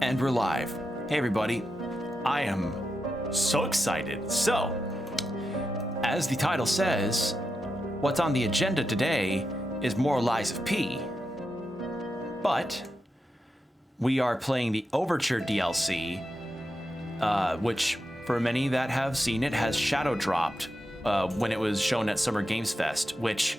And we're live. Hey everybody, I am so excited. So, as the title says, what's on the agenda today is more Lies of P. But we are playing the Overture DLC, which for many that have seen it has shadow dropped when it was shown at Summer Games Fest, which,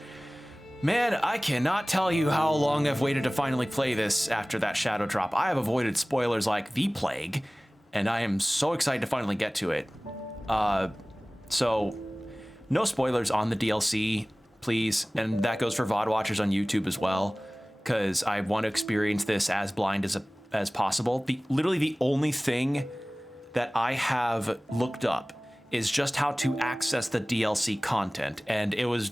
man, I cannot tell you how long I've waited to finally play this after that shadow drop. I have avoided spoilers like the plague, and I am so excited to finally get to it. So, no spoilers on the DLC, please, and that goes for VOD watchers on YouTube as well, because I want to experience this as blind as possible. Literally the only thing that I have looked up is just how to access the DLC content, and it was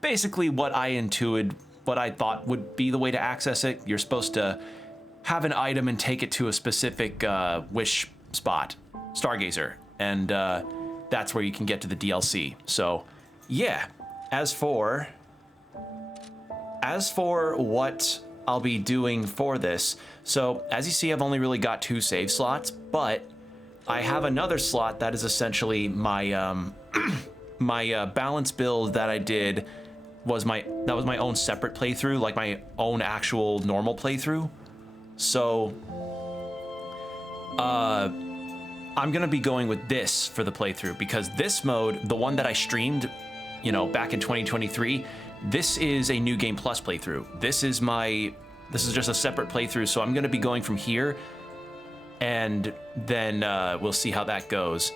basically what I intuited, what I thought would be the way to access it. You're supposed to have an item and take it to a specific wish spot, Stargazer, and that's where you can get to the DLC. So, yeah. As for what I'll be doing for this, so as you see, I've only really got 2 save slots, but I have another slot that is essentially my my balance build that I did was my own separate playthrough, like my own actual normal playthrough. So I'm gonna be going with this for the playthrough, because this mode, the one that I streamed, you know, back in 2023, this is a New Game Plus playthrough. This is just a separate playthrough, so I'm gonna be going from here, and then we'll see how that goes.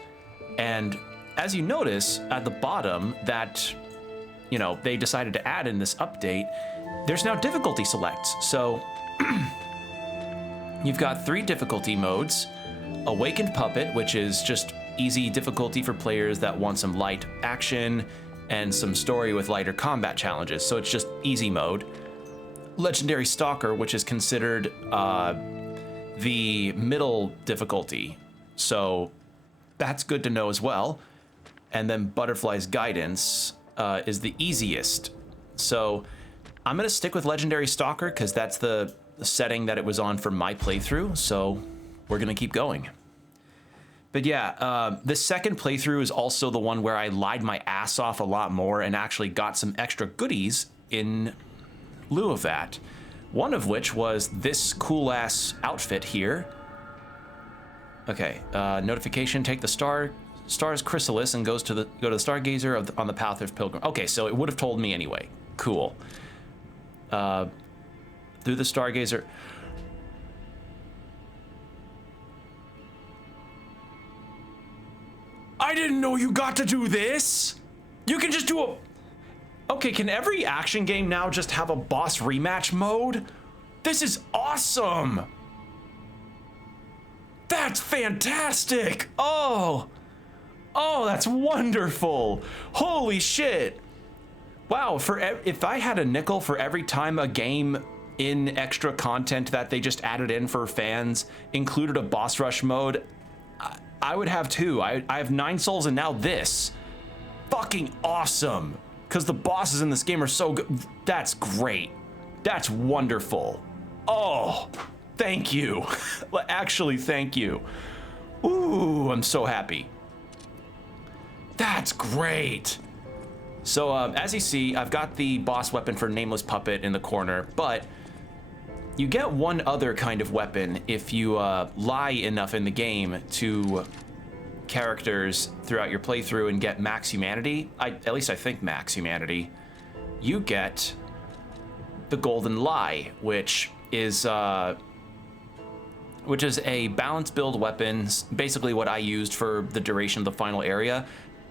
And as you notice at the bottom that, you know, they decided to add in this update, there's now difficulty selects. So you've got 3 difficulty modes. Awakened Puppet, which is just easy difficulty for players that want some light action and some story with lighter combat challenges. So it's just easy mode. Legendary Stalker, which is considered the middle difficulty. So that's good to know as well. And then Butterfly's Guidance is the easiest. So I'm gonna stick with Legendary Stalker because that's the setting that it was on for my playthrough. So we're gonna keep going. But yeah, the second playthrough is also the one where I lied my ass off a lot more and actually got some extra goodies in lieu of that. One of which was this cool ass outfit here. Okay, notification, take the star's chrysalis and go to the Stargazer on the path of pilgrim. Okay, so it would have told me anyway. Cool. Through the Stargazer. I didn't know you got to do this. You can just do a... Okay, can every action game now just have a boss rematch mode? This is awesome. That's fantastic. Oh, that's wonderful. Holy shit. Wow, if I had a nickel for every time a game in extra content that they just added in for fans included a boss rush mode, I would have 2. I have 9 souls and now this. Fucking awesome. Because the bosses in this game are so good. That's great. That's wonderful. Oh, thank you. Actually, thank you. Ooh, I'm so happy. That's great. So as you see, I've got the boss weapon for Nameless Puppet in the corner, but you get one other kind of weapon if you lie enough in the game to characters throughout your playthrough and get max humanity. At least I think max humanity. You get the Golden Lie, which is a balance build weapon, basically what I used for the duration of the final area,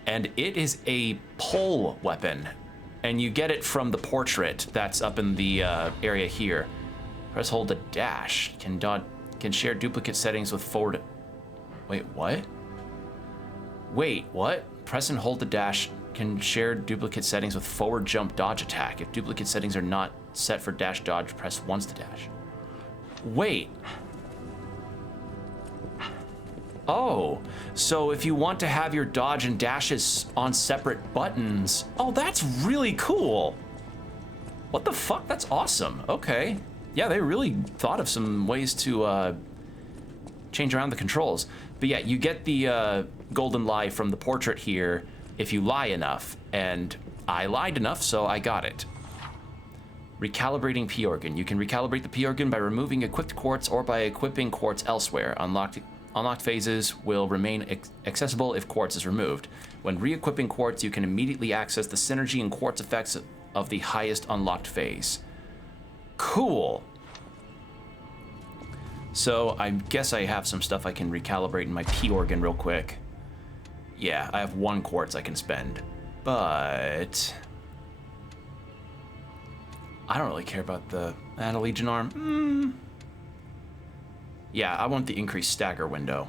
and it is a pull weapon, and you get it from the portrait that's up in the area here. Press hold to dash. Can share duplicate settings with forward. Wait, what? Wait, what? Press and hold to dash. Can share duplicate settings with forward jump dodge attack. If duplicate settings are not set for dash dodge, press once to dash. Wait. Oh, so if you want to have your dodge and dashes on separate buttons, oh, that's really cool. What the fuck? That's awesome. Okay. Yeah, they really thought of some ways to change around the controls. But yeah, you get the golden lie from the portrait here if you lie enough, and I lied enough, so I got it. Recalibrating P organ. You can recalibrate the P organ by removing equipped quartz or by equipping quartz elsewhere. Unlocked phases will remain accessible if quartz is removed. When re-equipping quartz, you can immediately access the synergy and quartz effects of the highest unlocked phase. Cool. So I guess I have some stuff I can recalibrate in my P organ real quick. Yeah, I have 1 quartz I can spend, but I don't really care about the Legion arm. Yeah, I want the increased stagger window.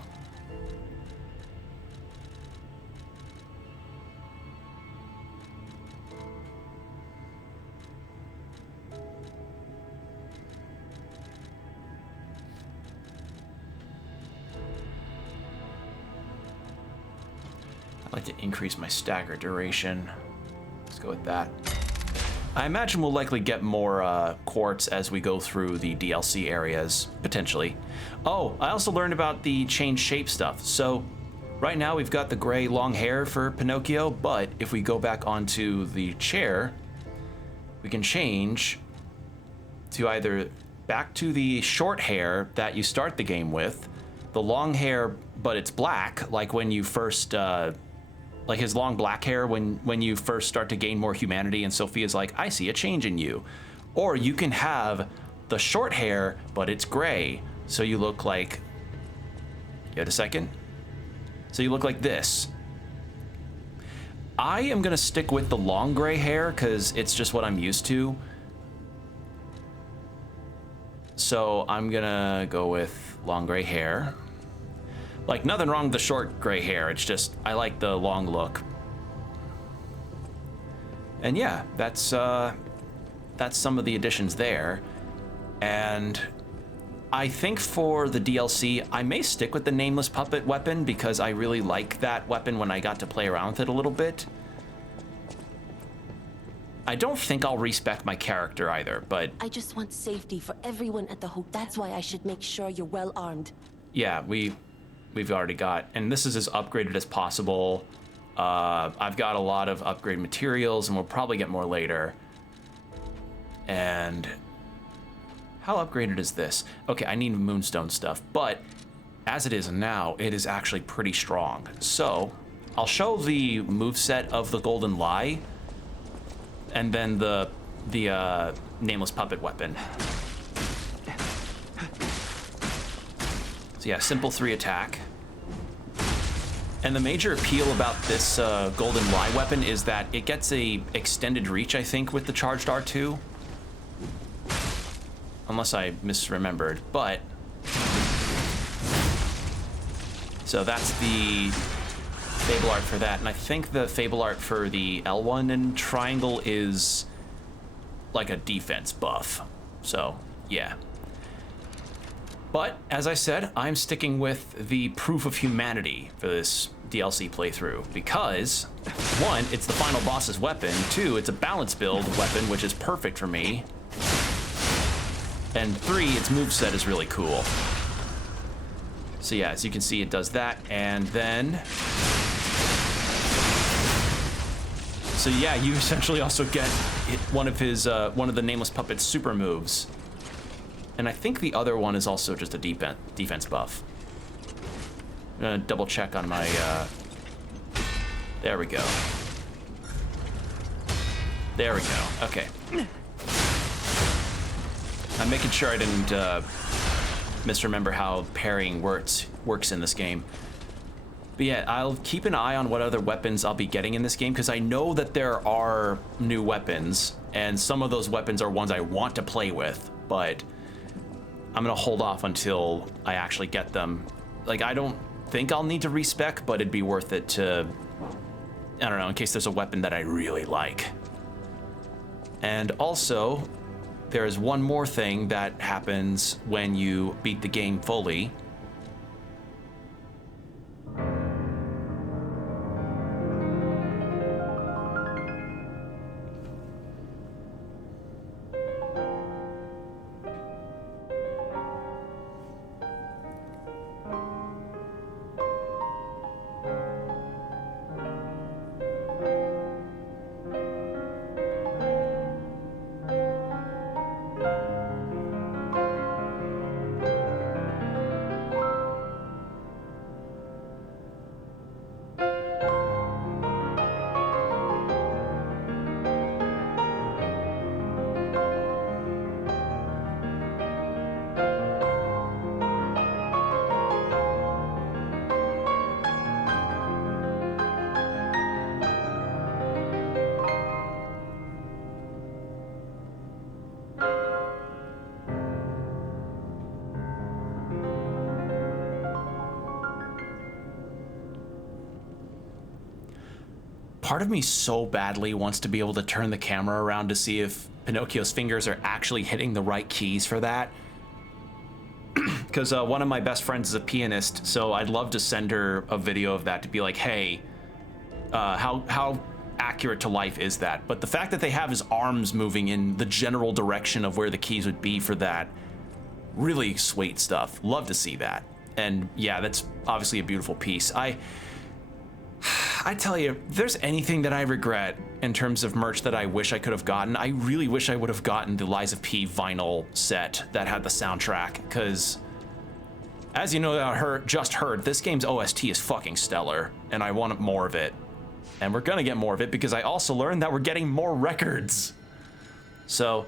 I'd like to increase my stagger duration. Let's go with that. I imagine we'll likely get more quartz as we go through the DLC areas, potentially. Oh, I also learned about the change shape stuff. So right now we've got the gray long hair for Pinocchio, but if we go back onto the chair, we can change to either back to the short hair that you start the game with, the long hair, but it's black, like when you first, like his long black hair when you first start to gain more humanity, and Sophia's like, I see a change in you. Or you can have the short hair, but it's gray, so you look like, wait a second. So you look like this. I am gonna stick with the long gray hair because it's just what I'm used to. So I'm gonna go with long gray hair. Like, nothing wrong with the short gray hair, it's just, I like the long look. And yeah, that's some of the additions there. And I think for the DLC, I may stick with the nameless puppet weapon because I really like that weapon when I got to play around with it a little bit. I don't think I'll respec my character either, but I just want safety for everyone at the hotel. That's why I should make sure you're well armed. Yeah, we've already got, and this is as upgraded as possible. I've got a lot of upgrade materials, and we'll probably get more later. And how upgraded is this? Okay, I need moonstone stuff, but as it is now, it is actually pretty strong. So I'll show the moveset of the Golden Lie, and then the nameless puppet weapon. So yeah, simple 3 attack. And the major appeal about this Golden Lie weapon is that it gets a extended reach, I think, with the charged R2. Unless I misremembered, but... So that's the Fable art for that, and I think the Fable art for the L1 and triangle is like a defense buff. So, yeah. But, as I said, I'm sticking with the Proof of Humanity for this DLC playthrough, because, 1, it's the final boss's weapon, 2, it's a balance build weapon, which is perfect for me, and 3, its moveset is really cool. So yeah, as you can see, it does that, and then... So yeah, you essentially also get one of the Nameless Puppet's super moves. And I think the other one is also just a defense buff. I'm gonna double check on my, there we go. There we go, okay. I'm making sure I didn't misremember how parrying works in this game. But yeah, I'll keep an eye on what other weapons I'll be getting in this game, because I know that there are new weapons, and some of those weapons are ones I want to play with, but I'm gonna hold off until I actually get them. Like, I don't think I'll need to respec, but it'd be worth it to, I don't know, in case there's a weapon that I really like. And also, there is one more thing that happens when you beat the game fully. part of me so badly wants to be able to turn the camera around to see if Pinocchio's fingers are actually hitting the right keys for that. Because one of my best friends is a pianist, so I'd love to send her a video of that to be like, hey, how accurate to life is that? But the fact that they have his arms moving in the general direction of where the keys would be for that, really sweet stuff. Love to see that. And yeah, that's obviously a beautiful piece. I tell you, if there's anything that I regret in terms of merch that I wish I could have gotten, I really wish I would have gotten the Lies of P vinyl set that had the soundtrack, because as you know, just heard, this game's OST is fucking stellar, and I want more of it. And we're gonna get more of it because I also learned that we're getting more records. So,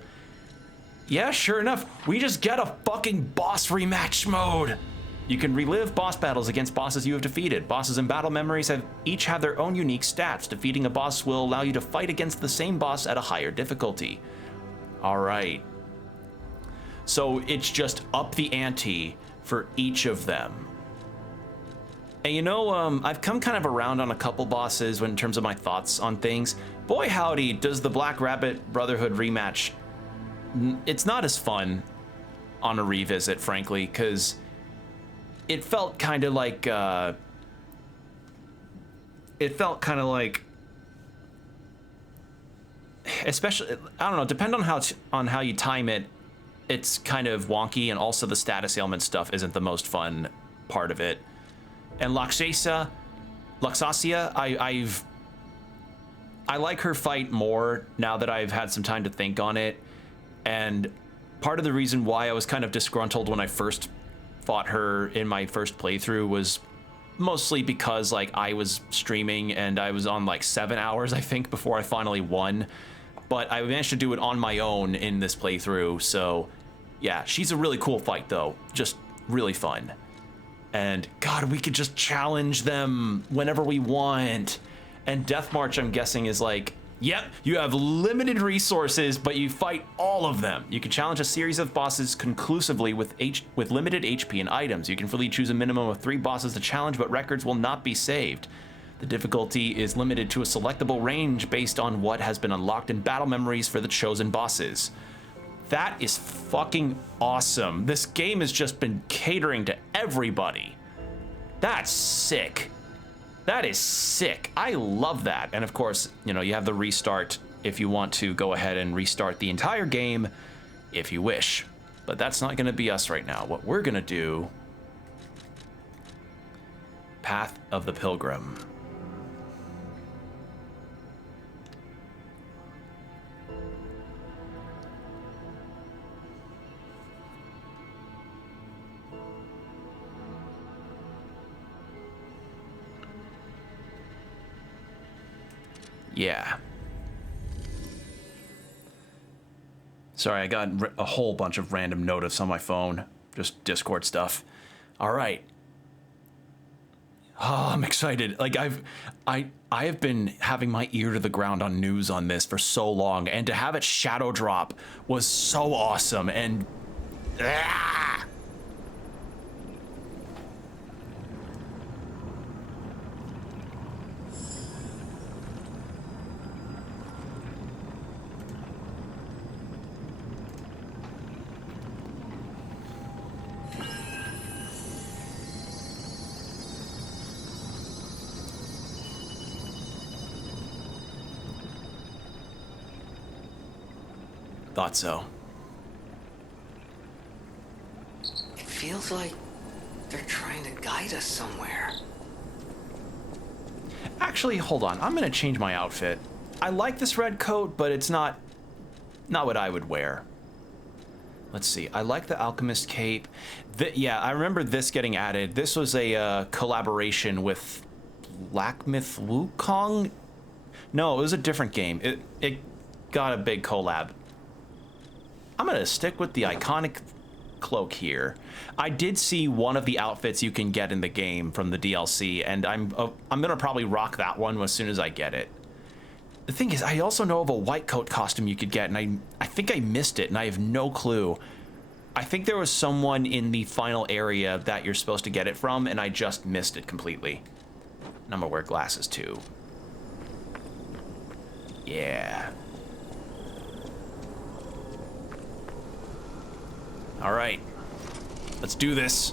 yeah, sure enough, we just get a fucking boss rematch mode. You can relive boss battles against bosses you have defeated. Bosses and battle memories each have their own unique stats. Defeating a boss will allow you to fight against the same boss at a higher difficulty. All right. So it's just up the ante for each of them. And you know, I've come kind of around on a couple bosses in terms of my thoughts on things. Boy howdy, does the Black Rabbit Brotherhood rematch, it's not as fun on a revisit, frankly, because it felt kind of like, especially, I don't know, depending on how you time it, it's kind of wonky, and also the status ailment stuff isn't the most fun part of it. And Luxasia, I like her fight more now that I've had some time to think on it. And part of the reason why I was kind of disgruntled when I first fought her in my first playthrough was mostly because like I was streaming and I was on like 7 hours, I think, before I finally won. But I managed to do it on my own in this playthrough. So yeah, she's a really cool fight though. Just really fun. And God, we could just challenge them whenever we want. And Death March, I'm guessing, is like, yep, you have limited resources, but you fight all of them. You can challenge a series of bosses conclusively with limited HP and items. You can freely choose a minimum of 3 bosses to challenge, but records will not be saved. The difficulty is limited to a selectable range based on what has been unlocked in battle memories for the chosen bosses. That is fucking awesome. This game has just been catering to everybody. That's sick. That is sick. I love that. And of course, you know, you have the restart if you want to go ahead and restart the entire game if you wish. But that's not going to be us right now. What we're going to do, Path of the Pilgrim. Yeah. Sorry, I got a whole bunch of random notifs on my phone. Just Discord stuff. All right. Oh, I'm excited. Like I have been having my ear to the ground on news on this for so long, and to have it shadow drop was so awesome. And thought so. It feels like they're trying to guide us somewhere. Actually, hold on. I'm gonna change my outfit. I like this red coat, but it's not what I would wear. Let's see. I like the alchemist cape. Yeah, I remember this getting added. This was a collaboration with Black Myth Wukong. No, it was a different game. It got a big collab. I'm gonna stick with the iconic cloak here. I did see one of the outfits you can get in the game from the DLC, and I'm gonna probably rock that one as soon as I get it. The thing is, I also know of a white coat costume you could get, and I think I missed it, and I have no clue. I think there was someone in the final area that you're supposed to get it from, and I just missed it completely. And I'm gonna wear glasses too. Yeah. All right. Let's do this.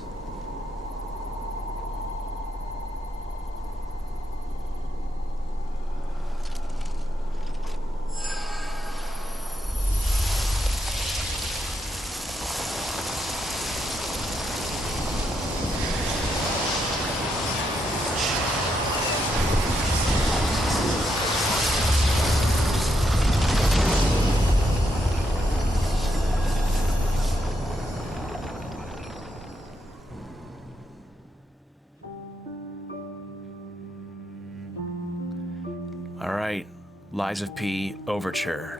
All right, Lies of P, Overture.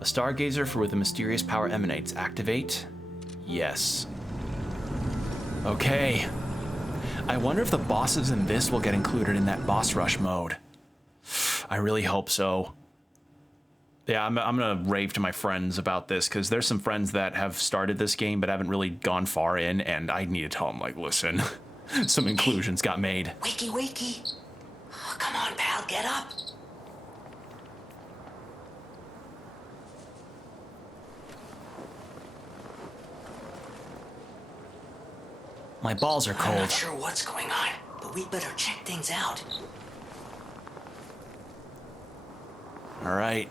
A stargazer for where the mysterious power emanates. Activate? Yes. Okay. I wonder if the bosses in this will get included in that boss rush mode. I really hope so. Yeah, I'm gonna rave to my friends about this, because there's some friends that have started this game but haven't really gone far in, and I need to tell them, like, listen, some inclusions got made. Wakey, wakey. Oh, come on, pal, get up. My balls are I'm cold. not sure what's going on, but we better check things out. All right.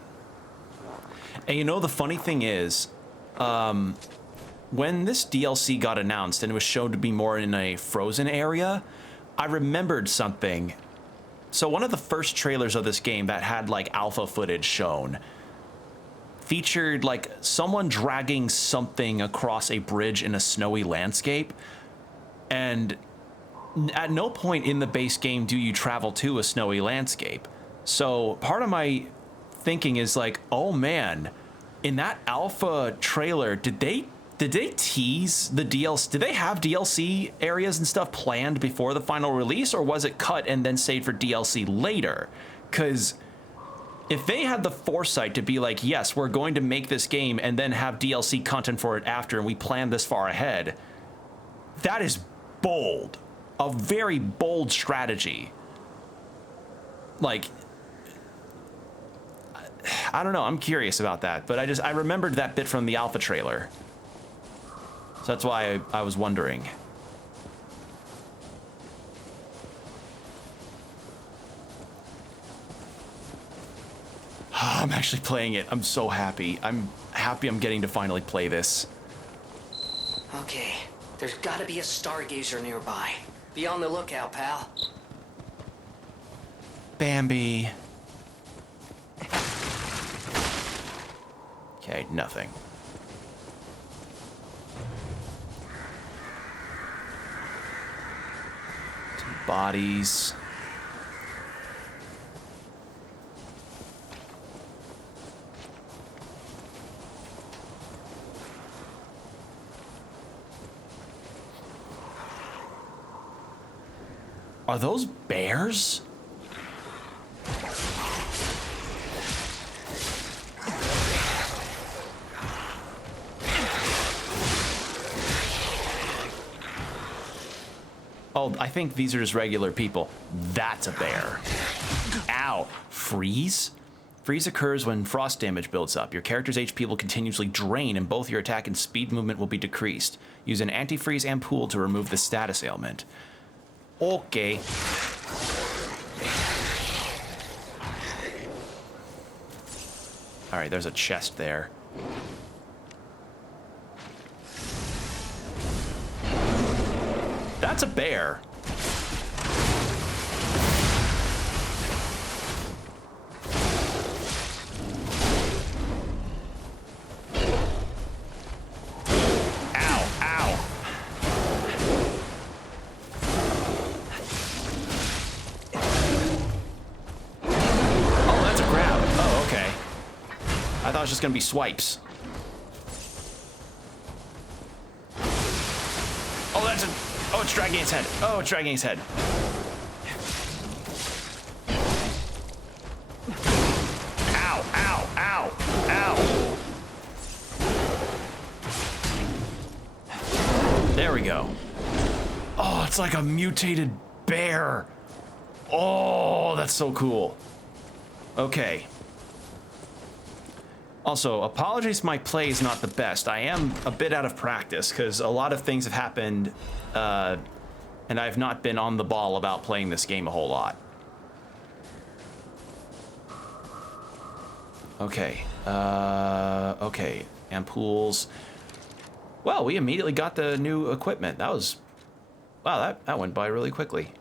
And you know, the funny thing is, when this DLC got announced and it was shown to be more in a frozen area, I remembered something. So one of the first trailers of this game that had like alpha footage shown featured like someone dragging something across a bridge in a snowy landscape. And at no point in the base game do you travel to a snowy landscape. So part of my thinking is like, oh man, in that alpha trailer, did they tease the DLC? Did they have DLC areas and stuff planned before the final release, or was it cut and then saved for DLC later? Because if they had the foresight to be like, yes, we're going to make this game and then have DLC content for it after, and we planned this far ahead, that is bold. A very bold strategy. Like, I don't know, I'm curious about that, but I remembered that bit from the alpha trailer. So that's why I was wondering. I'm actually playing it. I'm so happy. I'm happy I'm getting to finally play this. Okay, there's gotta be a stargazer nearby. Be on the lookout, pal. Bambi. Okay, nothing. Some bodies. Are those bears? Oh, I think these are just regular people. That's a bear. Ow. Freeze? Freeze occurs when frost damage builds up. Your character's HP will continuously drain, and both your attack and speed movement will be decreased. Use an antifreeze ampoule to remove the status ailment. Okay. All right, there's a chest there. That's a bear. Ow, ow. Oh, that's a grab. Oh, okay. I thought it was just gonna be swipes. Oh, that's a... Oh, it's dragging its head. Oh, it's dragging its head. Ow, ow, ow, ow. There we go. Oh, it's like a mutated bear. Oh, that's so cool. Okay. Also, apologies, my play is not the best. I am a bit out of practice because a lot of things have happened, and I've not been on the ball about playing this game a whole lot. Okay, okay, ampoules. Well, we immediately got the new equipment. That was, wow, that went by really quickly.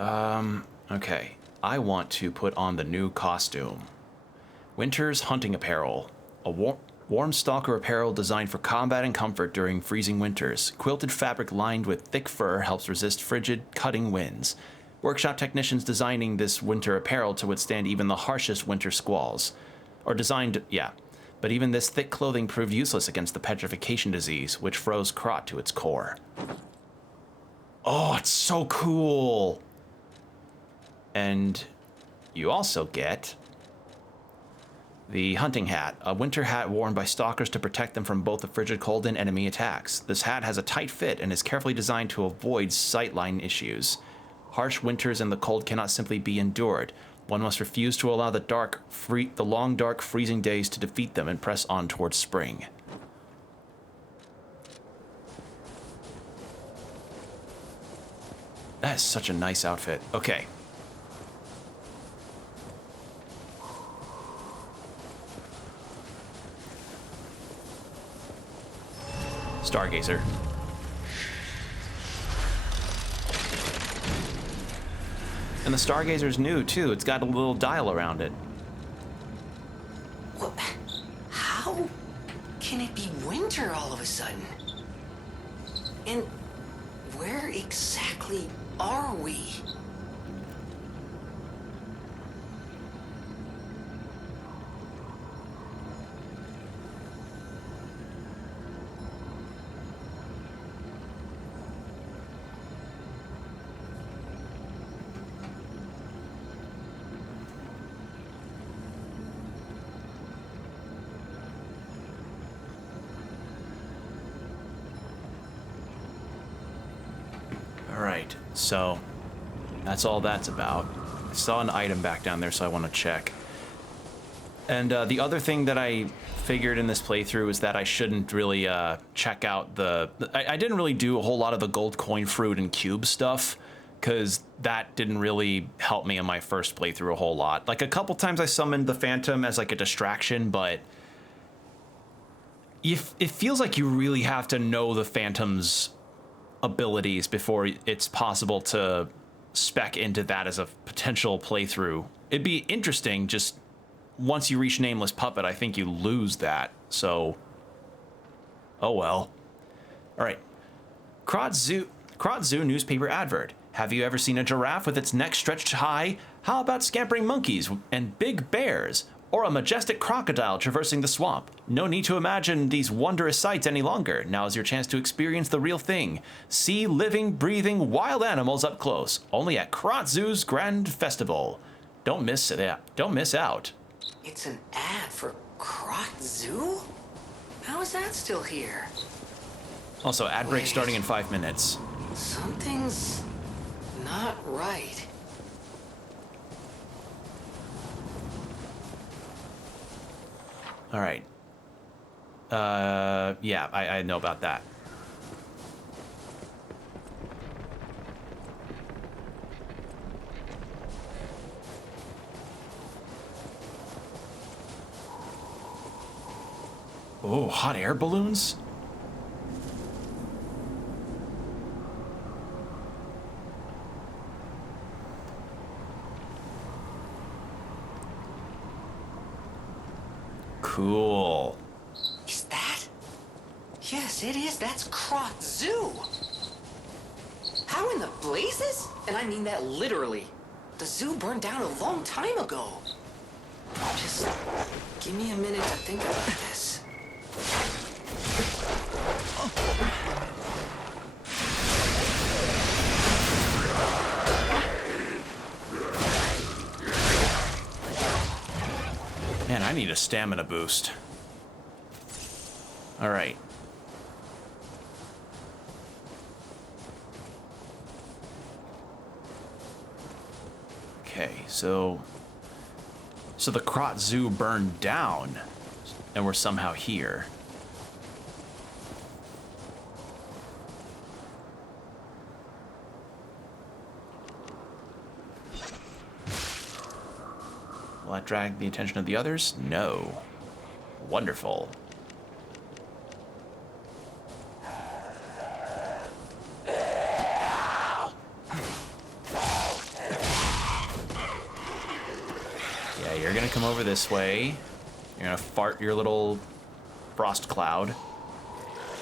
Okay, I want to put on the new costume. Winter's hunting apparel, a warm stalker apparel designed for combat and comfort during freezing winters. Quilted fabric lined with thick fur helps resist frigid, cutting winds. Workshop technicians designing this winter apparel to withstand even the harshest winter squalls. Or designed, yeah. But even this thick clothing proved useless against the petrification disease, which froze Krot to its core. Oh, it's so cool! And you also get the hunting hat, a winter hat worn by stalkers to protect them from both the frigid cold and enemy attacks. This hat has a tight fit and is carefully designed to avoid sightline issues. Harsh winters and the cold cannot simply be endured. One must refuse to allow the long, dark, freezing days to defeat them and press on towards spring. That is such a nice outfit. Okay. Stargazer. And the Stargazer's new, too. It's got a little dial around it. What? How can it be winter all of a sudden? And where exactly are we? Alright, so that's all that's about. I saw an item back down there, so I want to check. And the other thing that I figured in this playthrough is that I shouldn't really check out I didn't really do a whole lot of the gold coin, fruit, and cube stuff, because that didn't really help me in my first playthrough a whole lot. Like, a couple times I summoned the Phantom as like a distraction, but it feels like you really have to know the Phantom's abilities before it's possible to spec into that as a potential playthrough. It'd be interesting, just once you reach Nameless Puppet, I think you lose that, so oh well. Alright. Krot Zoo newspaper advert. Have you ever seen a giraffe with its neck stretched high? How about scampering monkeys and big bears? Or a majestic crocodile traversing the swamp? No need to imagine these wondrous sights any longer. Now is your chance to experience the real thing. See living, breathing, wild animals up close. Only at Krot Zoo's Grand Festival. Don't miss out. It's an ad for Krot Zoo? How is that still here? Also, ad break Wait. starting in 5 minutes. Something's not right. All right. Yeah, I know about that. Oh, hot air balloons? Cool. Is that? Yes, it is. That's Krot Zoo. How in the blazes? And I mean that literally. The zoo burned down a long time ago. Just give me a minute to think about this. Man, I need a stamina boost. All right. Okay, so So the Krot Zoo burned down, and we're somehow here. Will that drag the attention of the others? No. Wonderful. Yeah, you're gonna come over this way. You're gonna fart your little frost cloud.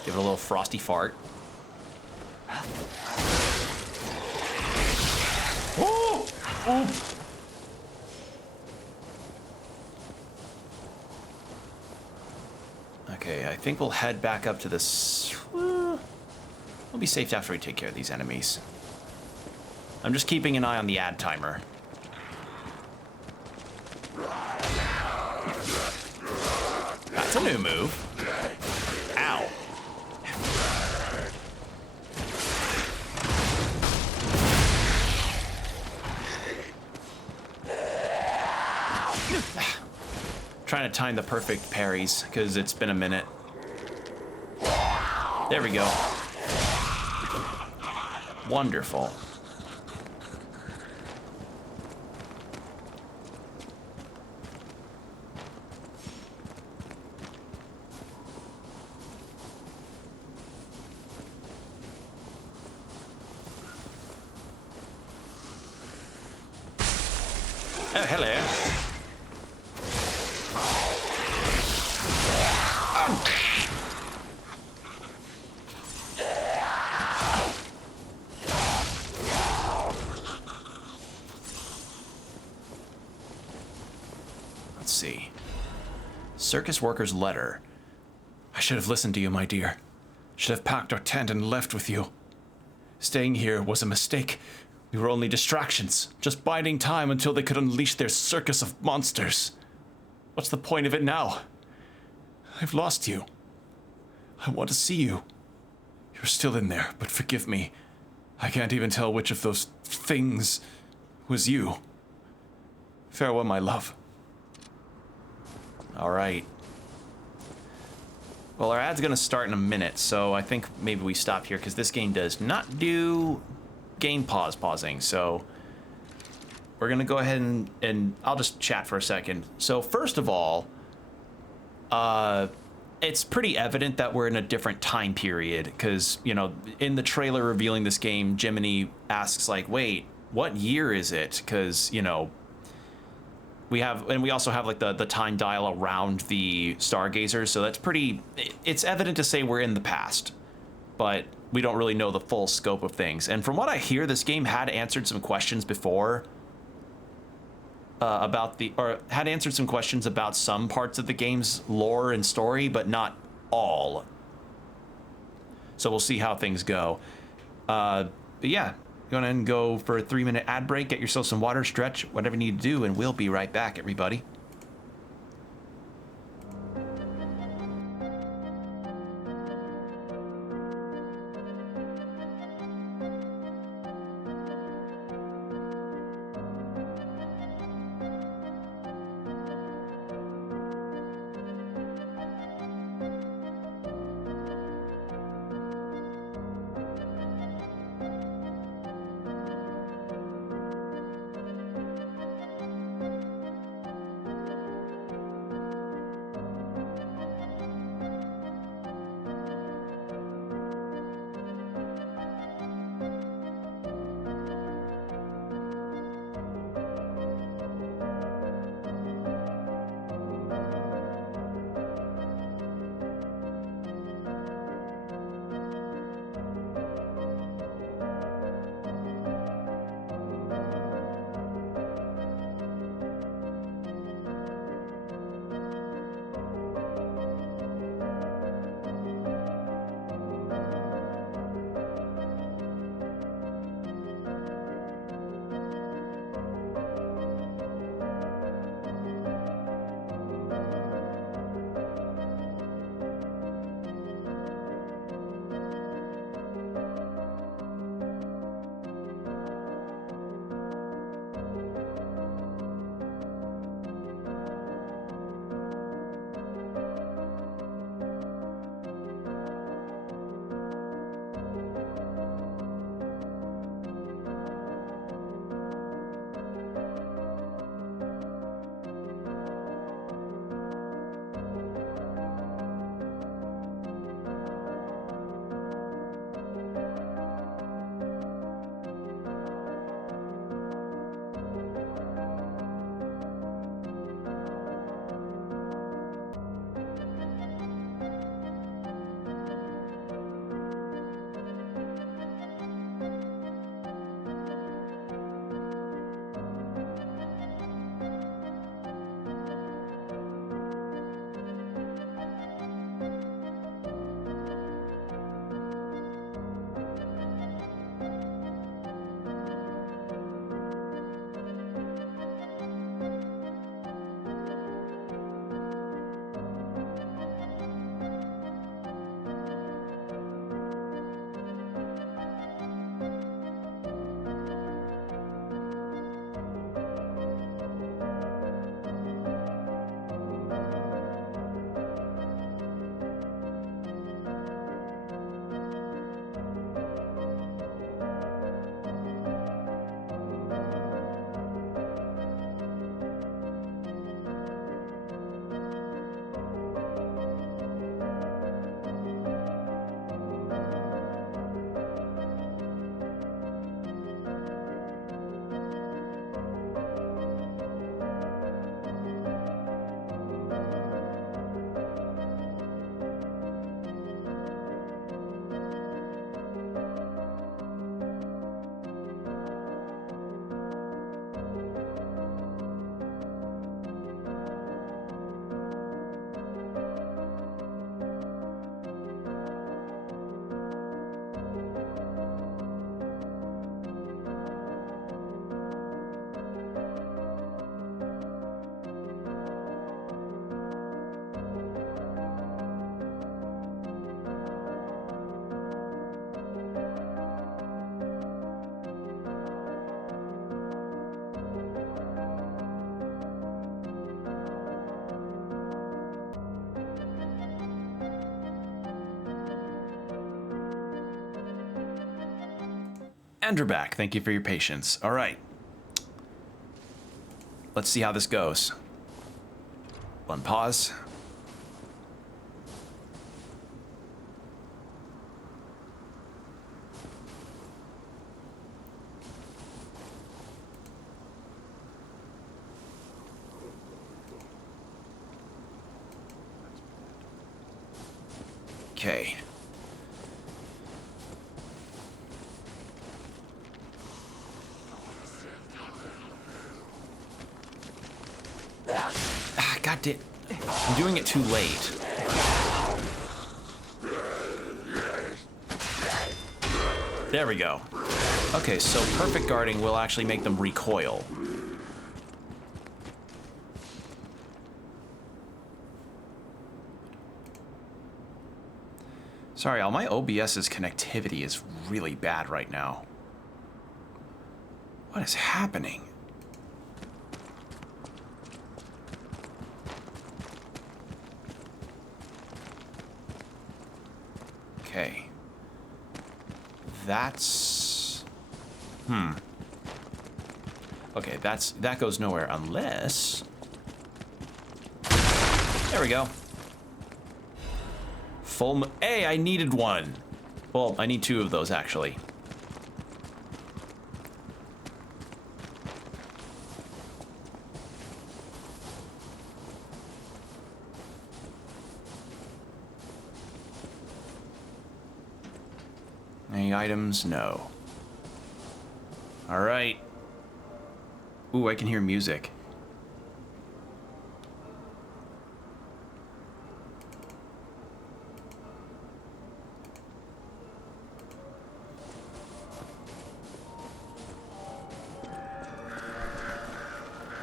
Give it a little frosty fart. Oh! Oh! Okay, I think we'll head back up to this. We'll be safe after we take care of these enemies. I'm just keeping an eye on the ad timer. That's a new move. Ow. Trying to time the perfect parries, because it's been a minute. There we go. Wonderful. Oh, hello. Let's see. Circus worker's letter. I should have listened to you, my dear. Should have packed our tent and left with you. Staying here was a mistake. We were only distractions, just biding time until they could unleash their circus of monsters. What's the point of it now? I've lost you. I want to see you. You're still in there, but forgive me. I can't even tell which of those things was you. Farewell, my love. All right. Well, our ad's gonna start in a minute, so I think maybe we stop here, because this game does not do game pausing, so we're gonna go ahead and I'll just chat for a second. So first of all, it's pretty evident that we're in a different time period, because, you know, in the trailer revealing this game, Jiminy asks, like, wait, what year is it? Because, you know, we also have like the time dial around the stargazers, so that's pretty, it's evident to say we're in the past, but we don't really know the full scope of things. And from what I hear, this game had answered some questions before had answered some questions about some parts of the game's lore and story, but not all. So we'll see how things go. But yeah, go ahead and go for a 3-minute ad break, get yourself some water, stretch, whatever you need to do, and we'll be right back, everybody. And we're back. Thank you for your patience. All right. Let's see how this goes. One pause. Okay. Ah, God damn. I'm doing it too late. There we go. Okay, so perfect guarding will actually make them recoil. Sorry, all my OBS's connectivity is really bad right now. What is happening? Okay. That's... Okay, that goes nowhere unless... There we go. Hey, I needed one. Well, I need two of those, actually. Any items? No. All right. Ooh, I can hear music.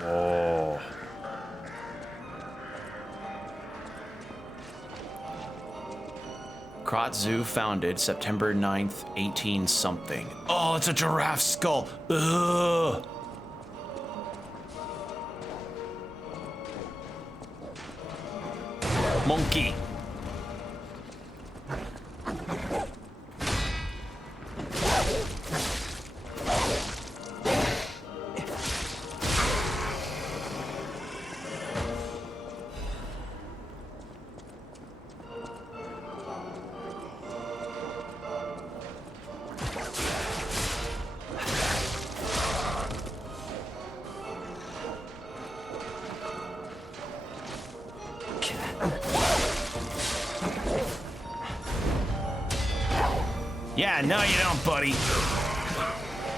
Oh. Krot Zoo founded September 9th, 18 something. Oh, it's a giraffe skull. Ugh. Monkey. Yeah, no you don't, buddy.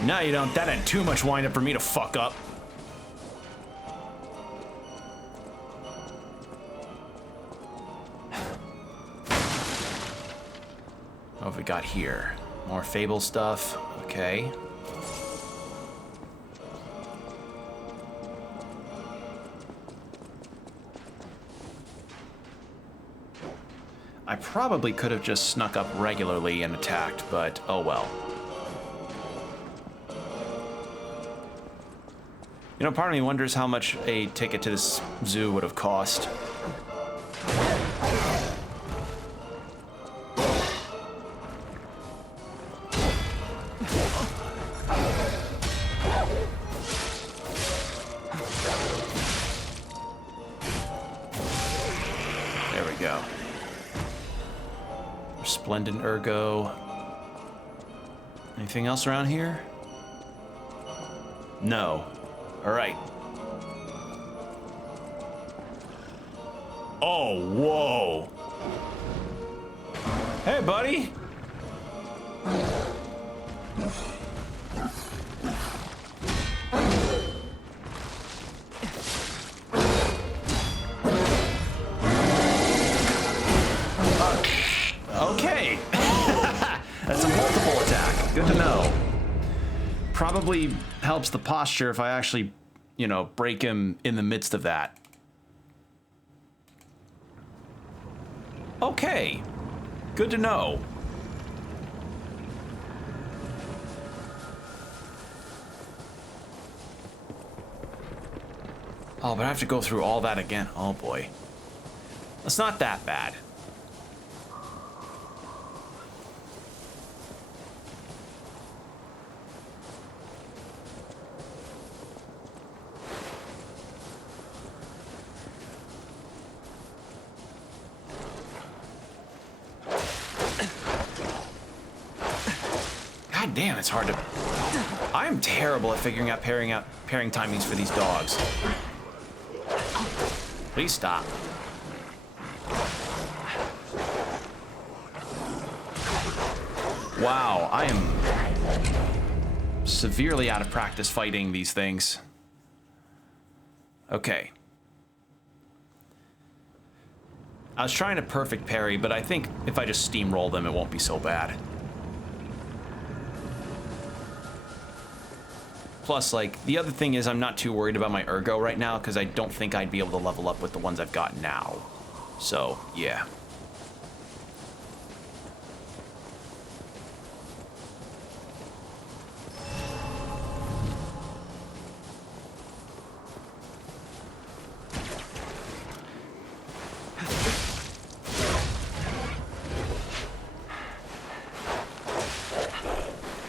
No you don't. That had too much wind up for me to fuck up. What have we got here? More Fable stuff. Okay. I probably could have just snuck up regularly and attacked, but oh well. You know, part of me wonders how much a ticket to this zoo would have cost. There we go. Resplendent Ergo. Anything else around here? No. All right. Oh, whoa. Hey, buddy. Okay. That's a multiple attack. Good to know. Probably helps the posture if I actually, you know, break him in the midst of that. Okay. Good to know. Oh, but I have to go through all that again. Oh boy. It's not that bad. God damn, it's hard to... I'm terrible at figuring out pairing timings for these dogs. Please stop. Wow, I am severely out of practice fighting these things. Okay. I was trying to perfect parry, but I think if I just steamroll them, it won't be so bad. Plus, like, the other thing is I'm not too worried about my ergo right now, because I don't think I'd be able to level up with the ones I've got now. So, yeah.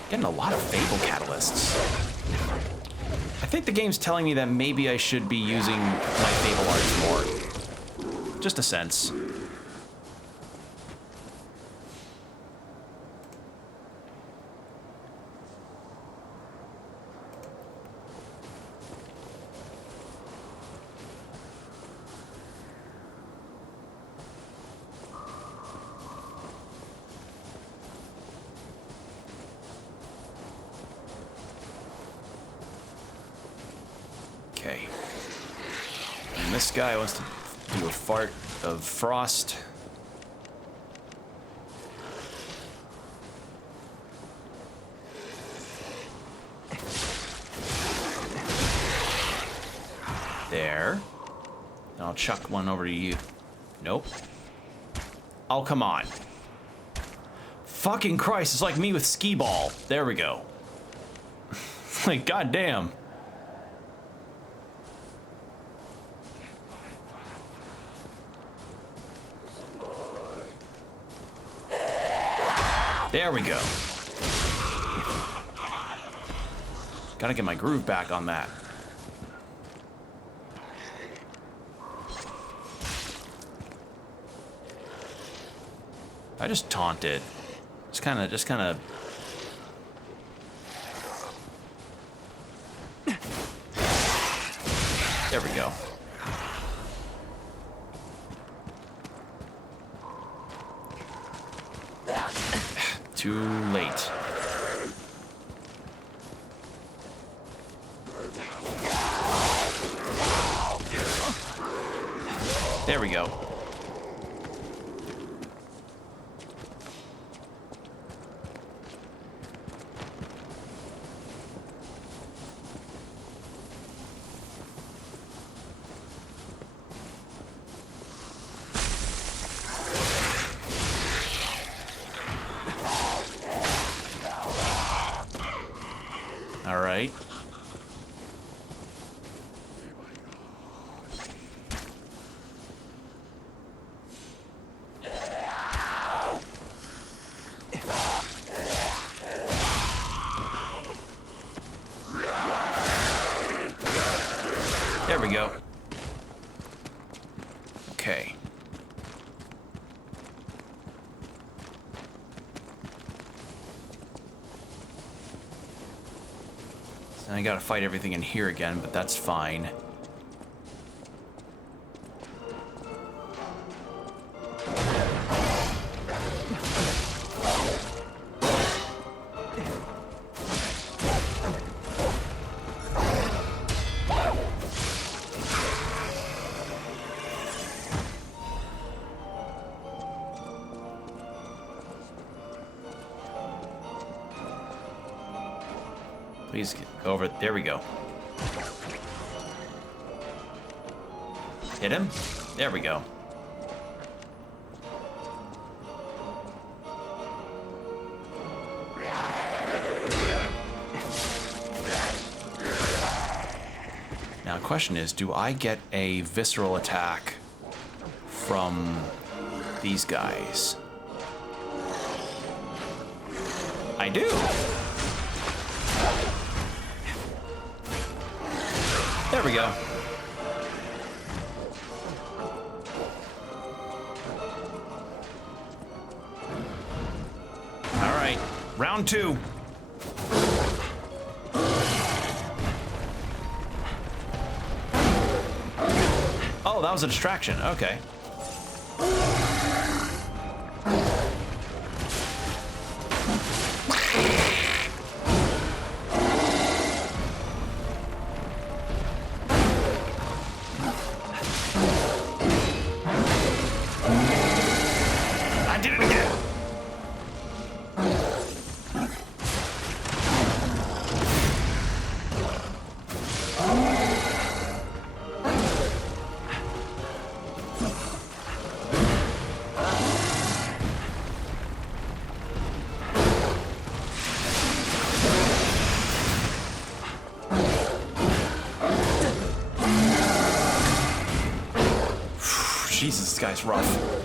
Getting a lot of Fable catalysts. I think the game's telling me that maybe I should be using my Fable arts more. Just a sense. Okay. And this guy wants to do a fart of frost. There. I'll chuck one over to you. Nope. Oh, come on. Fucking Christ, it's like me with skee ball. There we go. Like, goddamn. There we go. Gotta get my groove back on that. I just taunted. Just kind of. There we go. Too late. There we go. All right. There we go. Okay. So I gotta fight everything in here again, but that's fine. Please go over. There we go. Hit him. There we go. Now, the question is, do I get a visceral attack from these guys? I do. There we go. All right, round two. that was a distraction. Okay. I did it again. Jesus, this guy's rough.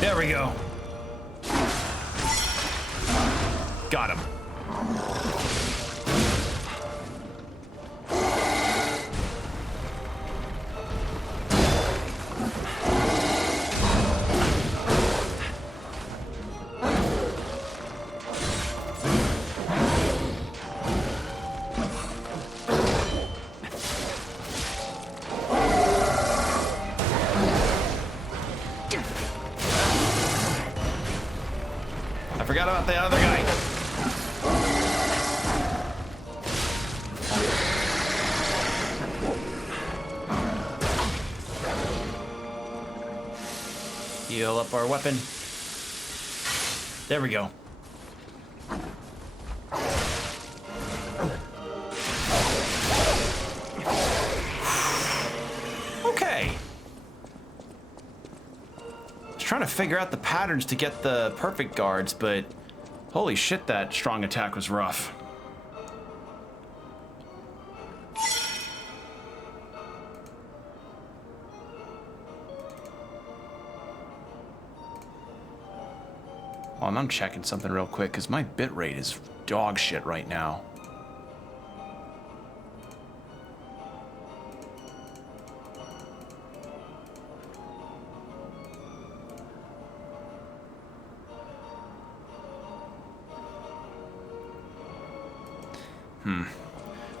There we go. Got him. I forgot about the other guy. Heal up our weapon. There we go. Okay. Trying to figure out the patterns to get the perfect guards, but holy shit, that strong attack was rough. Well, I'm checking something real quick because my bitrate is dog shit right now.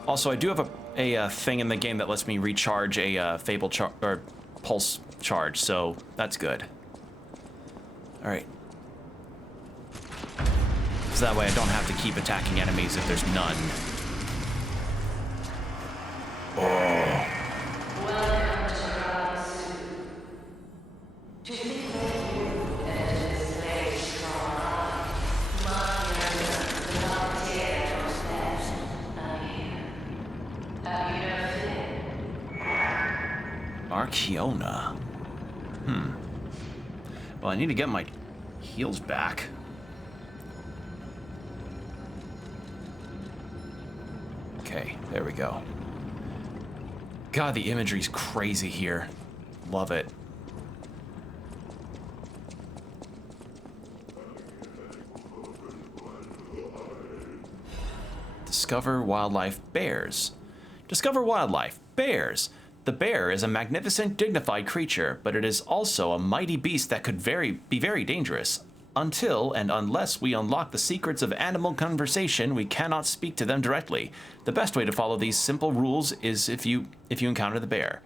Also, I do have a thing in the game that lets me recharge a Fable or Pulse charge, so that's good. All right. So that way I don't have to keep attacking enemies if there's none. Oh. Archeona. Well, I need to get my heals back. Okay, there we go. God, the imagery's crazy here. Love it. Discover wildlife bears. Discover wildlife bears. The bear is a magnificent, dignified creature, but it is also a mighty beast that could be very dangerous. Until and unless we unlock the secrets of animal conversation, we cannot speak to them directly. The best way to follow these simple rules is if you encounter the bear.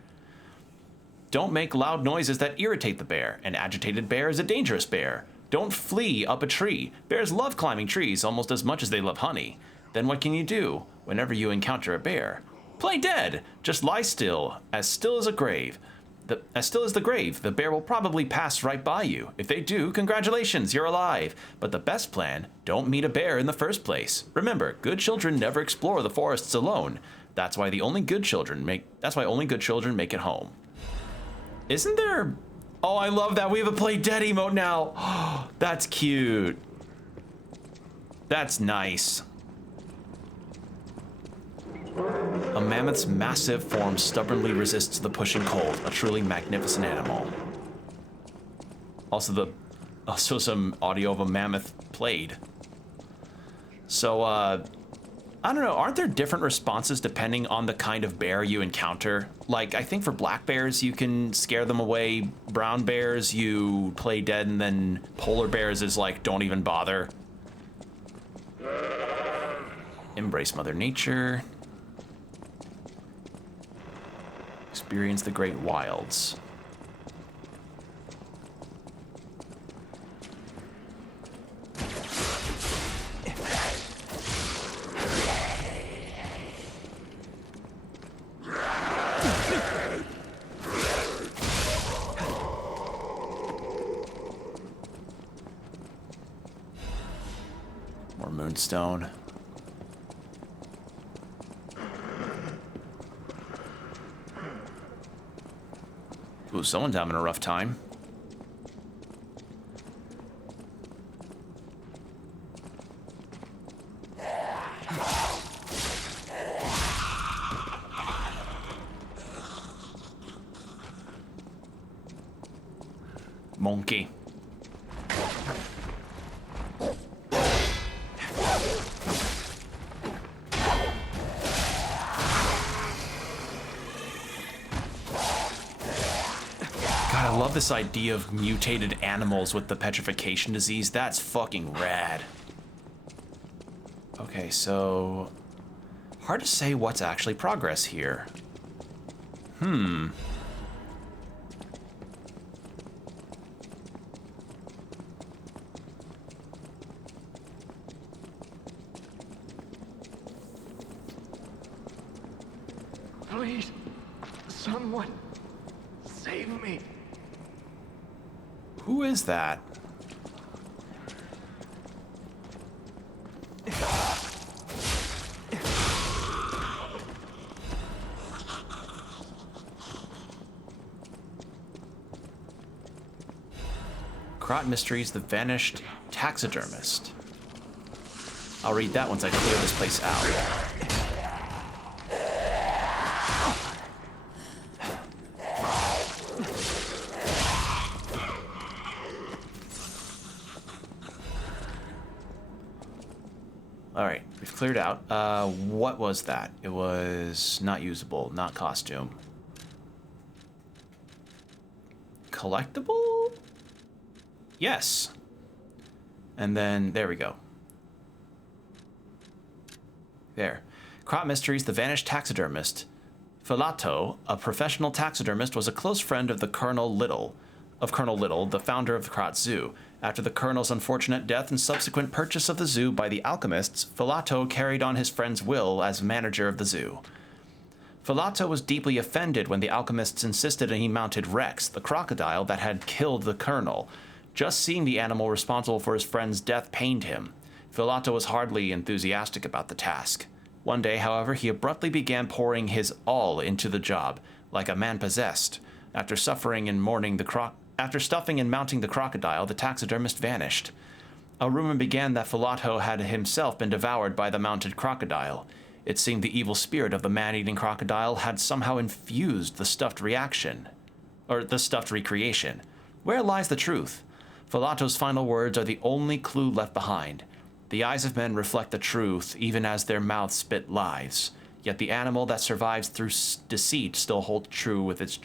Don't make loud noises that irritate the bear. An agitated bear is a dangerous bear. Don't flee up a tree. Bears love climbing trees almost as much as they love honey. Then what can you do whenever you encounter a bear? Play dead. Just lie still as a grave. As still as the grave, the bear will probably pass right by you. If they do, congratulations, you're alive. But the best plan, don't meet a bear in the first place. Remember, good children never explore the forests alone. That's why only good children make it home. Isn't there... Oh, I love that. We have a play dead emote now. That's cute. That's nice. A mammoth's massive form stubbornly resists the pushing cold. A truly magnificent animal. Also some audio of a mammoth played. So, I don't know, aren't there different responses depending on the kind of bear you encounter? Like, I think for black bears, you can scare them away. Brown bears, you play dead, and then polar bears is like, don't even bother. Embrace Mother Nature. Experience the great wilds. More moonstone. Ooh, someone's having a rough time. Monkey. I love this idea of mutated animals with the petrification disease. That's fucking rad. Okay, so... hard to say what's actually progress here. Please, someone, save me. Who is that? Crot Mysteries, the Vanished Taxidermist. I'll read that once I clear this place out. Alright, we've cleared out. What was that? It was not usable, not costume. Collectible? Yes. And then, there we go. There. Crop Mysteries, the Vanished Taxidermist. Filato, a professional taxidermist, was a close friend of Colonel Little, the founder of the Crot Zoo. After the Colonel's unfortunate death and subsequent purchase of the zoo by the alchemists, Filato carried on his friend's will as manager of the zoo. Filato was deeply offended when the alchemists insisted he mounted Rex, the crocodile that had killed the Colonel. Just seeing the animal responsible for his friend's death pained him. Filato was hardly enthusiastic about the task. One day, however, he abruptly began pouring his all into the job, like a man possessed. After stuffing and mounting the crocodile, the taxidermist vanished. A rumor began that Filato had himself been devoured by the mounted crocodile. It seemed the evil spirit of the man-eating crocodile had somehow infused the stuffed recreation. Where lies the truth? Filato's final words are the only clue left behind. The eyes of men reflect the truth, even as their mouths spit lies. Yet the animal that survives through deceit still holds truth within its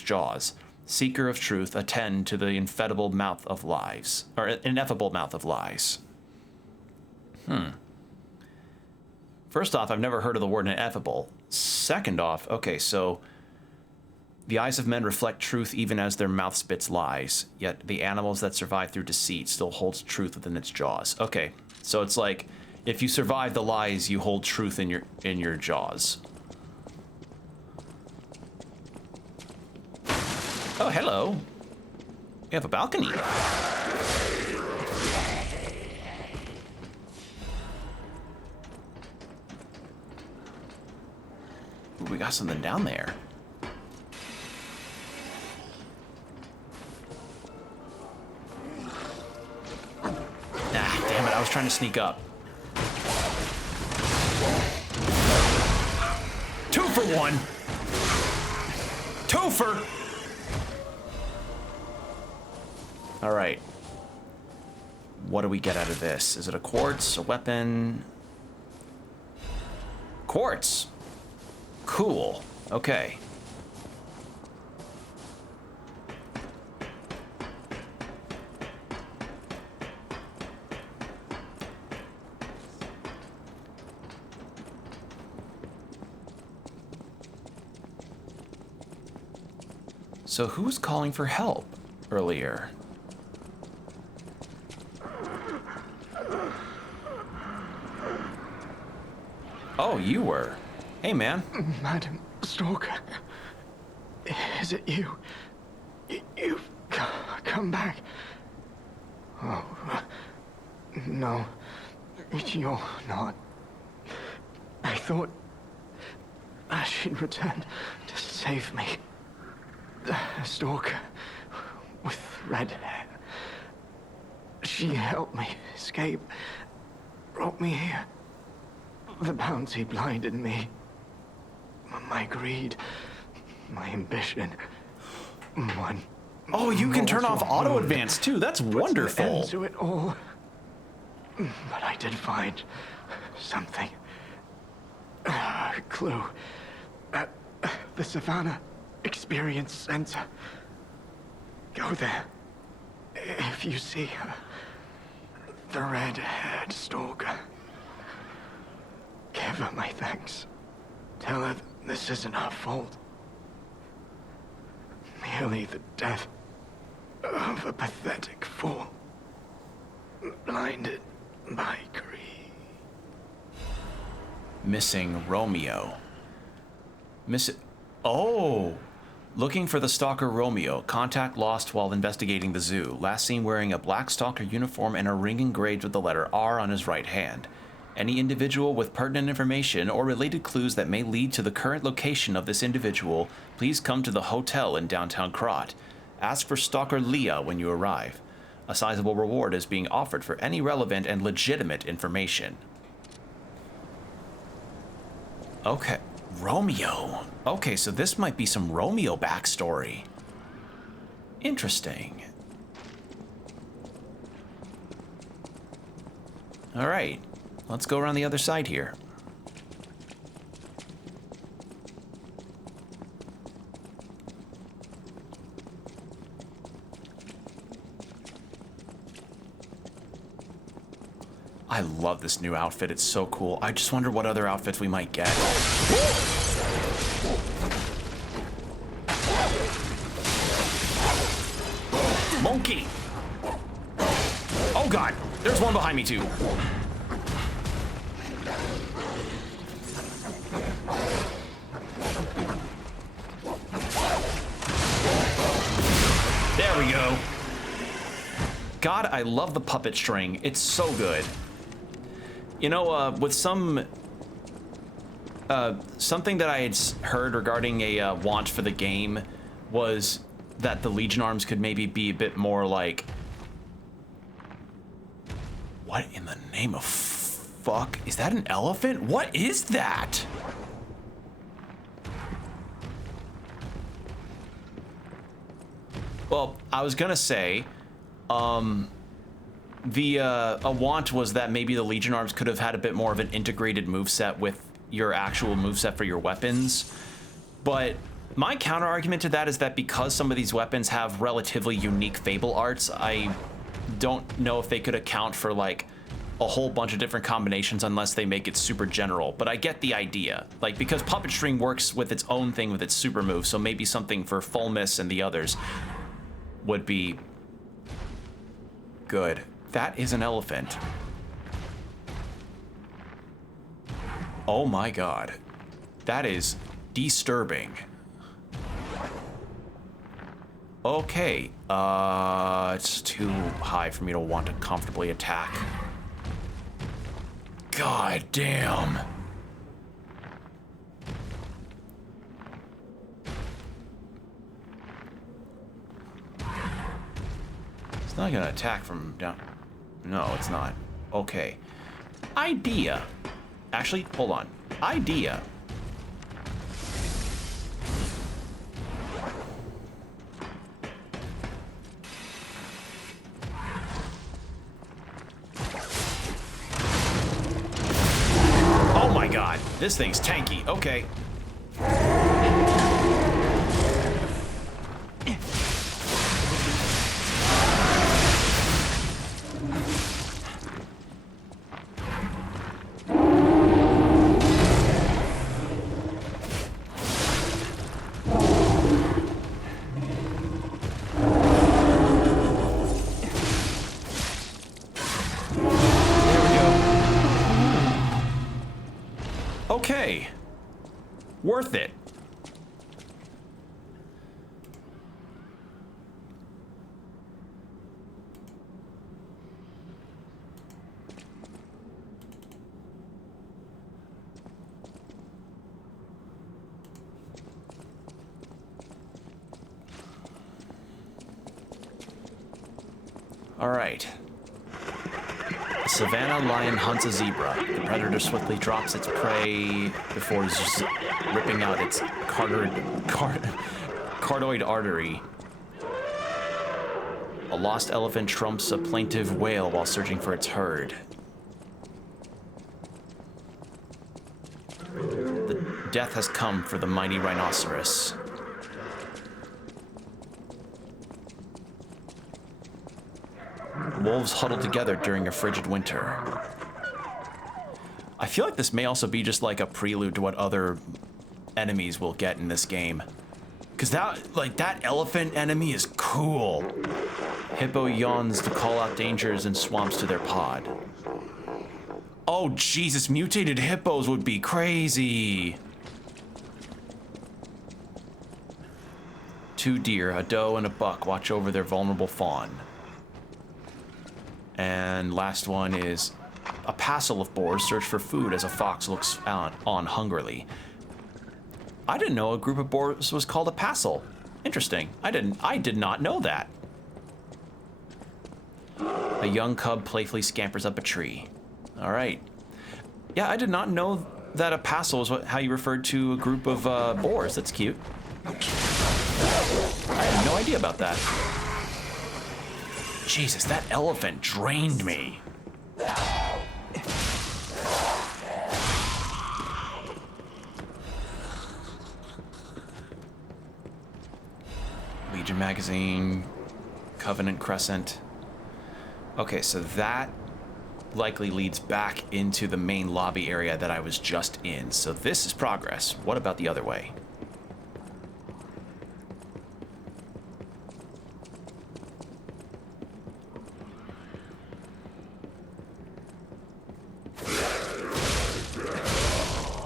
jaws. Seeker of truth, attend to the ineffable mouth of lies. First off, I've never heard of the word ineffable. Second off, okay, so the eyes of men reflect truth even as their mouth spits lies, yet the animals that survive through deceit still holds truth within its jaws. Okay, so it's like, if you survive the lies, you hold truth in your jaws. Oh, hello. You have a balcony. Ooh, we got something down there. Ah, damn it, was trying to sneak up. 2 for 1. 2 for. All right. What do we get out of this? Is it a quartz, a weapon? Quartz. Cool. Okay. So who was calling for help earlier? Oh, you were. Hey, man. Madam Stalker, is it you? You've come back. Oh, no, you're not. I thought she'd return to save me. The Stalker with red hair. She helped me escape, brought me here. The bounty blinded me. My greed, my ambition. One. Oh, you can turn off auto advance too. That's wonderful. To it all. But I did find something. A clue. At the Savannah Experience Center. Go there. If you see her, the red-haired stalker. Give her my thanks. Tell her this isn't her fault. Merely the death of a pathetic fool. Blinded by greed. Missing Romeo. Oh! Looking for the stalker Romeo. Contact lost while investigating the zoo. Last seen wearing a black stalker uniform and a ring engraved with the letter R on his right hand. Any individual with pertinent information or related clues that may lead to the current location of this individual, please come to the hotel in downtown Krot. Ask for Stalker Leah when you arrive. A sizable reward is being offered for any relevant and legitimate information. Okay, Romeo. Okay, so this might be some Romeo backstory. Interesting. All right. Let's go around the other side here. I love this new outfit. It's so cool. I just wonder what other outfits we might get. Monkey! Oh God, there's one behind me too. There we go. God, I love the puppet string. It's so good. You know, with something that I had heard regarding a want for the game was that the Legion arms could maybe be a bit more like... What in the name of fuck? Is that an elephant? What is that? Well, I was gonna say, a want was that maybe the Legion arms could have had a bit more of an integrated moveset with your actual moveset for your weapons. But my counter argument to that is that because some of these weapons have relatively unique fable arts, I don't know if they could account for like a whole bunch of different combinations unless they make it super general. But I get the idea, like, because puppet string works with its own thing with its super move, so maybe something for Full Miss and the others would be good. That is an elephant. Oh my God. That is disturbing. Okay, it's too high for me to want to comfortably attack. God damn. It's not gonna attack from down. No, it's not. Okay. Idea. Actually, hold on. Idea. Oh my god, this thing's tanky. Okay. Okay. Worth it. All right. A savannah lion hunts a zebra. The predator swiftly drops its prey before ripping out its cardoid artery. A lost elephant trumps a plaintive wail while searching for its herd. The death has come for the mighty rhinoceros. Wolves huddle together during a frigid winter. I feel like this may also be just like a prelude to what other enemies will get in this game. Cause that elephant enemy is cool. Hippo yawns to call out dangers and swamps to their pod. Oh Jesus, mutated hippos would be crazy. 2 deer, a doe and a buck, watch over their vulnerable fawn. And last one is a passel of boars search for food as a fox looks on hungrily. I didn't know a group of boars was called a passel. Interesting. I did not know that. A young cub playfully scampers up a tree. All right. Yeah, I did not know that a passel is how you referred to a group of boars. That's cute. I had no idea about that. Jesus, that elephant drained me. Legion Magazine, Covenant Crescent. Okay, so that likely leads back into the main lobby area that I was just in. So this is progress. What about the other way?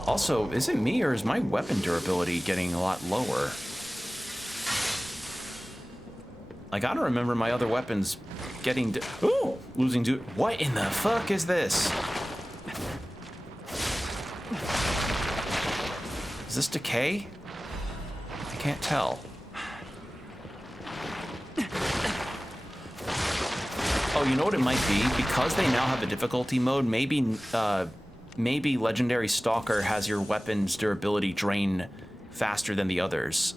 Also, is it me or is my weapon durability getting a lot lower? Like, I don't remember my other weapons getting ooh, losing to. What in the fuck is this? Is this decay? I can't tell. Oh, you know what it might be? Because they now have a difficulty mode, maybe Legendary Stalker has your weapon's durability drain faster than the others.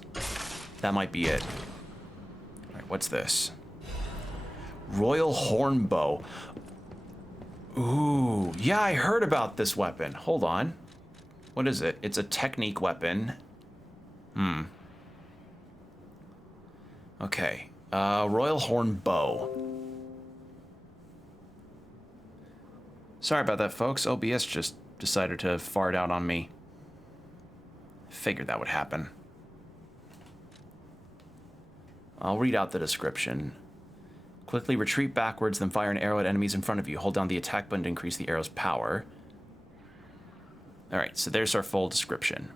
That might be it. All right, what's this? Royal Hornbow. Ooh, yeah, I heard about this weapon. Hold on. What is it? It's a technique weapon. Okay. Royal Hornbow. Sorry about that, folks. OBS just decided to fart out on me. Figured that would happen. I'll read out the description. Quickly retreat backwards, then fire an arrow at enemies in front of you. Hold down the attack button to increase the arrow's power. Alright, so there's our full description.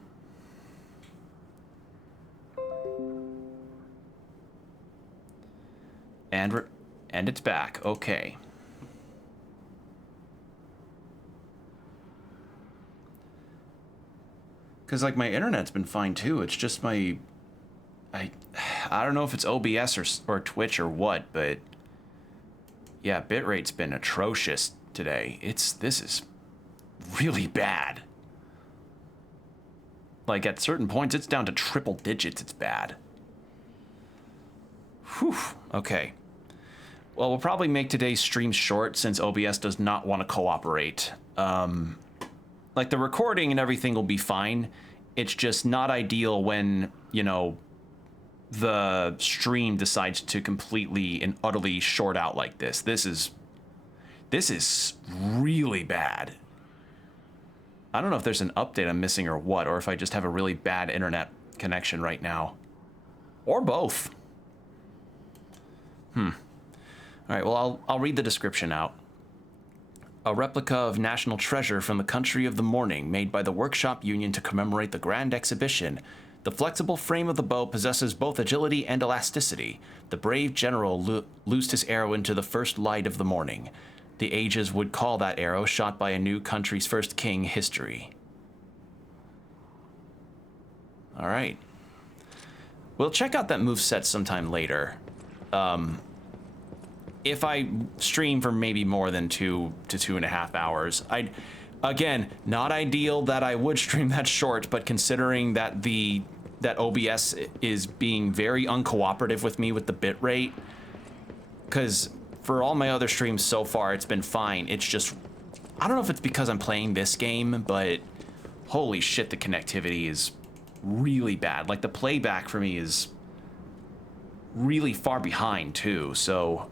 And it's back. Okay. Because, like, my internet's been fine, too. It's just my... I don't know if it's OBS or Twitch or what, but... Yeah, bitrate's been atrocious today. This is really bad. Like, at certain points, it's down to triple digits. It's bad. Whew. Okay. Well, we'll probably make today's stream short since OBS does not want to cooperate. Like, the recording and everything will be fine. It's just not ideal when, you know, the stream decides to completely and utterly short out like this. This is really bad. I don't know if there's an update I'm missing or what, or if I just have a really bad internet connection right now. Or both. All right, well, I'll read the description out. A replica of national treasure from the country of the morning, made by the Workshop Union to commemorate the Grand Exhibition. The flexible frame of the bow possesses both agility and elasticity. The brave general loosed his arrow into the first light of the morning. The ages would call that arrow, shot by a new country's first king, history. All right. We'll check out that moveset sometime later. If I stream for maybe more than 2 to 2.5 hours, again, not ideal that I would stream that short, but considering that that OBS is being very uncooperative with me with the bitrate, because for all my other streams so far, it's been fine. It's just, I don't know if it's because I'm playing this game, but holy shit, the connectivity is really bad. Like, the playback for me is really far behind too, so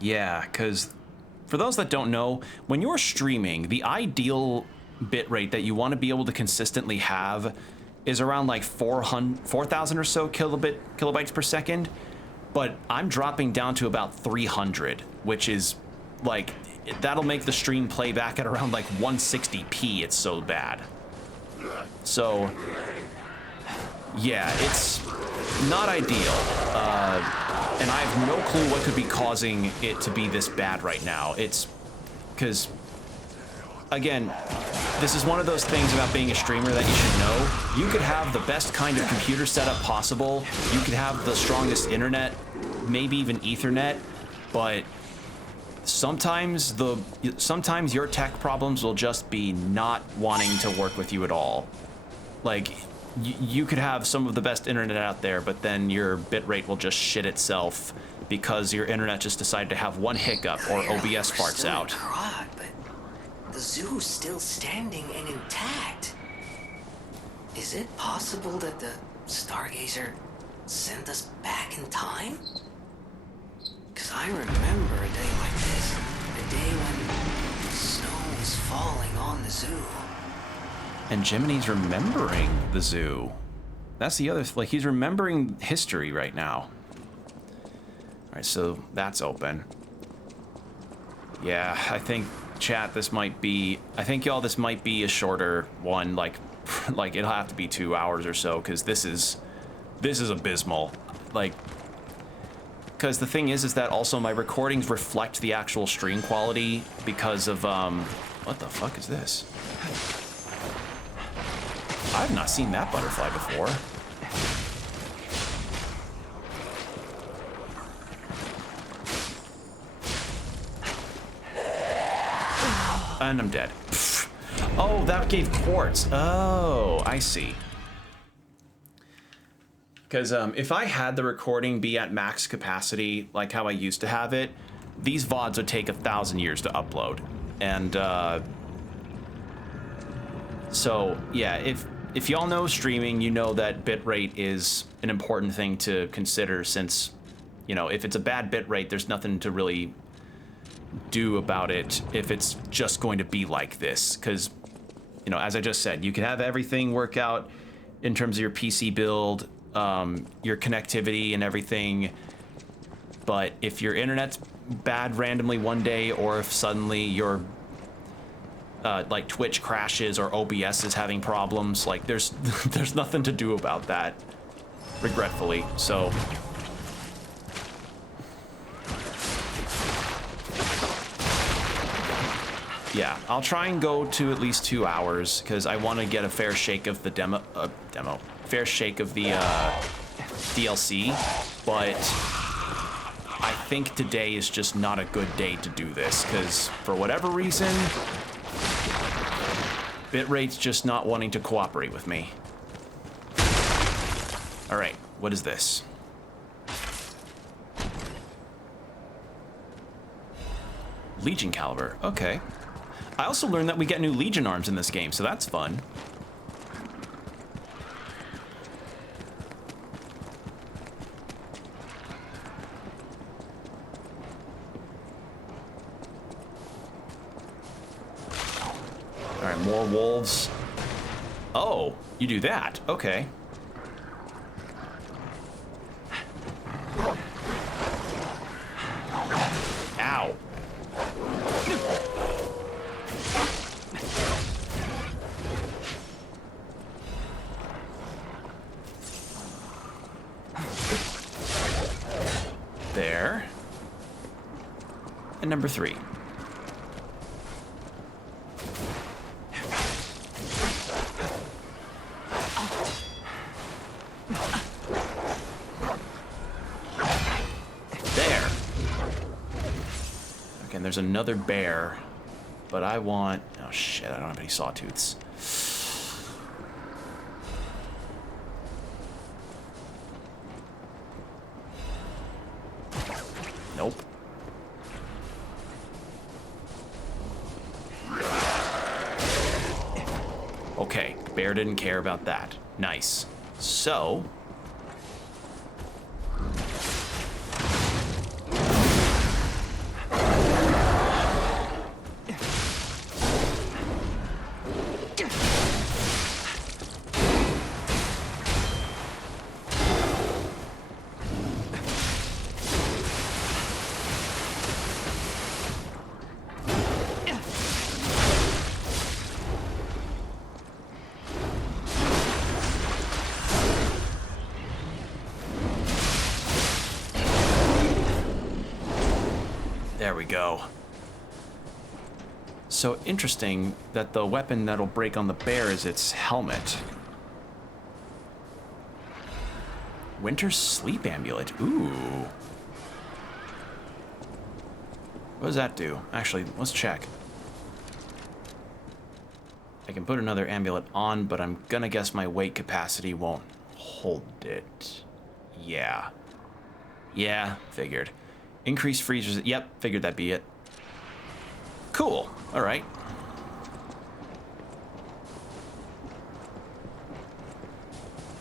yeah, because for those that don't know, when you're streaming, the ideal bitrate that you want to be able to consistently have is around like 4,000 or so kilobytes per second, but I'm dropping down to about 300, which is like, that'll make the stream play back at around like 160p. It's so bad. So yeah, it's not ideal. And I have no clue what could be causing it to be this bad right now. It's because, again, this is one of those things about being a streamer that you should know. You could have the best kind of computer setup possible. You could have the strongest internet, maybe even Ethernet, but sometimes your tech problems will just be not wanting to work with you at all. Like, you could have some of the best internet out there, but then your bitrate will just shit itself because your internet just decided to have one hiccup or OBS farts out. Crod, but the zoo's still standing and intact. Is it possible that the Stargazer sent us back in time? Because I remember a day like this, a day when snow was falling on the zoo. And Jiminy's remembering the zoo. That's the other, like, he's remembering history right now. All right, so that's open. Yeah, I think, chat, this might be, I think, y'all, this might be a shorter one, like it'll have to be 2 hours or so, because this is abysmal. Like, because the thing is that also my recordings reflect the actual stream quality because of, what the fuck is this? I've not seen that butterfly before. And I'm dead. Pfft. Oh, that gave quartz. Oh, I see. Because if I had the recording be at max capacity, like how I used to have it, these VODs would take 1,000 years to upload. And so, yeah, if y'all know streaming, you know that bitrate is an important thing to consider since, you know, if it's a bad bitrate, there's nothing to really do about it if it's just going to be like this. Because, you know, as I just said, you can have everything work out in terms of your PC build, your connectivity and everything. But if your internet's bad randomly one day, or if suddenly your like Twitch crashes or OBS is having problems, like there's nothing to do about that, regretfully. So yeah, I'll try and go to at least 2 hours because I want to get a fair shake of the fair shake of the DLC, but I think today is just not a good day to do this, because for whatever reason, bitrate's just not wanting to cooperate with me. All right, what is this? Legion caliber, okay. I also learned that we get new Legion arms in this game, so that's fun. All right, more wolves. Oh, you do that, okay. Ow. There. And number 3. There. Okay, and there's another bear, but I want... Oh shit, I don't have any sawtooths. Nope. Okay, bear didn't care about that. Nice. So... There we go. So interesting that the weapon that'll break on the bear is its helmet. Winter Sleep Amulet. Ooh. What does that do? Actually, let's check. I can put another amulet on, but I'm gonna guess my weight capacity won't hold it. Yeah. Yeah, figured. Increased freeze. Yep, figured that'd be it. Cool. All right.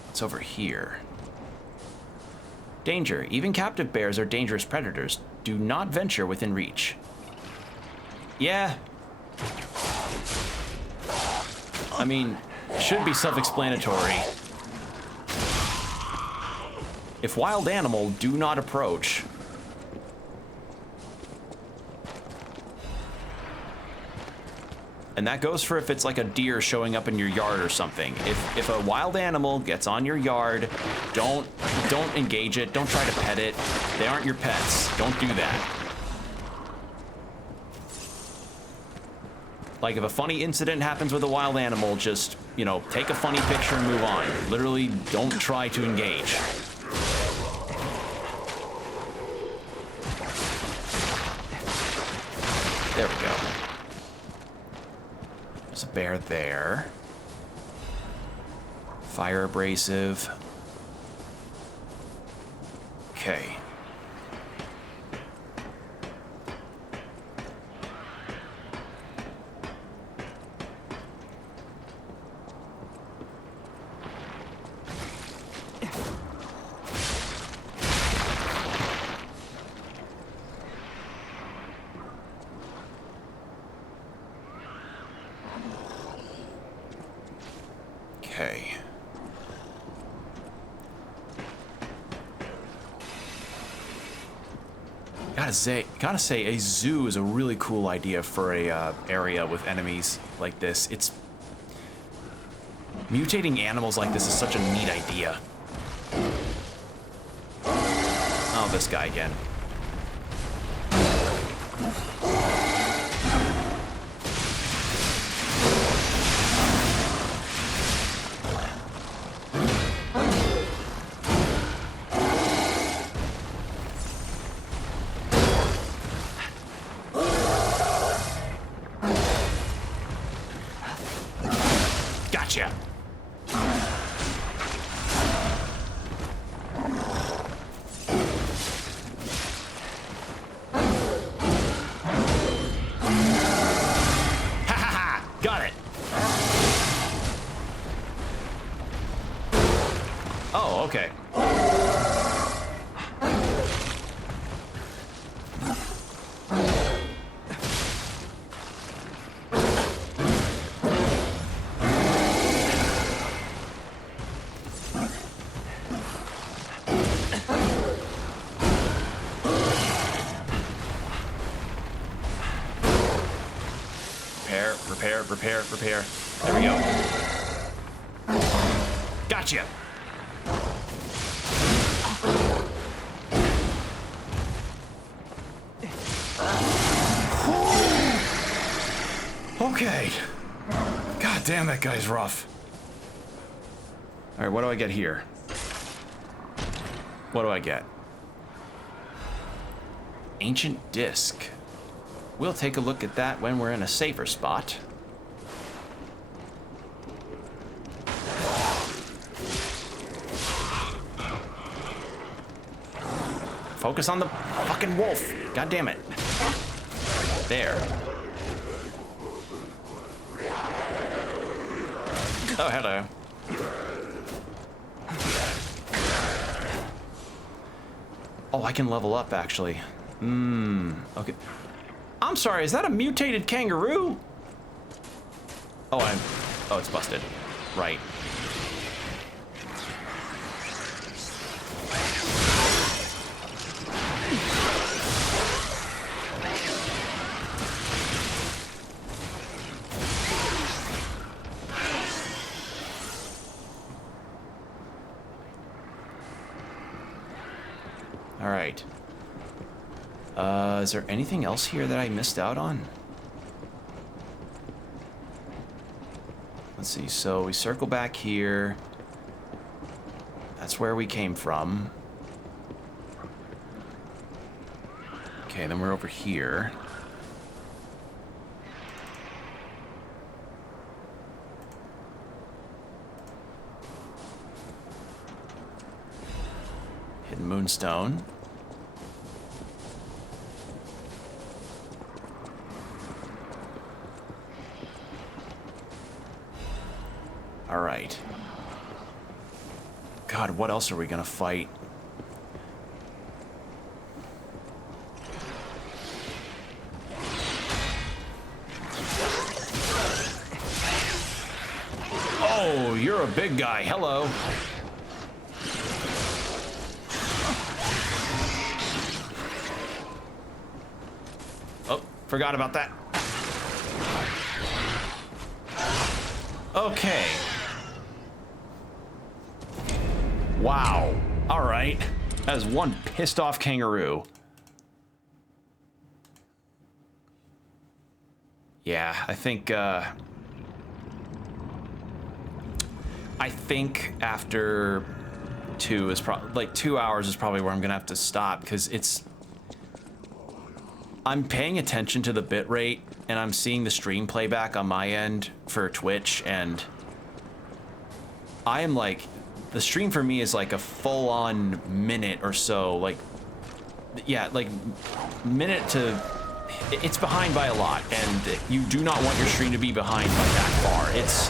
What's over here? Danger. Even captive bears are dangerous predators. Do not venture within reach. Yeah. I mean, should be self-explanatory. If wild animal, do not approach. And that goes for if it's like a deer showing up in your yard or something. If a wild animal gets on your yard, don't engage it. Don't try to pet it. They aren't your pets. Don't do that. Like if a funny incident happens with a wild animal, just, you know, take a funny picture and move on. Literally, don't try to engage. There we go. There's a bear there. Fire abrasive. Okay. Okay. Gotta say, a zoo is a really cool idea for a area with enemies like this. It's mutating animals like this is such a neat idea. Oh, this guy again. Gotcha. Ha ha ha! Got it. Oh, okay. Repair. There we go. Gotcha. Okay. God damn, that guy's rough. All right, what do I get here? What do I get? Ancient disc. We'll take a look at that when we're in a safer spot. Focus on the fucking wolf. God damn it. There. Oh, hello. Oh, I can level up, actually. Okay. I'm sorry, is that a mutated kangaroo? Oh, it's busted. Right. All right. Is there anything else here that I missed out on? Let's see, so we circle back here. That's where we came from. Okay, then we're over here. Hidden Moonstone. All right. God, what else are we gonna fight? Oh, you're a big guy. Hello. Oh, forgot about that. Okay. Wow. All right. That is one pissed off kangaroo. Yeah, I think after 2 is probably like 2 hours is probably where I'm gonna have to stop, because I'm paying attention to the bit rate and I'm seeing the stream playback on my end for Twitch, and I am like, the stream for me is like a full-on minute or so, like, yeah, like minute to, it's behind by a lot, and you do not want your stream to be behind by that far. It's,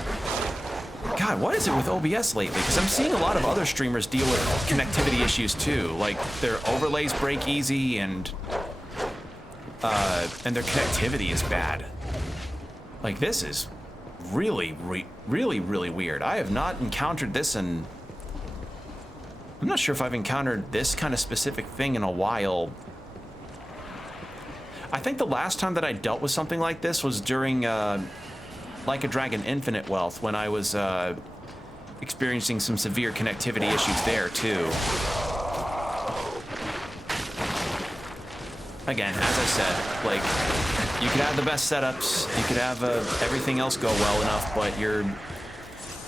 God, what is it with OBS lately? Because I'm seeing a lot of other streamers deal with connectivity issues too, like their overlays break easy, and their connectivity is bad. Like, this is really weird. I have not encountered this in, I'm not sure if I've encountered this kind of specific thing in a while. I think the last time that I dealt with something like this was during Like a Dragon Infinite Wealth, when I was experiencing some severe connectivity issues there too. Again, as I said, like, you could have the best setups, you could have everything else go well enough, but you're,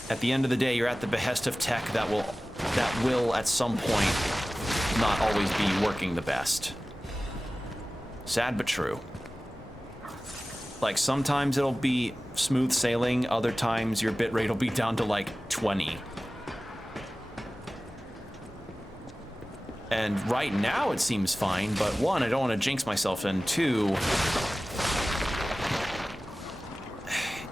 at the end of the day, you're at the behest of tech that will at some point not always be working the best. Sad but true. Like, sometimes it'll be smooth sailing, other times your bitrate will be down to like 20. And right now it seems fine, but one, I don't want to jinx myself, and two,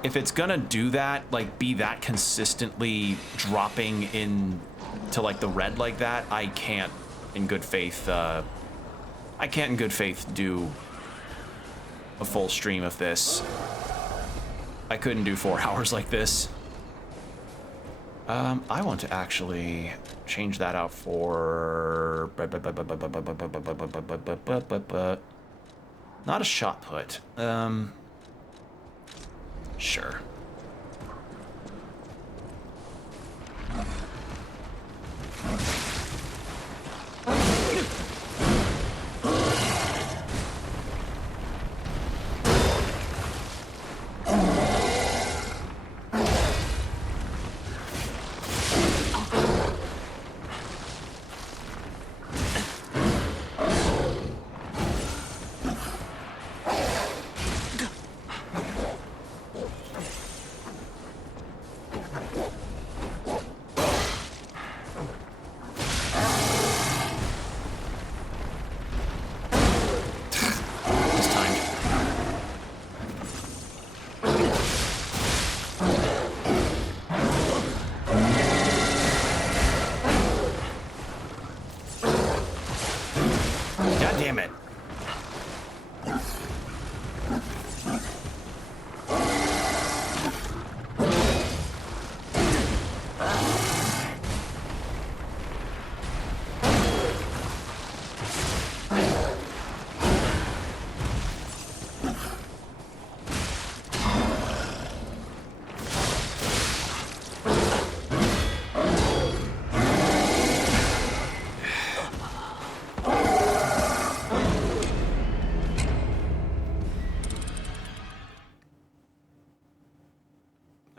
if it's gonna do that, like be that consistently dropping in to like the red like that, I can't in good faith do a full stream of this. I couldn't do 4 hours like this. I want to actually change that out for not a shot put. Sure.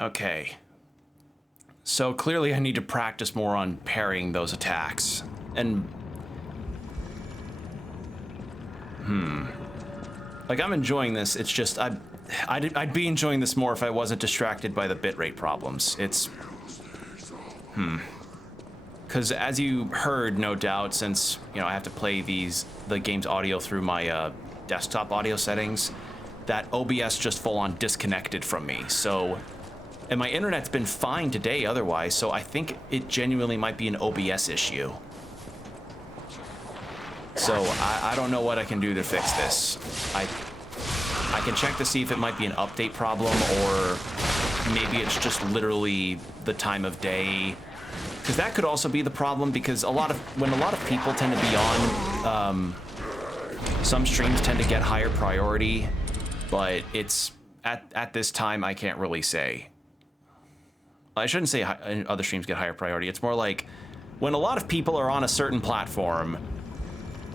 Okay. So clearly I need to practice more on parrying those attacks. And... like, I'm enjoying this, it's just, I'd be enjoying this more if I wasn't distracted by the bitrate problems. It's... Because as you heard, no doubt, since, you know, I have to play the game's audio through my desktop audio settings, that OBS just full-on disconnected from me, so... And my internet's been fine today otherwise, so I think it genuinely might be an OBS issue. So I don't know what I can do to fix this. I can check to see if it might be an update problem, or maybe it's just literally the time of day. Because that could also be the problem, because when a lot of people tend to be on, some streams tend to get higher priority, but it's at this time I can't really say. I shouldn't say other streams get higher priority. It's more like when a lot of people are on a certain platform,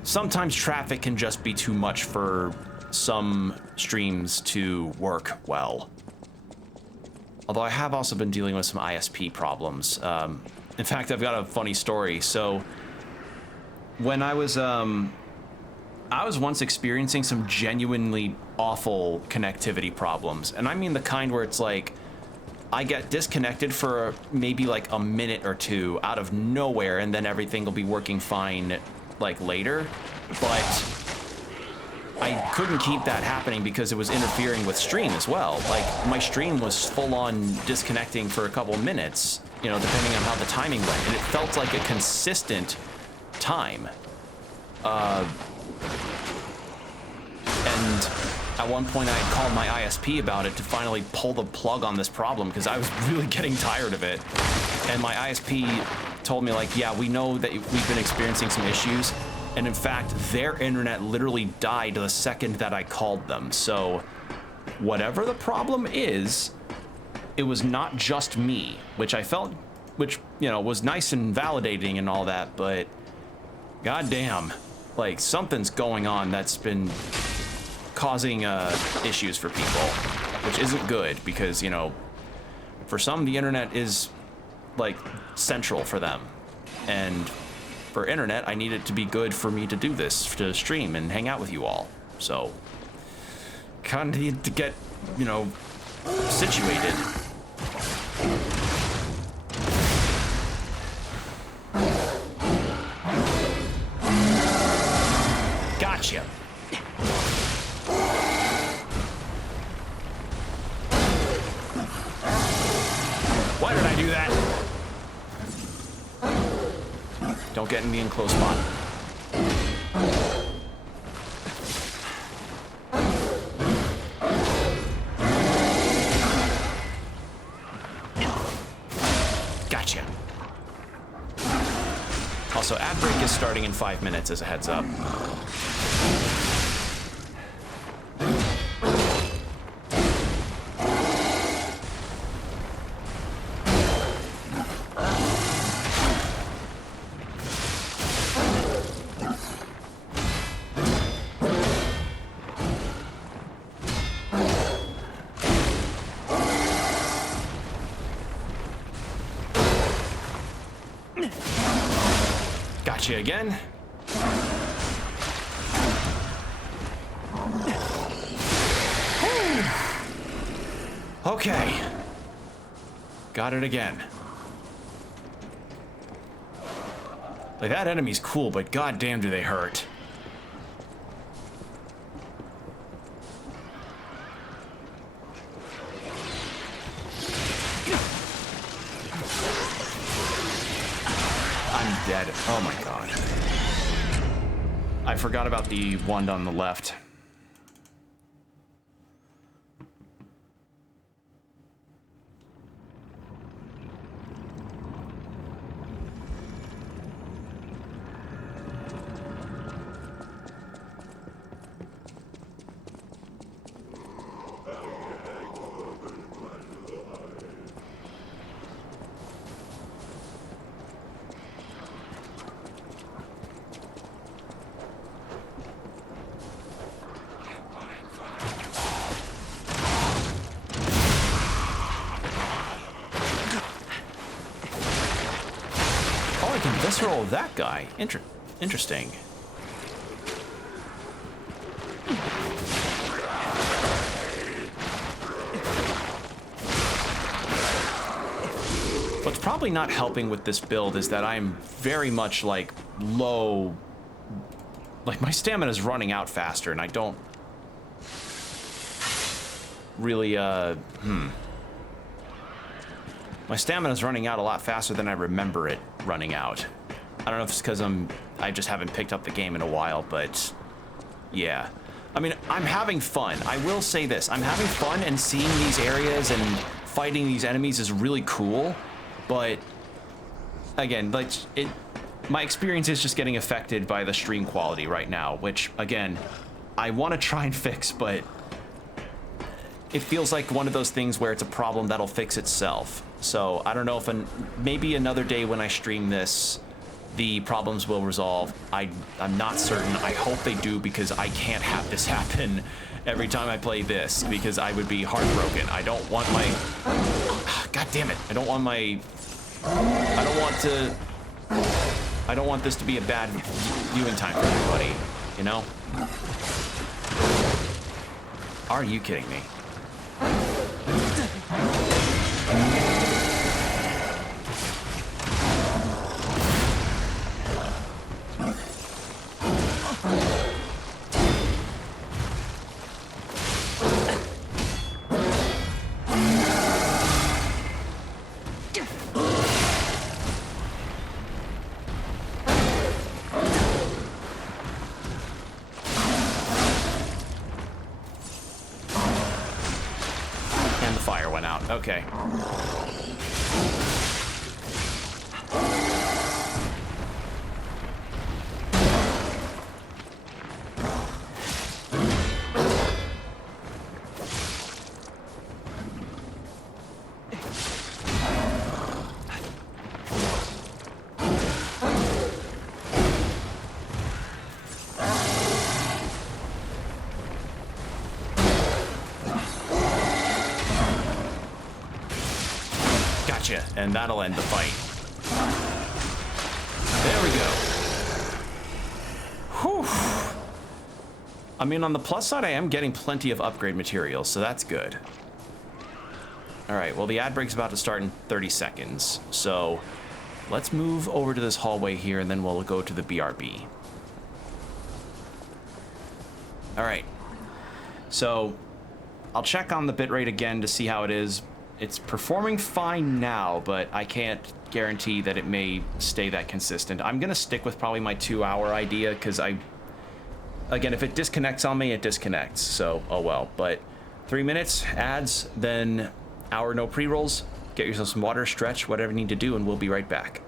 sometimes traffic can just be too much for some streams to work well. Although I have also been dealing with some ISP problems. In fact, I've got a funny story. So when I was once experiencing some genuinely awful connectivity problems. And I mean the kind where it's like, I get disconnected for maybe like a minute or two out of nowhere, and then everything will be working fine like later. But I couldn't keep that happening because it was interfering with stream as well. Like, my stream was full on disconnecting for a couple minutes, you know, depending on how the timing went. And it felt like a consistent time. And at one point I had called my ISP about it to finally pull the plug on this problem because I was really getting tired of it. And my ISP told me, like, yeah, we know that we've been experiencing some issues. And in fact, their internet literally died the second that I called them. So whatever the problem is, it was not just me, which I felt, which, you know, was nice and validating and all that, but goddamn, like, something's going on that's been causing issues for people, which isn't good because, you know, for some the internet is like central for them, and for internet I need it to be good for me to do this, to stream and hang out with you all. So kind of need to get, you know, situated. Gotcha. Why did I do that? Don't get in the enclosed spot. Gotcha. Also, ad break is starting in 5 minutes as a heads up. Gotcha again. Okay. Got it again. Like, that enemy's cool, but goddamn do they hurt. I'm dead. Oh my god. I forgot about the wand on the left. Visceral of that guy. Interesting. What's probably not helping with this build is that I'm very much like low. Like, my stamina is running out faster, and I don't really my stamina is running out a lot faster than I remember it running out. I don't know if it's because I just haven't picked up the game in a while, but yeah. I mean, I'm having fun. I will say this. I'm having fun, and seeing these areas and fighting these enemies is really cool, but again, like, my experience is just getting affected by the stream quality right now, which, again, I want to try and fix, but it feels like one of those things where it's a problem that'll fix itself. So I don't know if maybe another day when I stream this, the problems will resolve. I'm not certain. I hope they do, because I can't have this happen every time I play this, because I would be heartbroken. I don't want my... God damn it. I don't want this to be a bad viewing time for everybody, you know? Are you kidding me? Okay. And that'll end the fight. There we go. Whew. I mean, on the plus side, I am getting plenty of upgrade materials, so that's good. All right, well, the ad break's about to start in 30 seconds, so let's move over to this hallway here, and then we'll go to the BRB. All right, so I'll check on the bitrate again to see how it is. It's performing fine now, but I can't guarantee that it may stay that consistent. I'm gonna stick with probably my 2-hour idea, because again, if it disconnects on me, it disconnects, so oh well. But 3 minutes, ads, then hour no pre-rolls, get yourself some water, stretch, whatever you need to do, and we'll be right back.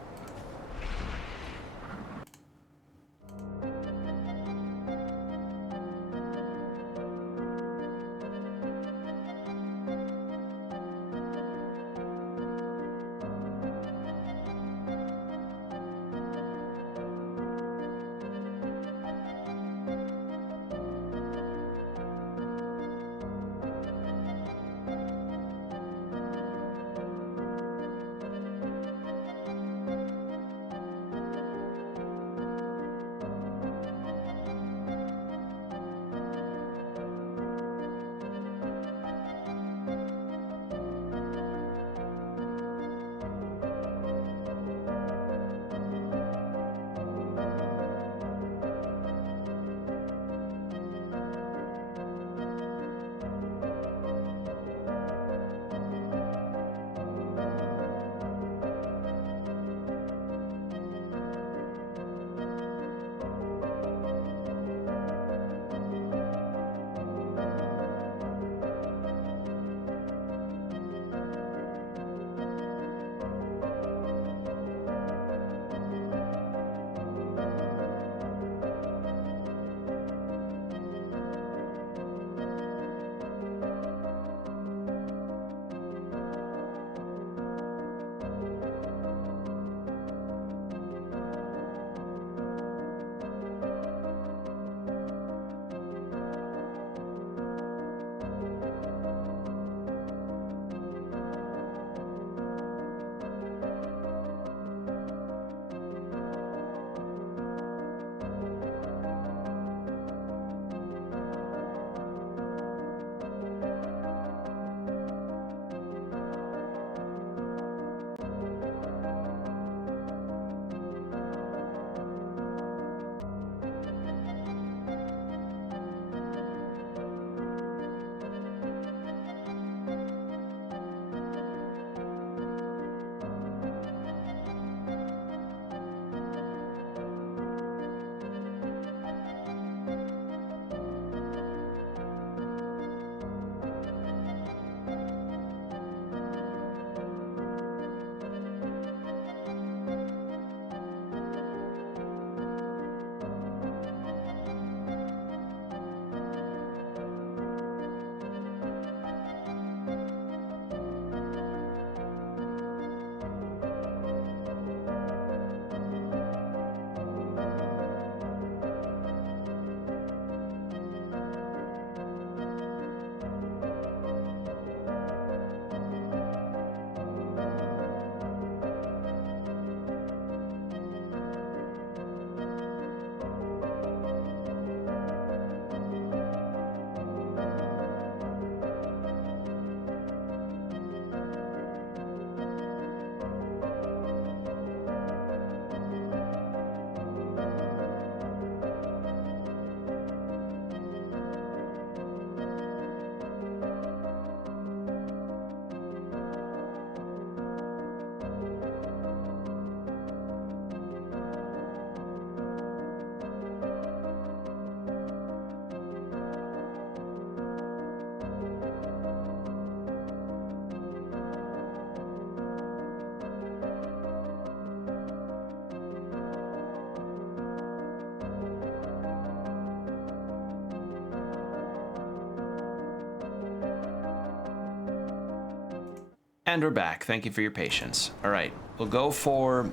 And we're back. Thank you for your patience. All right, we'll go for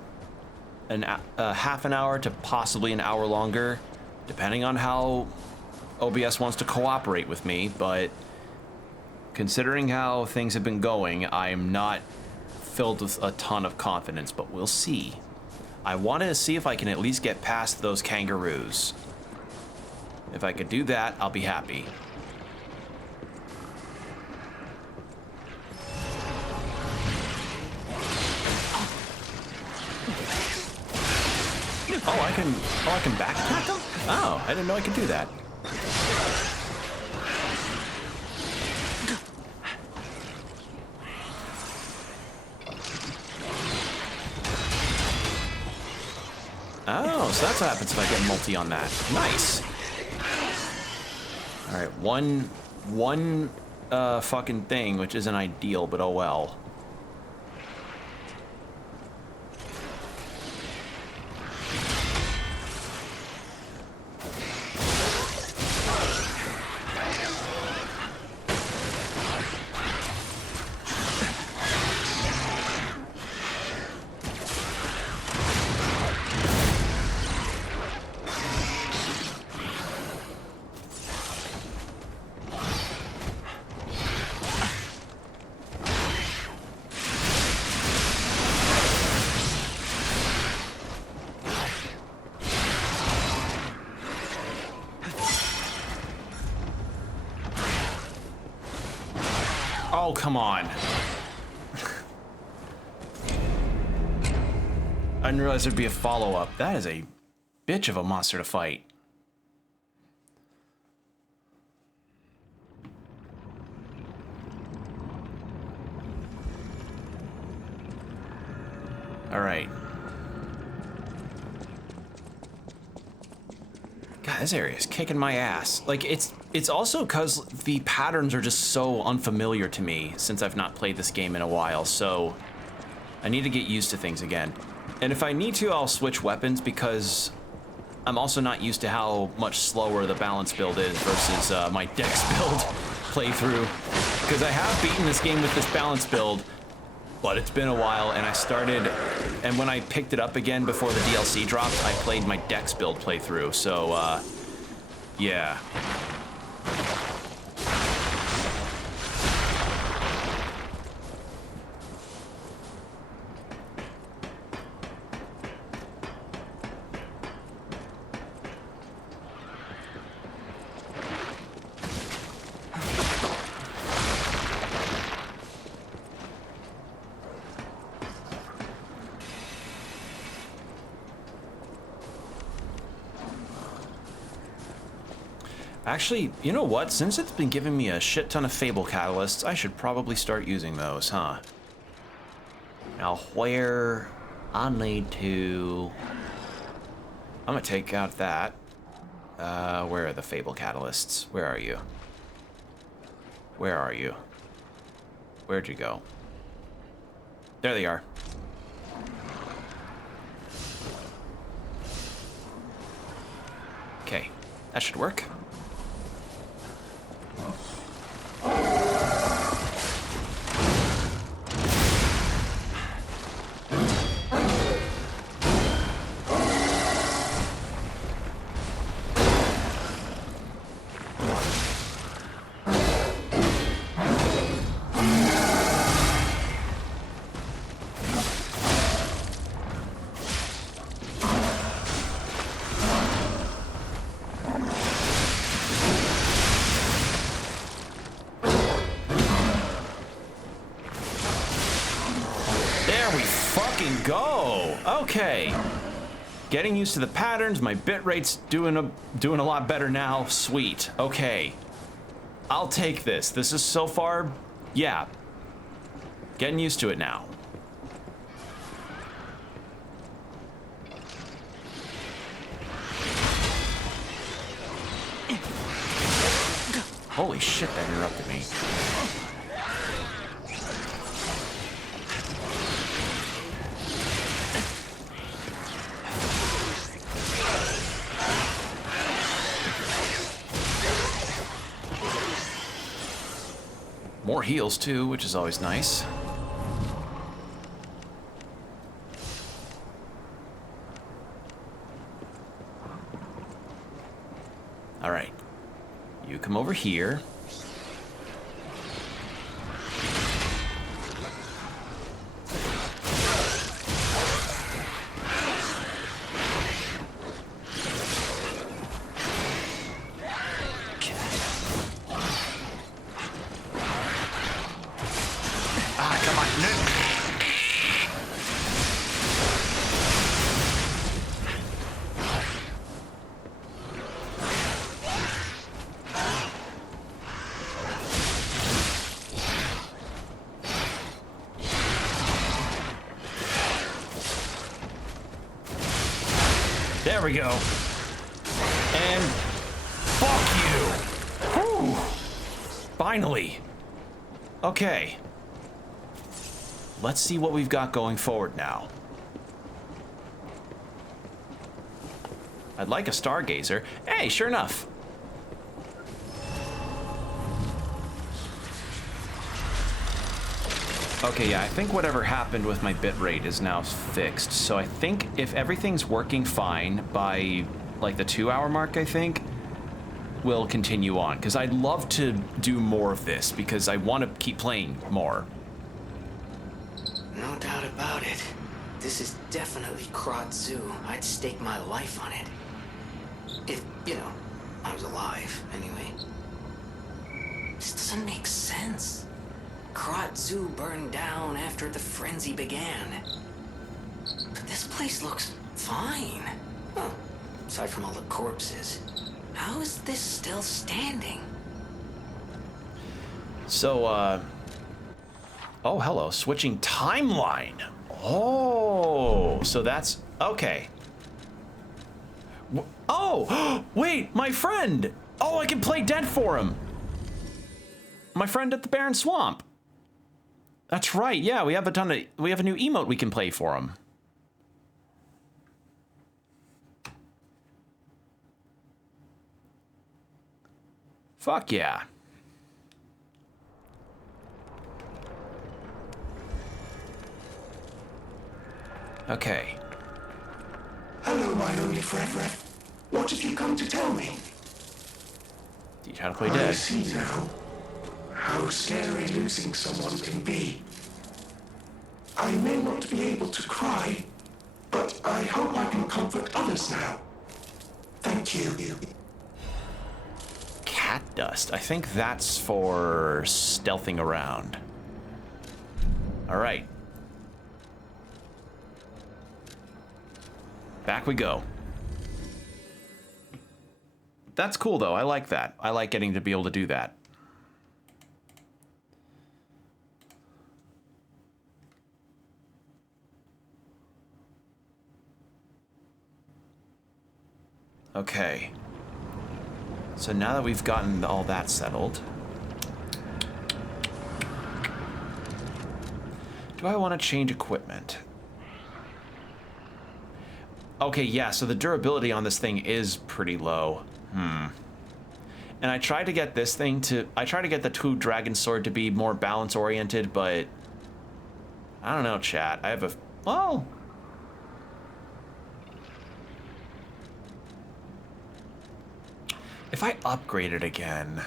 half an hour to possibly an hour longer, depending on how OBS wants to cooperate with me, but considering how things have been going, I am not filled with a ton of confidence, but we'll see. I wanted to see if I can at least get past those kangaroos. If I could do that, I'll be happy. Oh, I can back attack them? Oh, I didn't know I could do that. Oh, so that's what happens if I get multi on that. Nice. All right, one fucking thing, which isn't ideal, but oh well. Oh, come on. I didn't realize there'd be a follow-up. That is a bitch of a monster to fight. All right. God, this area is kicking my ass. Like, it's also because the patterns are just so unfamiliar to me since I've not played this game in a while, so I need to get used to things again. And if I need to, I'll switch weapons because I'm also not used to how much slower the balance build is versus my dex build playthrough. Because I have beaten this game with this balance build, but it's been a while, and I started, and when I picked it up again before the DLC dropped, I played my dex build playthrough, so, yeah. Actually, you know what? Since it's been giving me a shit ton of Fable catalysts, I should probably start using those, huh? Now, where I need to... I'm gonna take out that. Where are the Fable catalysts? Where are you? Where are you? Where'd you go? There they are. Okay, that should work. Go. Okay. Getting used to the patterns. My bit rate's doing a lot better now. Sweet. Okay. I'll take this. This is so far, yeah. Getting used to it now. Holy shit, that interrupted me. More heals too, which is always nice. All right, you come over here. There we go. And fuck you. Whew. Finally. Okay. Let's see what we've got going forward now. I'd like a stargazer. Hey, sure enough. Okay, yeah, I think whatever happened with my bitrate is now fixed. So I think if everything's working fine by like the 2-hour mark, I think we'll continue on. Because I'd love to do more of this because I want to keep playing more. No doubt about it. This is definitely Krot Zoo. I'd stake my life on it. If, you know, I was alive, anyway. This doesn't make sense. Krot Zoo burned down after the frenzy began. But this place looks fine. Well, aside from all the corpses. How is this still standing? So, oh, hello. Switching timeline. Oh, so that's... Okay. Oh, wait, my friend. Oh, I can play dead for him. My friend at the Barren Swamp. That's right. Yeah, we have a new emote we can play for him. Fuck yeah. Okay. Hello, my only friend. What have you come to tell me? Teach how to play I dead. see now how scary losing someone can be. I may not be able to cry, but I hope I can comfort others now. Thank you. Cat dust. I think that's for stealthing around. All right. Back we go. That's cool, though. I like that. I like getting to be able to do that. Okay. So now that we've gotten all that settled, do I want to change equipment? Okay, yeah, so the durability on this thing is pretty low. And I tried to get this thing to... I tried to get the two dragon sword to be more balance-oriented, but... I don't know, chat. I have a... Well... If I upgrade it again...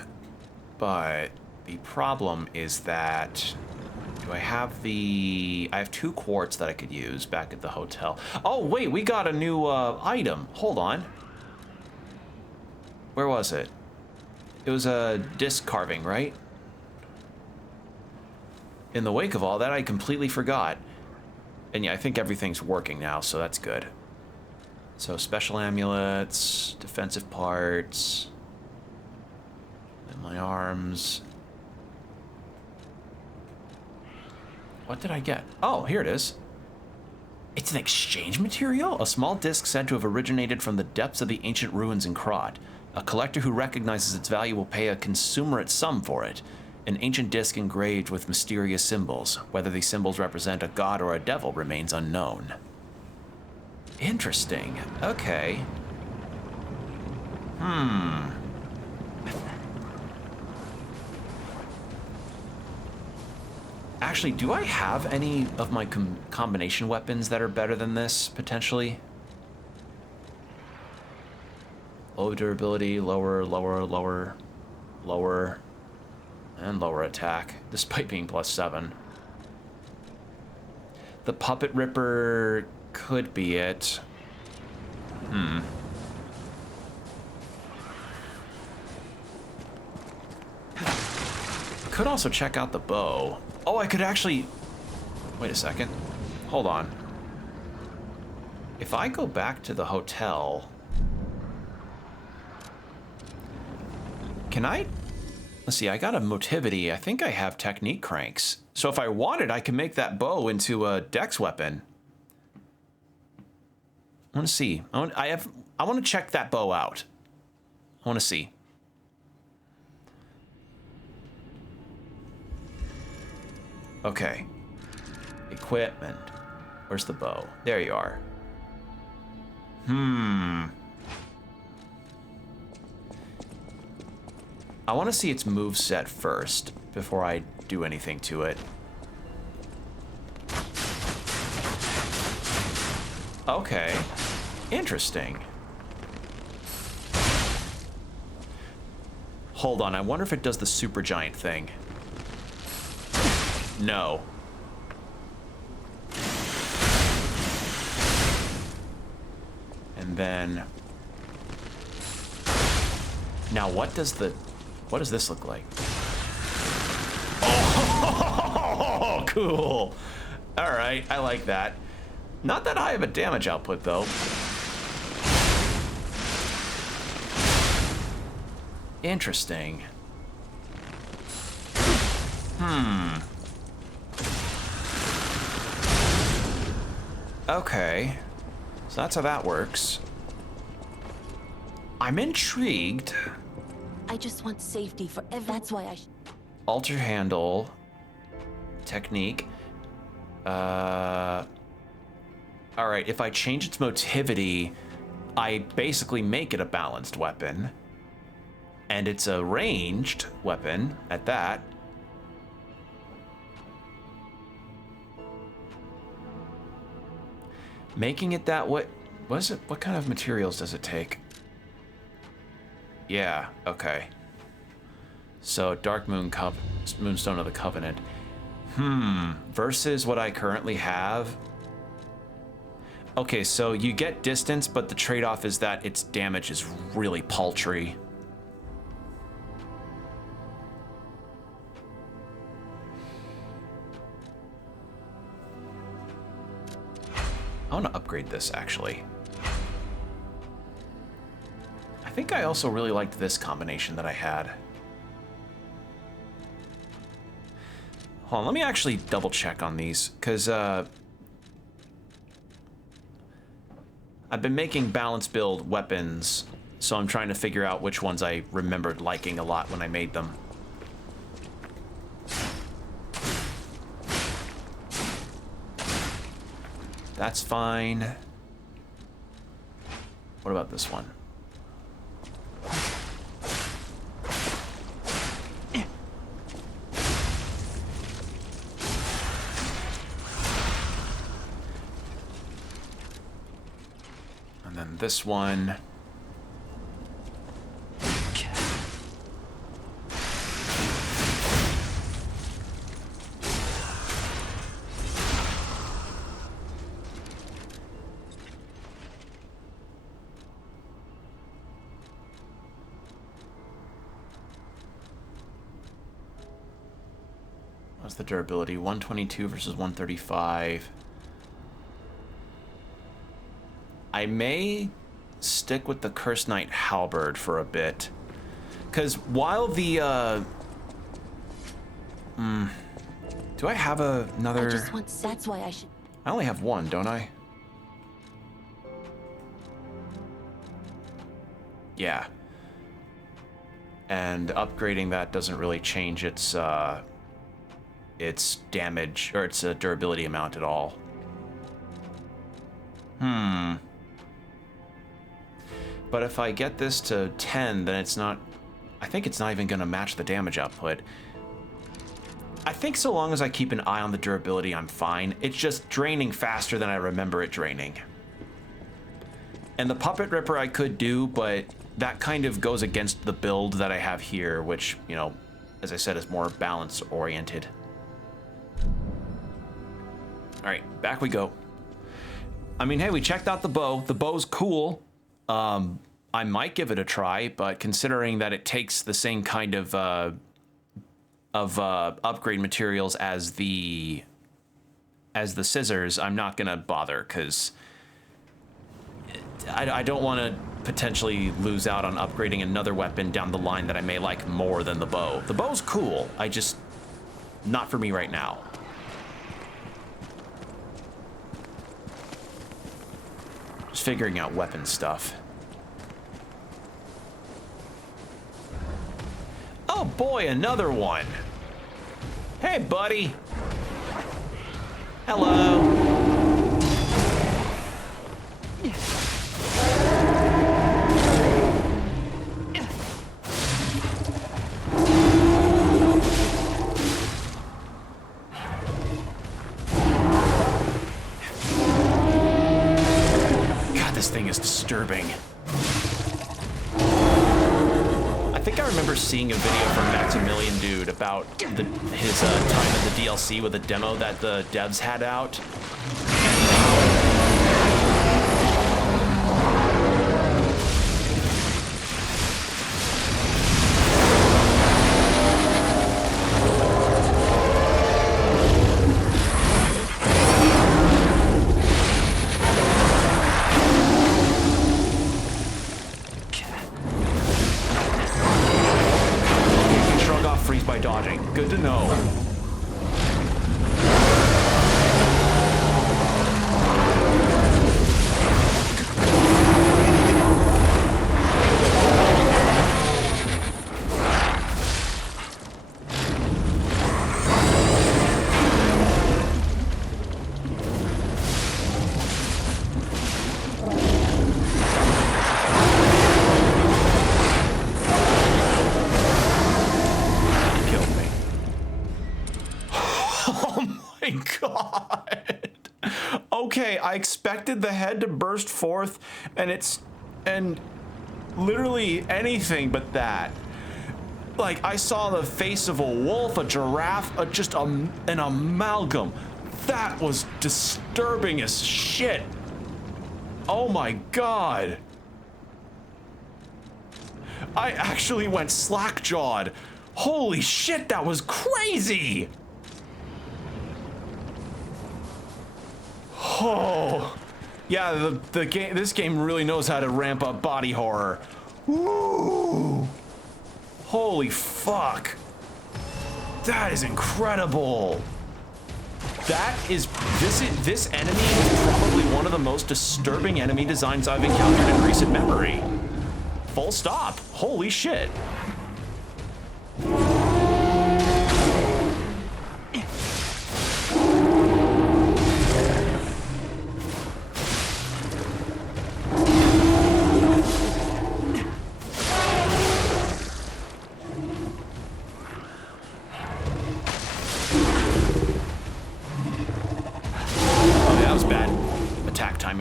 But... The problem is that... Do I have the... I have 2 quartz that I could use back at the hotel. Oh, wait, we got a new item. Hold on. Where was it? It was a disc carving, right? In the wake of all that, I completely forgot. And yeah, I think everything's working now, so that's good. So special amulets, defensive parts, and my arms. What did I get? Oh, here it is. It's an exchange material? A small disc said to have originated from the depths of the ancient ruins in Krot. A collector who recognizes its value will pay a consummate sum for it. An ancient disc engraved with mysterious symbols. Whether these symbols represent a god or a devil remains unknown. Interesting. Okay. Actually, do I have any of my combination weapons that are better than this, potentially? Low durability, lower, and lower attack, despite being +7. The Puppet Ripper could be it. Could also check out the bow. Oh, I could actually... Wait a second. Hold on. If I go back to the hotel... Can I... Let's see, I got a motivity. I think I have technique cranks. So if I wanted, I can make that bow into a dex weapon. I want to see. I want to check that bow out. I want to see. Okay. Equipment. Where's the bow? There you are. I want to see its moveset first before I do anything to it. Okay. Interesting. Hold on, I wonder if it does the supergiant thing. No. And then... Now what does this look like? Oh, cool. All right, I like that. Not that high of a damage output, though. Interesting. Okay. So that's how that works. I'm intrigued. I just want safety for That's why I Alter handle. Technique. Alright, if I change its motivity, I basically make it a balanced weapon. And it's a ranged weapon at that. Making it that way. What kind of materials does it take? Yeah, okay. So Dark Moonstone of the Covenant. Versus what I currently have. Okay, so you get distance, but the trade-off is that its damage is really paltry. I want to upgrade this, actually. I think I also really liked this combination that I had. Hold on, let me actually double check on these, because I've been making balanced build weapons, so I'm trying to figure out which ones I remembered liking a lot when I made them. That's fine. What about this one? And then this one. What's the durability? 122 versus 135. I may stick with the Cursed Knight Halberd for a bit. Because while the, do I have another... I just want... That's why I should... I only have one, don't I? Yeah. And upgrading that doesn't really change its damage, or its durability amount at all. But if I get this to 10, then it's not... I think it's not even going to match the damage output. I think so long as I keep an eye on the durability, I'm fine. It's just draining faster than I remember it draining. And the Puppet Ripper I could do, but that kind of goes against the build that I have here, which, you know, as I said, is more balance-oriented. All right, back we go. I mean, hey, we checked out the bow. The bow's cool. I might give it a try, but considering that it takes the same kind of upgrade materials as the scissors, I'm not gonna bother, because I don't want to potentially lose out on upgrading another weapon down the line that I may like more than the bow. The bow's cool. I just... not for me right now. Just just figuring out weapon stuff. Oh boy, another one. Hey, buddy. Hello. God, this thing is disturbing. I think I remember seeing a video from Maximilian Dude about his time in the DLC with a demo that the devs had out. Good to know. Okay, I expected the head to burst forth, and literally anything but that. Like, I saw the face of a wolf, a giraffe, just an amalgam. That was disturbing as shit. Oh my god. I actually went slack-jawed. Holy shit, that was crazy! Oh, yeah, this game really knows how to ramp up body horror. Woo! Holy fuck. That is incredible. This enemy is probably one of the most disturbing enemy designs I've encountered in recent memory. Full stop. Holy shit.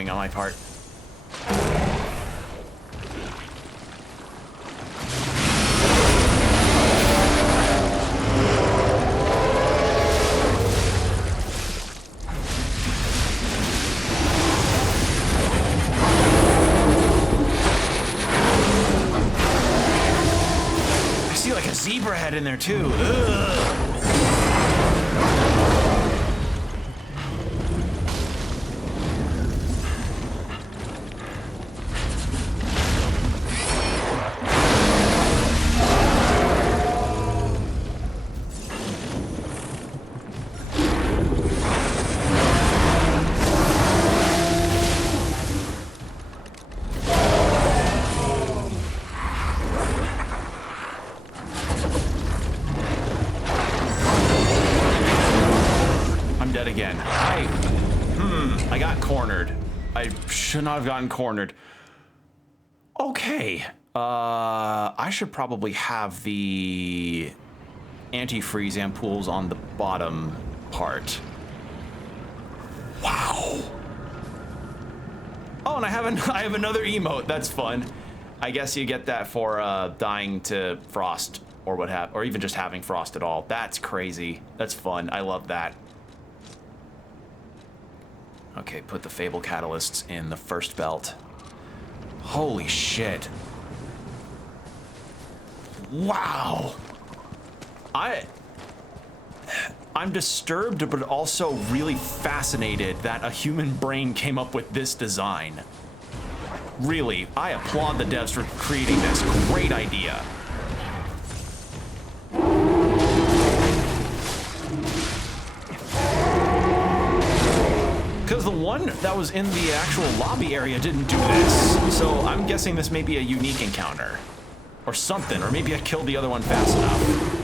On my part. I see like a zebra head in there too. Ugh. I got cornered. I should not have gotten cornered. Okay. I should probably have the antifreeze ampoules on the bottom part. Wow. Oh, and I have another emote. That's fun. I guess you get that for dying to frost or even just having frost at all. That's crazy. That's fun. I love that. Okay, put the Fable catalysts in the first belt. Holy shit. Wow. I'm disturbed, but also really fascinated that a human brain came up with this design. Really, I applaud the devs for creating this. Great idea. Because the one that was in the actual lobby area didn't do this. So I'm guessing this may be a unique encounter. Or something. Or maybe I killed the other one fast enough.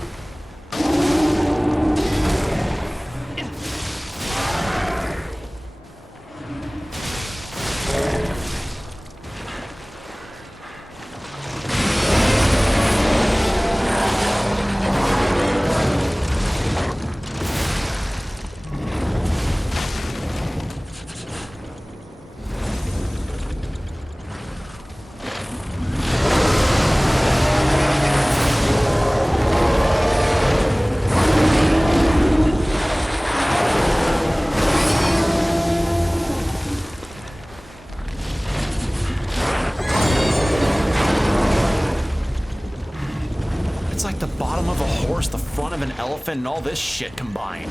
And all this shit combined.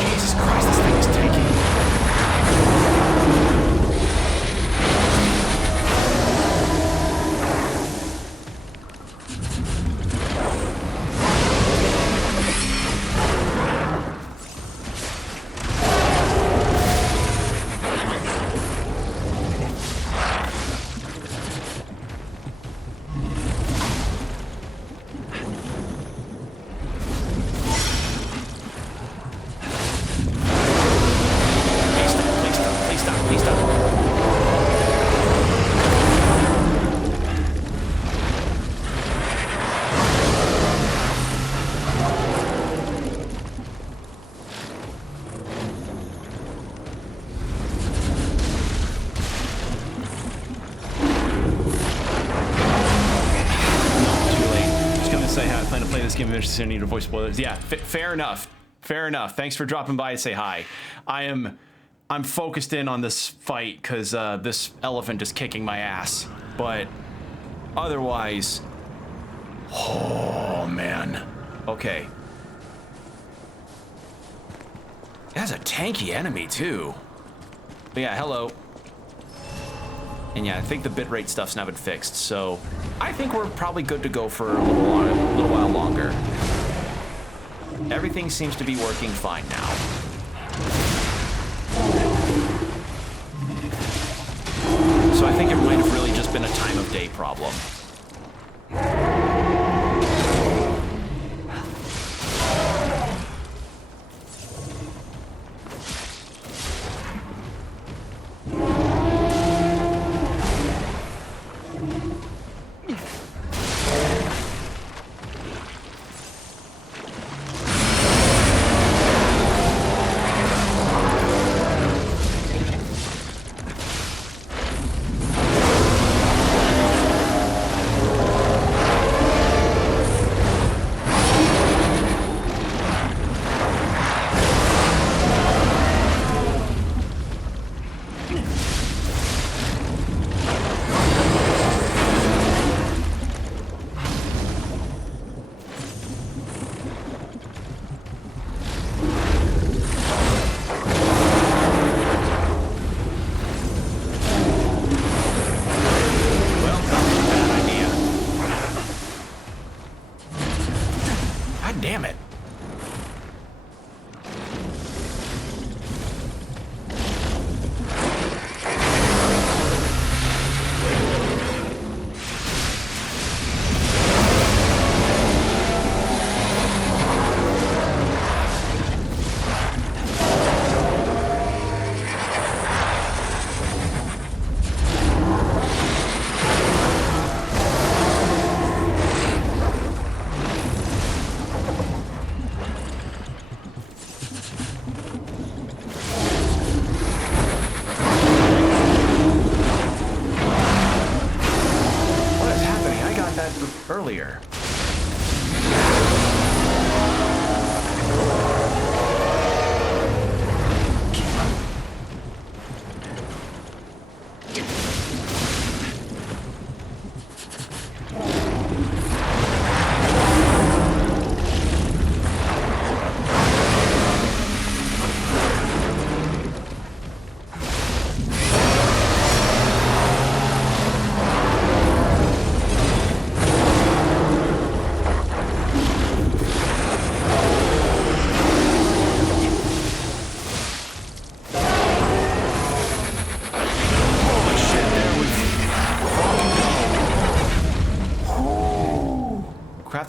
Jesus Christ, this thing is taking. I need to voice spoilers. Yeah, fair enough. Fair enough. Thanks for dropping by to say hi. I'm focused in on this fight because this elephant is kicking my ass. But otherwise, oh man. Okay. It has a tanky enemy too. But yeah, hello. And yeah, I think the bitrate stuff's now been fixed, so I think we're probably good to go for a little while longer. Everything seems to be working fine now. So I think it might have really just been a time of day problem. Earlier.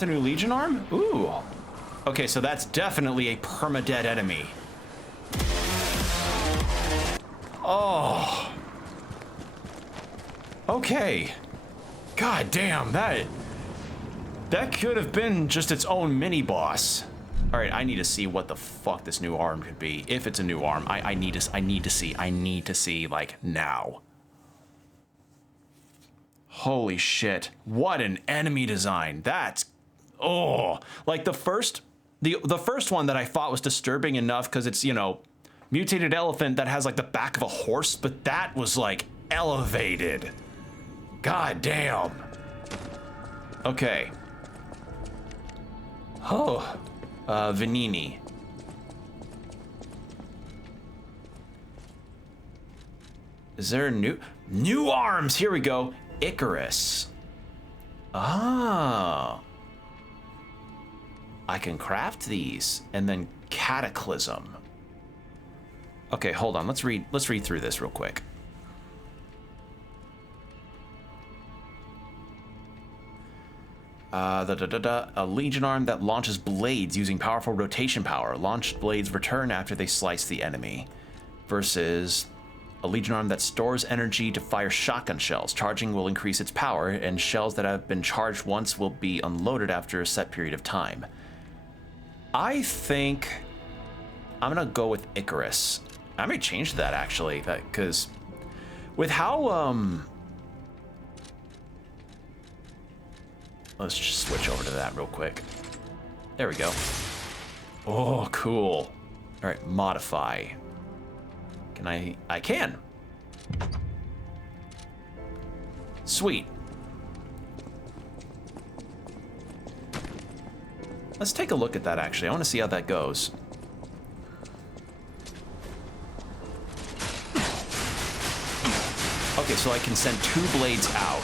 unlocked a new Legion arm? Ooh. Okay, so that's definitely a permadead enemy. Oh. Okay. God damn, that could have been just its own mini-boss. All right, I need to see what the fuck this new arm could be. If it's a new arm, I need to see, like, now. Holy shit. What an enemy design. That's, oh. Like, the first one that I thought was disturbing enough because it's, you know, mutated elephant that has, like, the back of a horse, but that was, like, elevated. God damn. Okay. Oh. Vanini. Is there a new arms? Here we go. Icarus. Ah. I can craft these and then Cataclysm. Okay, hold on. Let's read through this real quick. A Legion arm that launches blades using powerful rotation power. Launched blades return after they slice the enemy. Versus a Legion arm that stores energy to fire shotgun shells. Charging will increase its power, and shells that have been charged once will be unloaded after a set period of time. I think I'm gonna go with Icarus. I may change that actually, because with how let's just switch over to that real quick. There we go. Oh, cool. All right, modify. Can I can. Sweet. Let's take a look at that actually. I want to see how that goes. Okay, so I can send 2 blades out.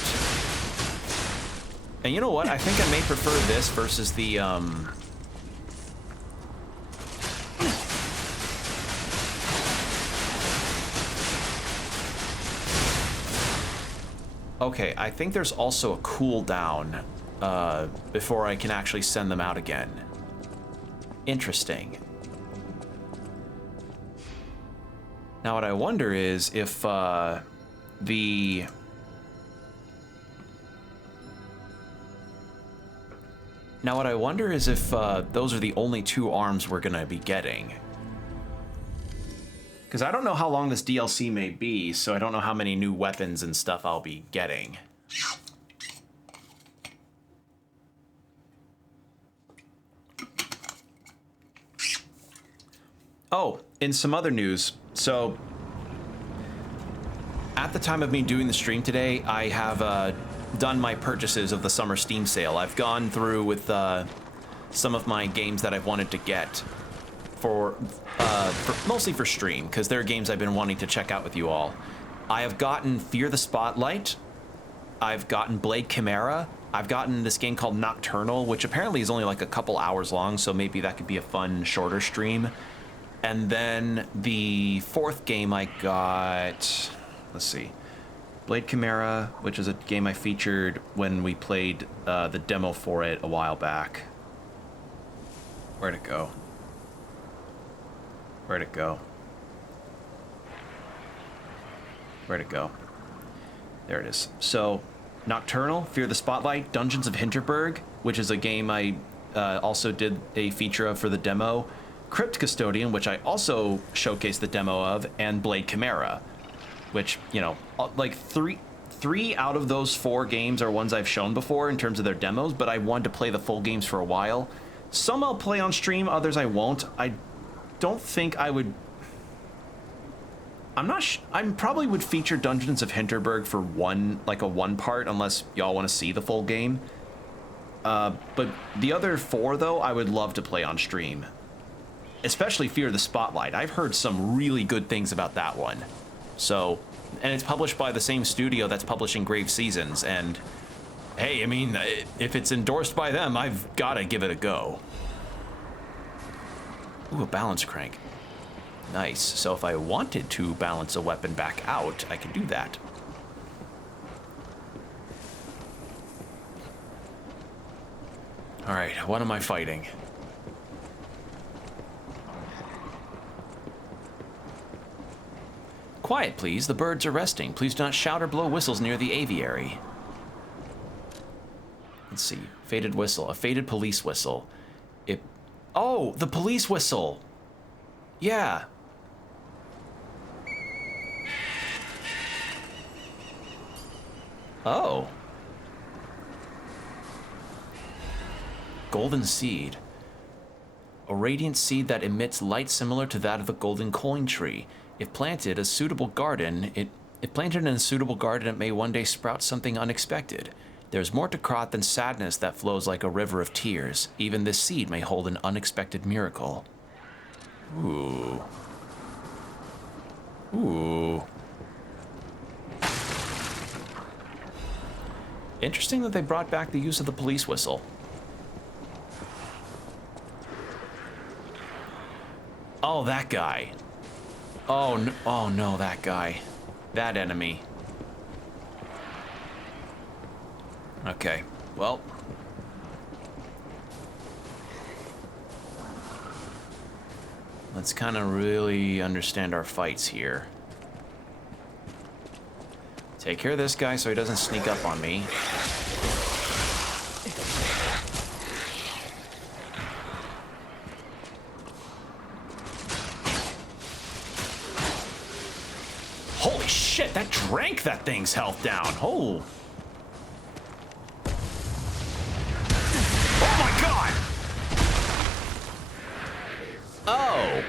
And you know what? I think I may prefer this versus the, Okay, I think there's also a cooldown before I can actually send them out again. Interesting. Now what I wonder is if those are the only 2 arms we're gonna be getting. Because I don't know how long this DLC may be, so I don't know how many new weapons and stuff I'll be getting. Oh, in some other news, so at the time of me doing the stream today, I have done my purchases of the summer Steam sale. I've gone through with some of my games that I've wanted to get for mostly for stream, because they're games I've been wanting to check out with you all. I have gotten Fear the Spotlight. I've gotten Blade Chimera. I've gotten this game called Nocturnal, which apparently is only like a couple hours long, so maybe that could be a fun, shorter stream. And then the 4th game I got, let's see, Blade Chimera, which is a game I featured when we played the demo for it a while back. Where'd it go? Where'd it go? Where'd it go? There it is. So, Nocturnal, Fear the Spotlight, Dungeons of Hinterberg, which is a game I also did a feature of for the demo, Crypt Custodian, which I also showcased the demo of, and Blade Chimera, which, you know, like three out of those 4 games are ones I've shown before in terms of their demos, but I wanted to play the full games for a while. Some I'll play on stream, others I won't. I don't think I would... I probably would feature Dungeons of Hinterberg for a one part, unless y'all want to see the full game. But the other 4, though, I would love to play on stream. Especially Fear the Spotlight. I've heard some really good things about that one. So, and it's published by the same studio that's publishing Grave Seasons, and hey, I mean, if it's endorsed by them, I've got to give it a go. Ooh, a balance crank. Nice. So if I wanted to balance a weapon back out, I could do that. All right, what am I fighting? Quiet, please. The birds are resting. Please do not shout or blow whistles near the aviary. Let's see. Faded whistle. A faded police whistle. It... Oh, the police whistle! Yeah. Oh. Golden seed. A radiant seed that emits light similar to that of the golden coin tree. If planted in a suitable garden, it may one day sprout something unexpected. There's more to Krot than sadness that flows like a river of tears. Even this seed may hold an unexpected miracle. Ooh. Ooh. Interesting that they brought back the use of the police whistle. Oh, that guy. Oh no, that guy. That enemy. Okay, well. Let's kind of really understand our fights here. Take care of this guy so he doesn't sneak up on me. Holy shit, that drank that thing's health down. Oh. Oh my god! Oh.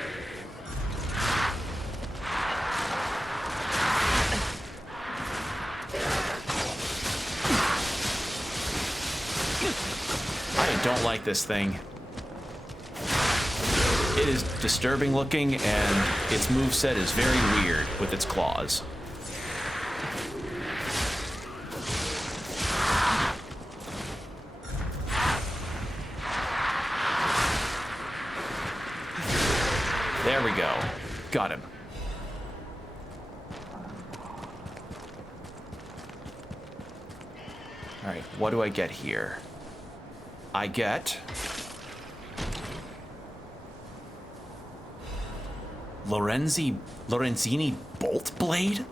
I don't like this thing. It is disturbing looking, and its moveset is very weird with its claws. There we go. Got him. All right, what do I get here? I get... Lorenzini bolt blade?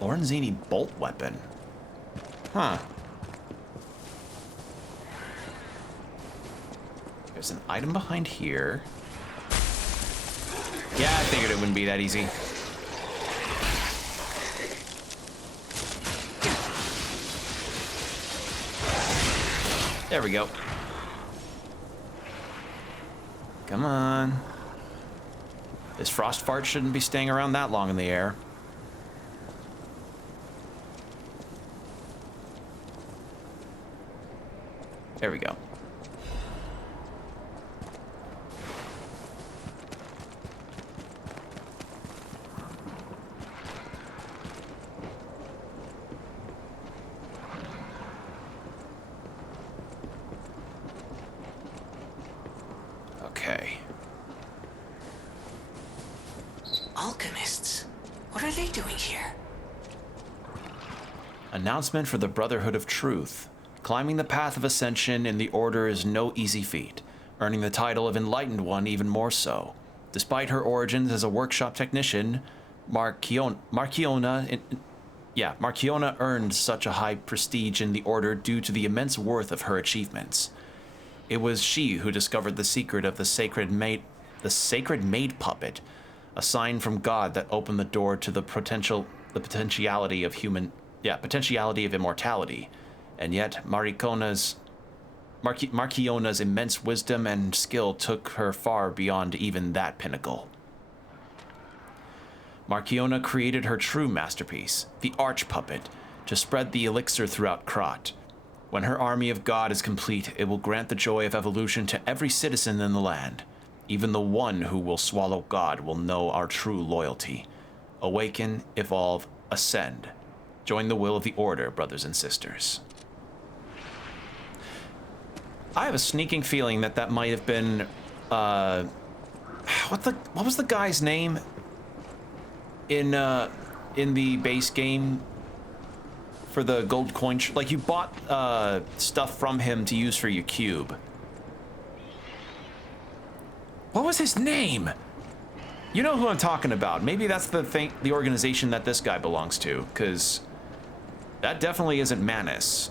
Lorenzini bolt weapon. Huh. There's an item behind here. Yeah, I figured it wouldn't be that easy. There we go. Come on. This frost fart shouldn't be staying around that long in the air. There we go. Okay. Alchemists? What are they doing here? Announcement for the Brotherhood of Truth. Climbing the path of ascension in the Order is no easy feat, earning the title of Enlightened One even more so. Despite her origins as a workshop technician, Marchiona earned such a high prestige in the Order due to the immense worth of her achievements. It was she who discovered the secret of the sacred maid puppet, a sign from God that opened the door to the potentiality of immortality. And yet, Marchiona's immense wisdom and skill took her far beyond even that pinnacle. Marchiona created her true masterpiece, the Arch Puppet, to spread the elixir throughout Krot. When her army of God is complete, it will grant the joy of evolution to every citizen in the land. Even the one who will swallow God will know our true loyalty. Awaken, evolve, ascend. Join the will of the Order, brothers and sisters. I have a sneaking feeling that might have been, what was the guy's name in the base game for the gold coin. Like, you bought stuff from him to use for your cube. What was his name? You know who I'm talking about. Maybe that's the organization that this guy belongs to, because that definitely isn't Manus.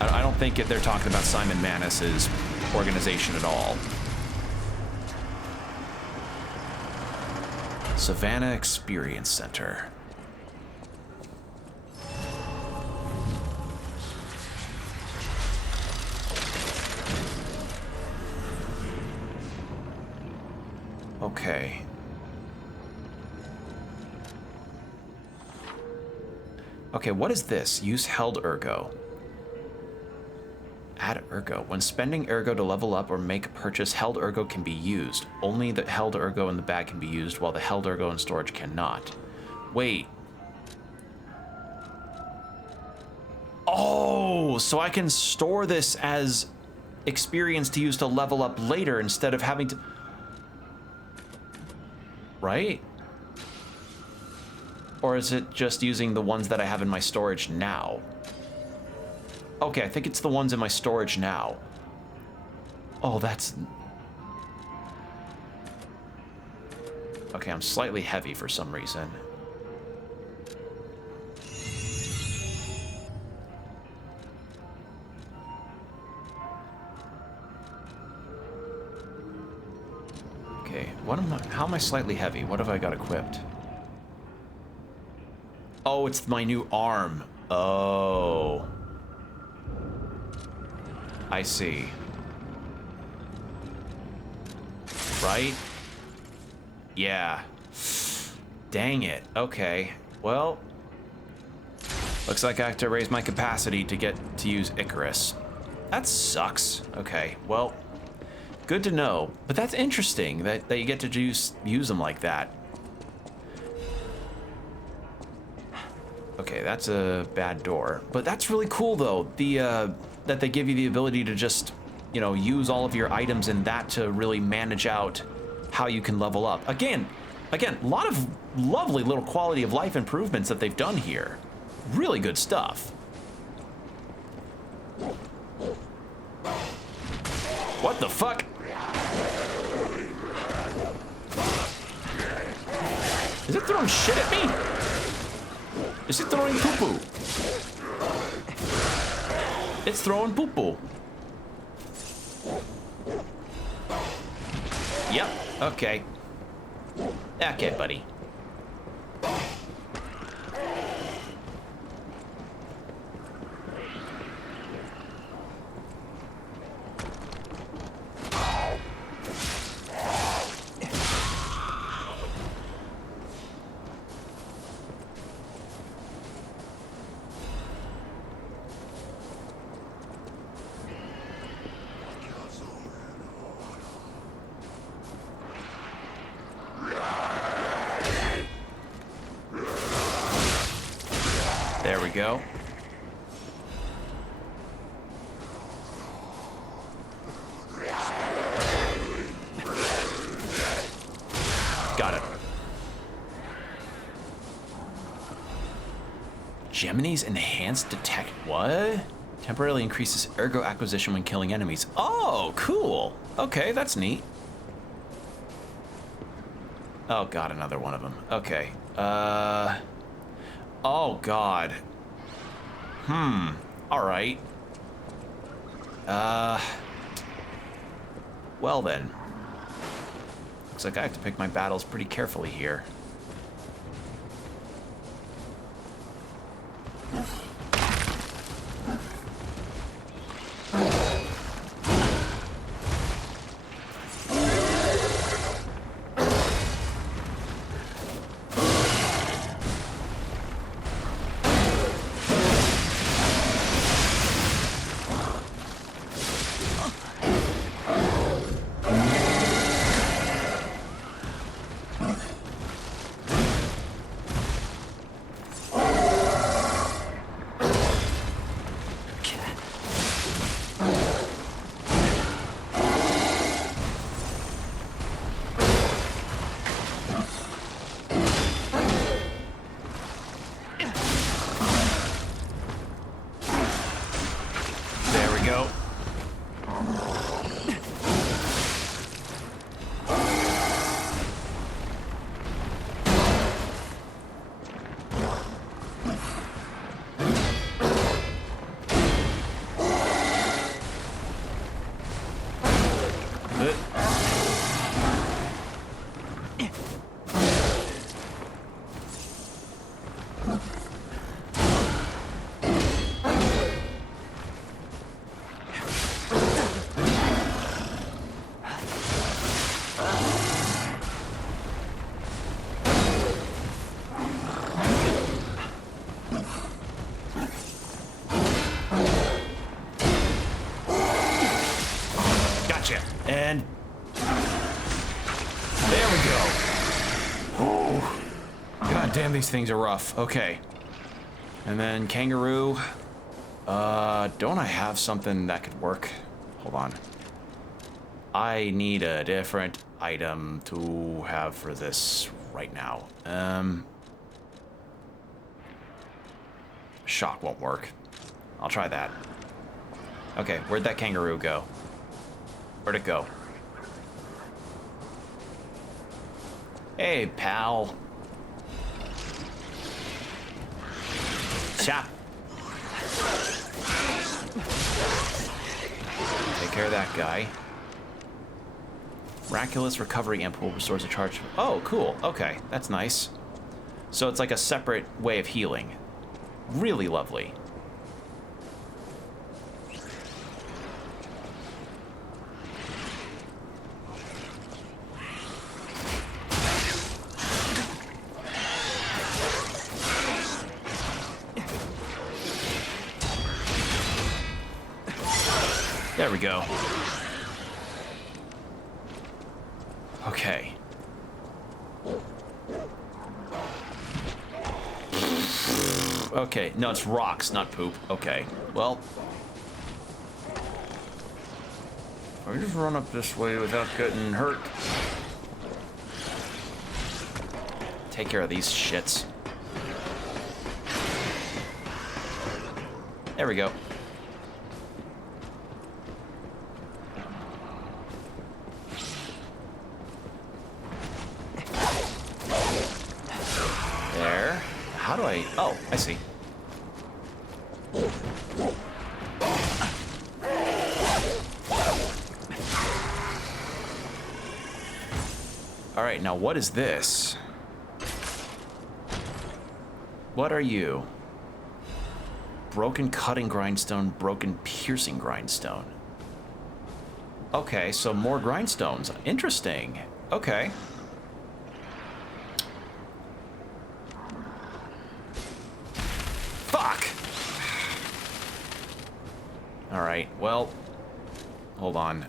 I don't think they're talking about Simon Manus's organization at all. Savannah Experience Center. Okay. Okay, what is this? Use held ergo. Add ergo. When spending ergo to level up or make a purchase, held ergo can be used. Only the held ergo in the bag can be used, while the held ergo in storage cannot. Wait. Oh, so I can store this as experience to use to level up later instead of having to... Right? Or is it just using the ones that I have in my storage now? Okay, I think it's the ones in my storage now. Oh, that's... Okay, I'm slightly heavy for some reason. Okay, what am I... How am I slightly heavy? What have I got equipped? Oh, it's my new arm. Oh. I see. Right? Yeah. Dang it. Okay. Well, looks like I have to raise my capacity to get to use Icarus. That sucks. Okay, well, good to know. But that's interesting that you get to use them like that. Okay, that's a bad door. But that's really cool, though. That they give you the ability to just, you know, use all of your items in that to really manage out how you can level up. Again, a lot of lovely little quality of life improvements that they've done here. Really good stuff. What the fuck? Is it throwing shit at me? Is it throwing poo-poo? It's throwing poo-poo. Yep, okay. Okay, buddy. There we go. Got it. Gemini's enhanced detect... What? Temporarily increases ergo acquisition when killing enemies. Oh, cool. Okay, that's neat. Oh god, another one of them. Okay. Oh god. Alright. Well then. Looks like I have to pick my battles pretty carefully here. go. Gotcha. And there we go. Oh, god damn, these things are rough. Okay. And then kangaroo. Don't I have something that could work? Hold on. I need a different item to have for this right now. Shock won't work. I'll try that. Okay, where'd that kangaroo go? Where'd it go? Hey, pal. Chop. Take care of that guy. Miraculous recovery ampoule restores a charge. Oh, cool. Okay, that's nice. So it's like a separate way of healing. Really lovely. There we go. Okay. Okay, no, it's rocks, not poop. Okay, well. I just run up this way without getting hurt. Take care of these shits. There we go. There. How do I... Oh, I see. All right, now what is this? What are you? Broken cutting grindstone, broken piercing grindstone. Okay, so more grindstones. Interesting. Okay. Fuck! All right, well, hold on.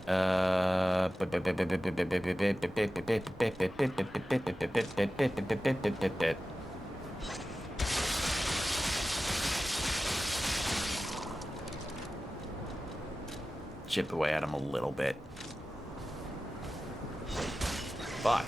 Chip away at him a little bit. Fuck.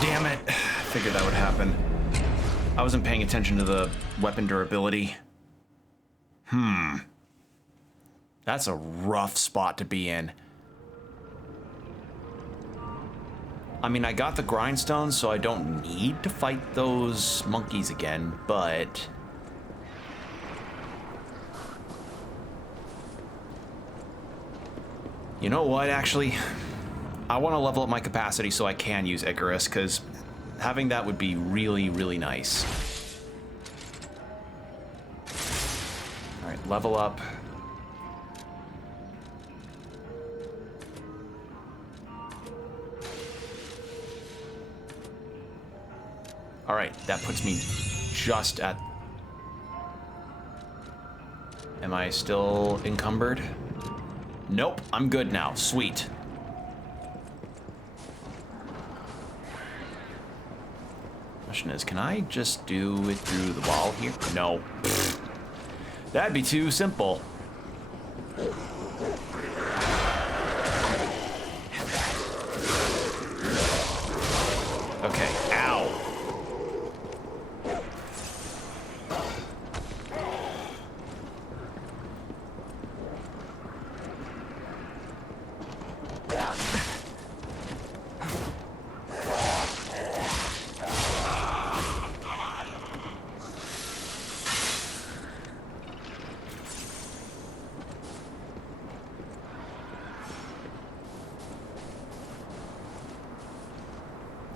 Damn it. Figured that would happen. I wasn't paying attention to the weapon durability. That's a rough spot to be in. I mean, I got the grindstone, so I don't need to fight those monkeys again, but... You know what, actually? I want to level up my capacity so I can use Icarus, because having that would be really, really nice. Alright, level up. All right, that puts me just at... Am I still encumbered? Nope, I'm good now. Sweet. Question is, can I just do it through the wall here? No. Pfft. That'd be too simple. Okay, ow.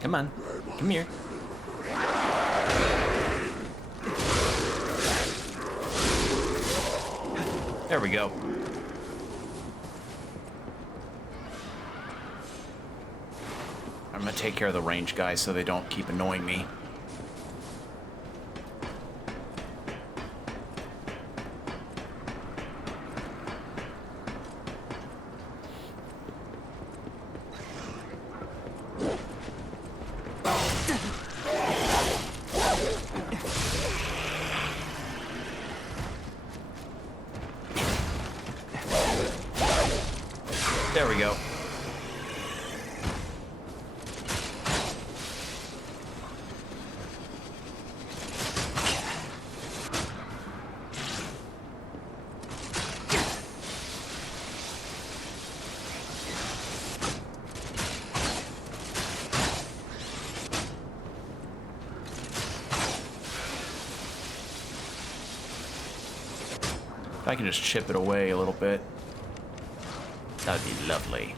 Come on, come here. There we go. I'm gonna take care of the range guys so they don't keep annoying me. There we go. If I can just chip it away a little bit, that would be lovely.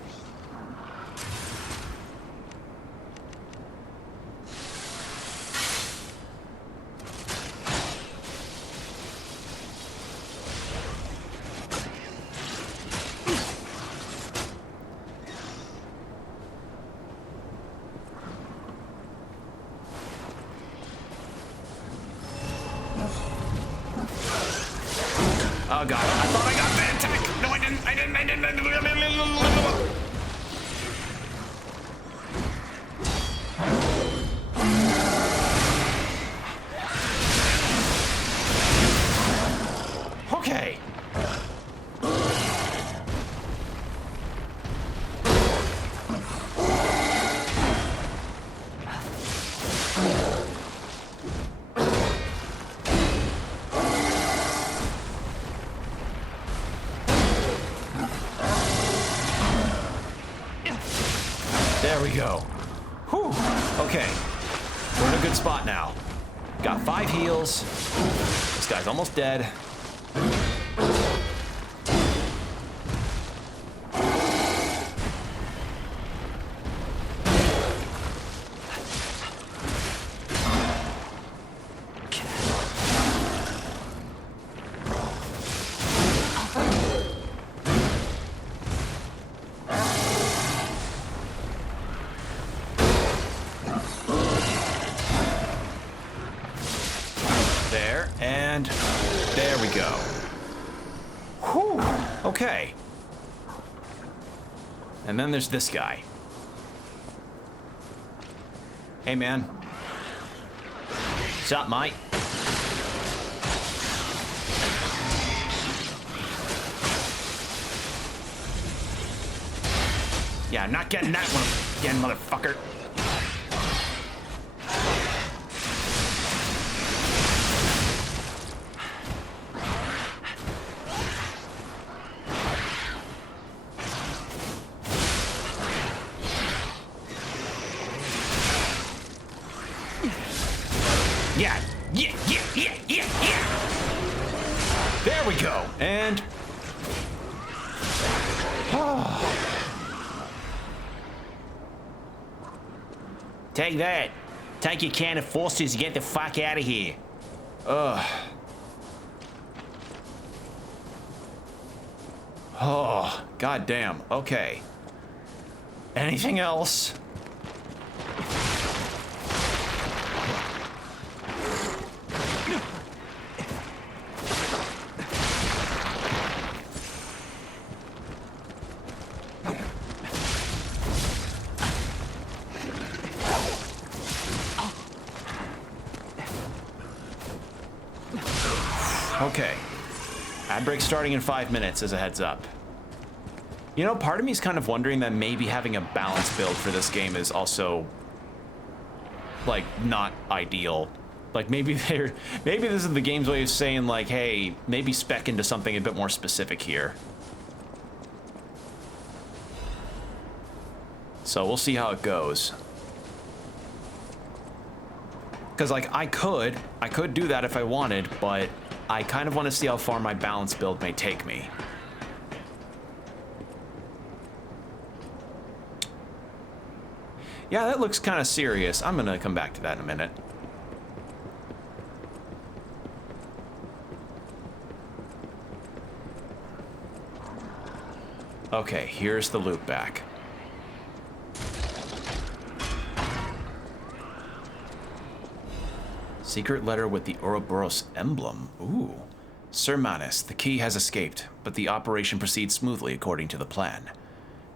Oh god, I thought I got that attack! No, I didn't, I didn't. Okay. There we go. Whew. Okay. We're in a good spot now. Got 5 heals. This guy's almost dead. There, and there we go. Whew, okay. And then there's this guy. Hey, man. What's up, mate? Yeah, I'm not getting that one again, motherfucker. Yeah, yeah, yeah, yeah, yeah, yeah. There we go. And take that. Take your can of forces and get the fuck out of here. Ugh. Oh, goddamn. Okay. Anything else? Okay. Ad break starting in 5 minutes as a heads up. You know, part of me is kind of wondering that maybe having a balanced build for this game is also, like, not ideal. Like, maybe this is the game's way of saying, like, hey, maybe spec into something a bit more specific here. So we'll see how it goes. Because, like, I could do that if I wanted, but I kind of want to see how far my balanced build may take me. Yeah, that looks kind of serious. I'm going to come back to that in a minute. Okay, here's the loop back. Secret letter with the Ouroboros emblem. Ooh. Sir Manus, the key has escaped, but the operation proceeds smoothly according to the plan.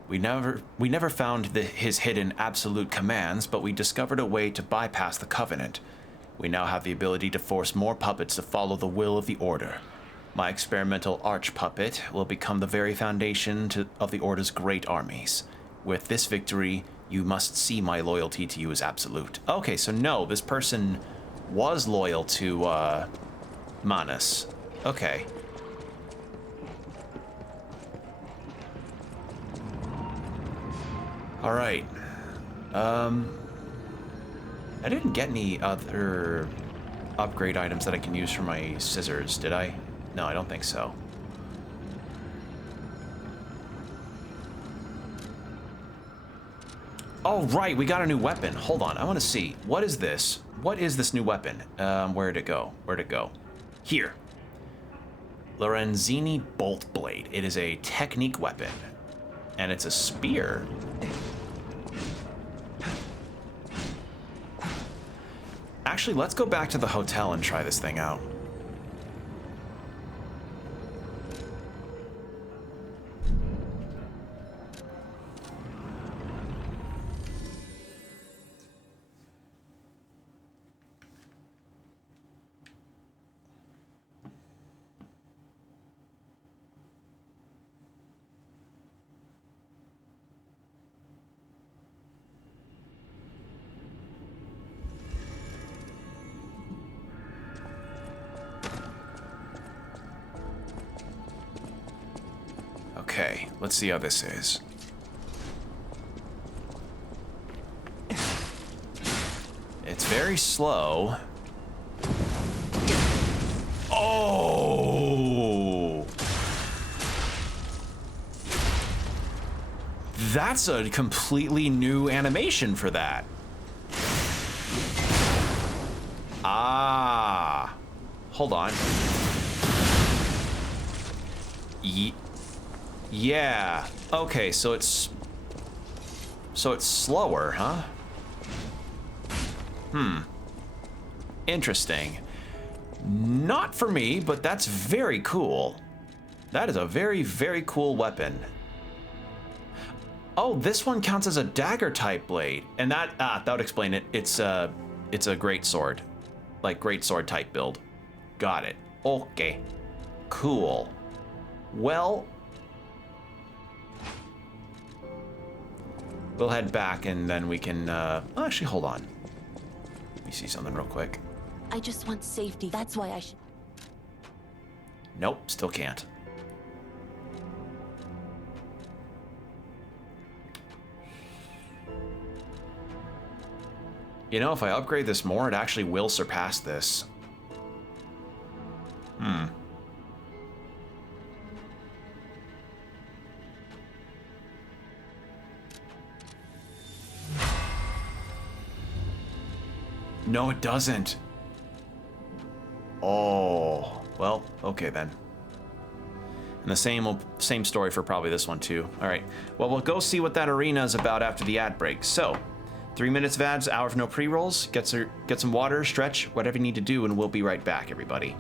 We never found his hidden absolute commands, but we discovered a way to bypass the Covenant. We now have the ability to force more puppets to follow the will of the Order. My experimental arch-puppet will become the very foundation of the Order's great armies. With this victory, you must see my loyalty to you as absolute. Okay, so no, this person was loyal to, Manus. Okay. All right. I didn't get any other upgrade items that I can use for my scissors, did I? No, I don't think so. Oh, right, we got a new weapon. Hold on, I want to see. What is this? What is this new weapon? Where'd it go? Where'd it go? Here. Lorenzini Bolt Blade. It is a technique weapon. And it's a spear. Actually, let's go back to the hotel and try this thing out. Okay, let's see how this is. It's very slow. Oh! That's a completely new animation for that. Ah. Hold on. Yeah. Okay, so it's slower, huh? Interesting. Not for me, but that's very cool. That is a very, very cool weapon. Oh, this one counts as a dagger type blade, and that would explain it. It's a great sword, like great sword type build. Got it. Okay. Cool. Well, we'll head back and then we can, actually, hold on. Let me see something real quick. I just want safety. That's why I should... Nope, still can't. You know, if I upgrade this more, it actually will surpass this. No, it doesn't. Oh, well, okay then. And the same story for probably this one too. All right, well, we'll go see what that arena is about after the ad break. So, 3 minutes of ads, hour of no pre-rolls, get some water, stretch, whatever you need to do, and we'll be right back, everybody.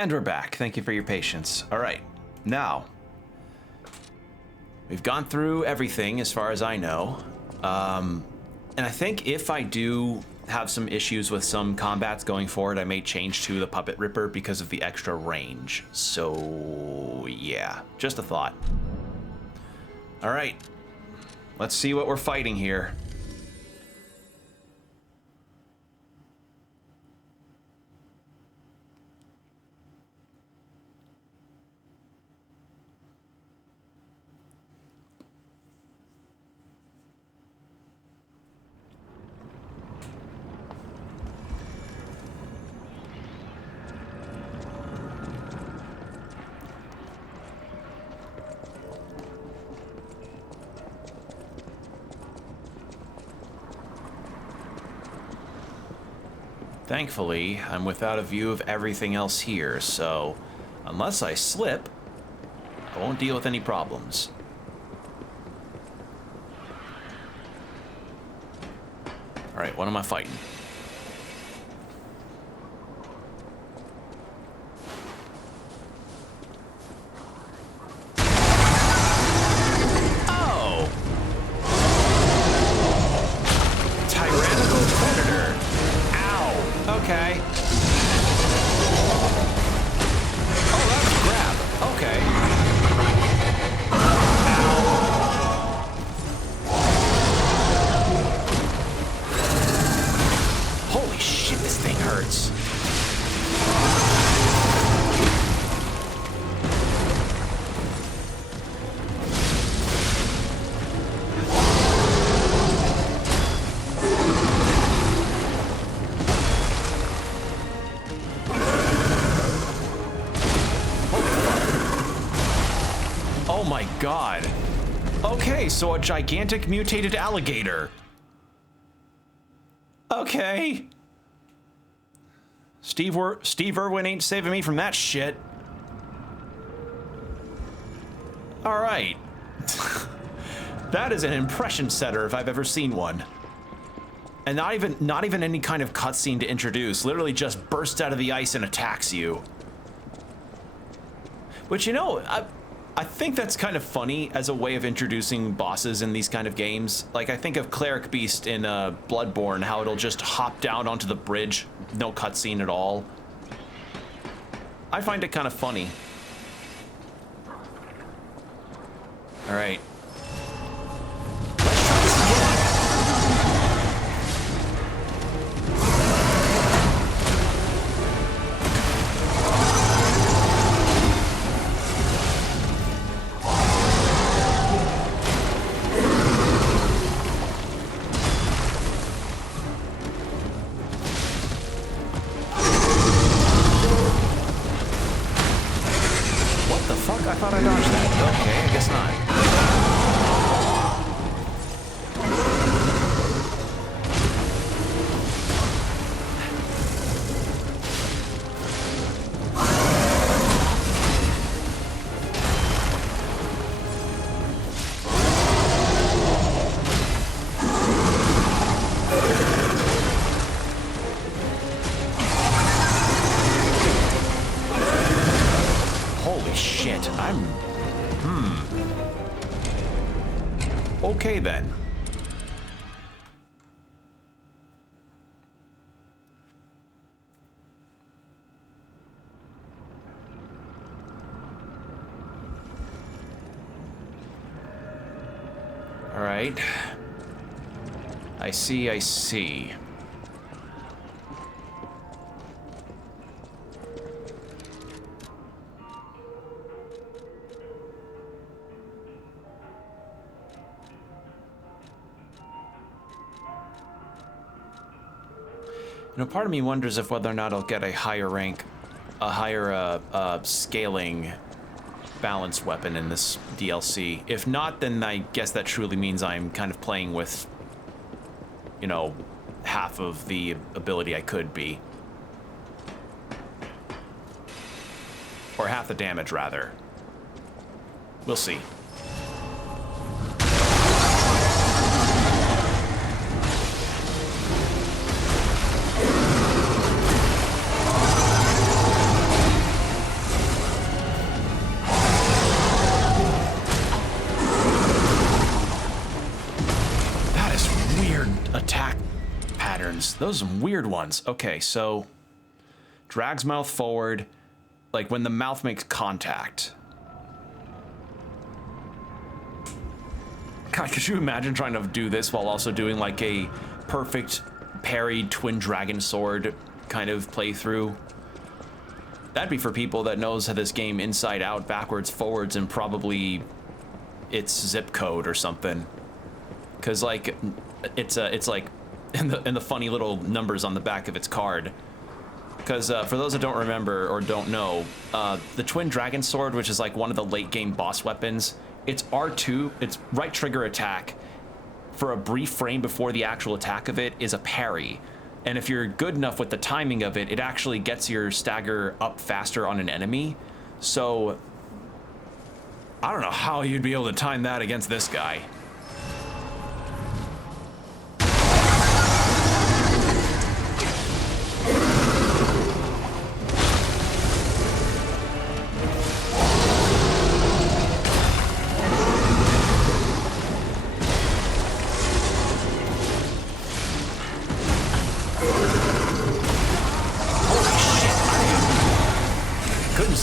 And we're back. Thank you for your patience. All right, now we've gone through everything as far as I know. And I think if I do have some issues with some combats going forward, I may change to the Puppet Ripper because of the extra range. So yeah, just a thought. All right, let's see what we're fighting here. Thankfully, I'm without a view of everything else here, so unless I slip, I won't deal with any problems. All right, what am I fighting? Oh! Tyrannical Predator. Okay. Oh, that's a grab. Okay. Holy shit, this thing hurts. Oh my god. Okay, so a gigantic mutated alligator. Okay. Steve Irwin ain't saving me from that shit. All right. That is an impression setter if I've ever seen one. And not even any kind of cutscene to introduce. Literally just bursts out of the ice and attacks you. Which, you know, I think that's kind of funny as a way of introducing bosses in these kind of games. Like, I think of Cleric Beast in Bloodborne, how it'll just hop down onto the bridge, no cutscene at all. I find it kind of funny. All right. I thought I dodged that. Okay, I guess not. Holy shit, Okay then. All right. I see. You know, part of me wonders if whether or not I'll get a higher rank, a higher scaling balance weapon in this DLC. If not, then I guess that truly means I'm kind of playing with, you know, half of the ability I could be. Or half the damage, rather. We'll see. those. Those are some weird ones. Okay, so drags mouth forward, like when the mouth makes contact. God, could you imagine trying to do this while also doing like a perfect parried twin dragon sword kind of playthrough? That'd be for people that knows how this game inside out, backwards, forwards, and probably its zip code or something. Cause like it's like in the funny little numbers on the back of its card. Because for those that don't remember or don't know, the twin dragon sword, which is like one of the late game boss weapons, it's R2, its right trigger attack for a brief frame before the actual attack of it is a parry. And if you're good enough with the timing of it, it actually gets your stagger up faster on an enemy. So I don't know how you'd be able to time that against this guy.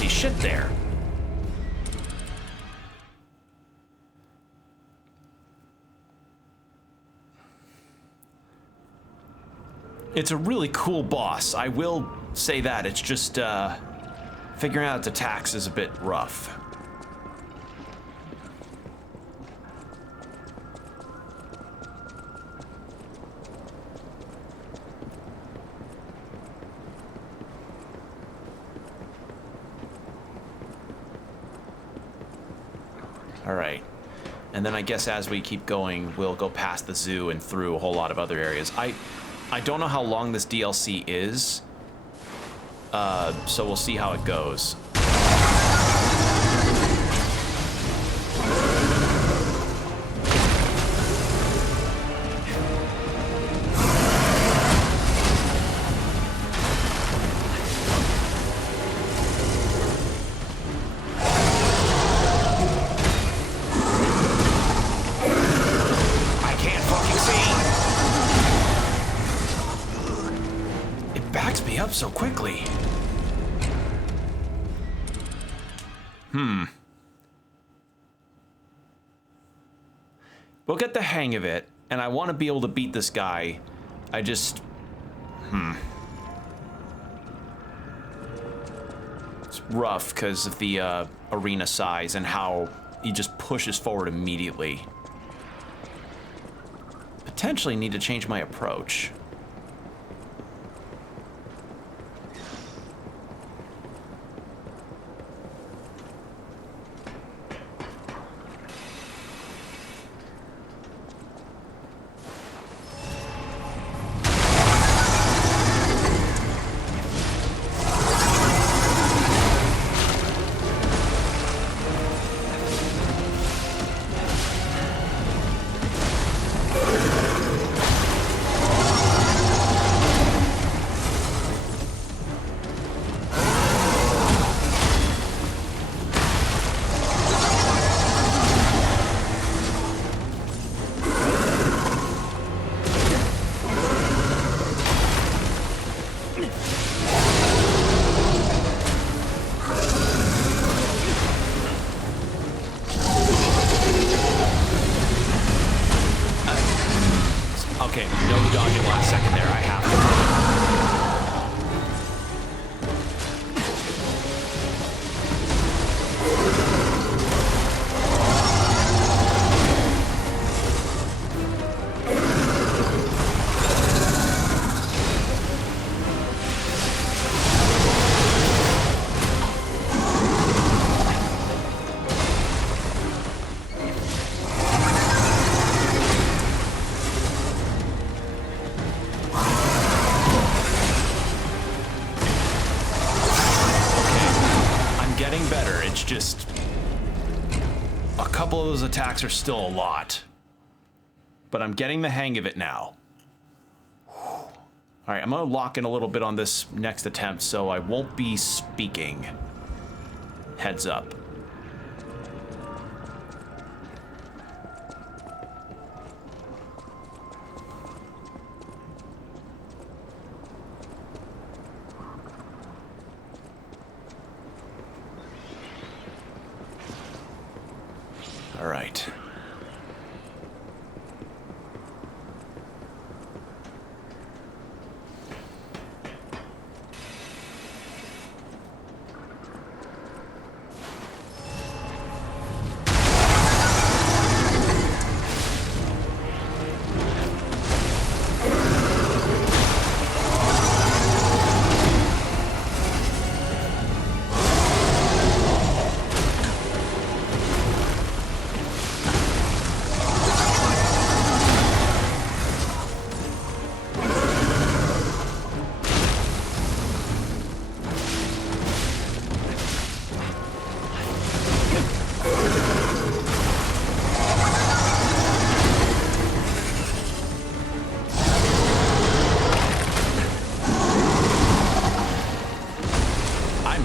Shit there. It's a really cool boss. I will say that. It's just figuring out its attacks is a bit rough. All right, and then I guess as we keep going, we'll go past the zoo and through a whole lot of other areas. I don't know how long this DLC is, so we'll see how it goes. So quickly. We'll get the hang of it, and I want to be able to beat this guy. I just... It's rough because of the arena size and how he just pushes forward immediately. Potentially need to change my approach. Just a couple of those attacks are still a lot, but I'm getting the hang of it now. All right, I'm gonna lock in a little bit on this next attempt, so I won't be speaking. Heads up. All right.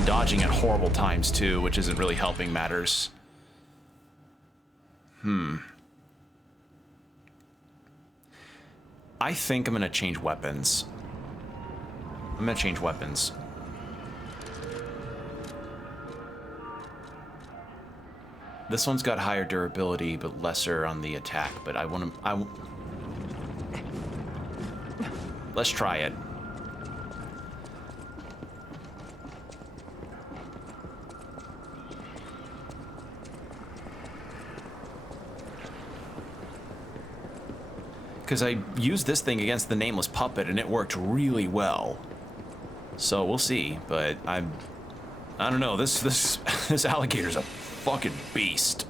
Dodging at horrible times too, which isn't really helping matters. I think I'm gonna change weapons. This one's got higher durability, but lesser on the attack. But let's try it. Because I used this thing against the nameless puppet and it worked really well. So we'll see, but I don't know. This alligator's a fucking beast.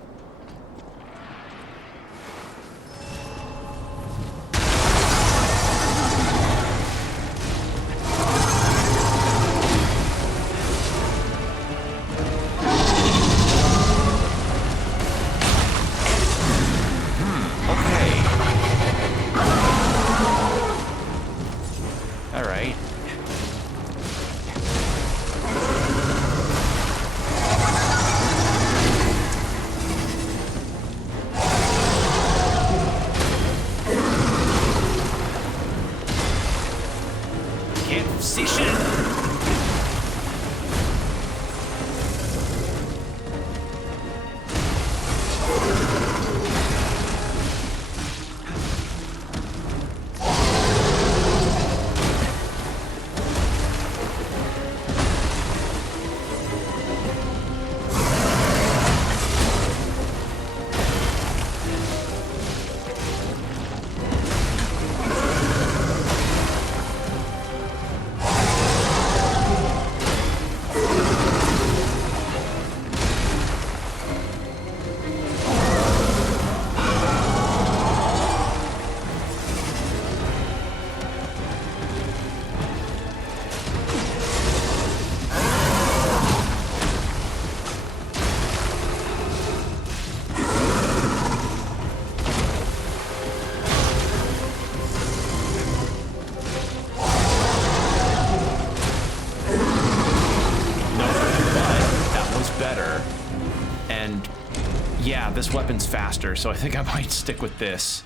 This weapon's faster, so I think I might stick with this.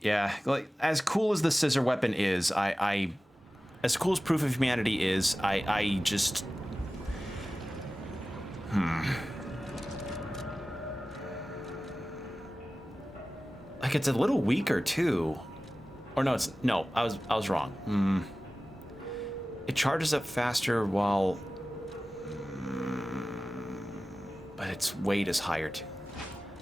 Yeah, like as cool as the scissor weapon is, as cool as Proof of Humanity is, I just like it's a little weaker too. Or no, I was wrong. It charges up faster while but its weight is higher too.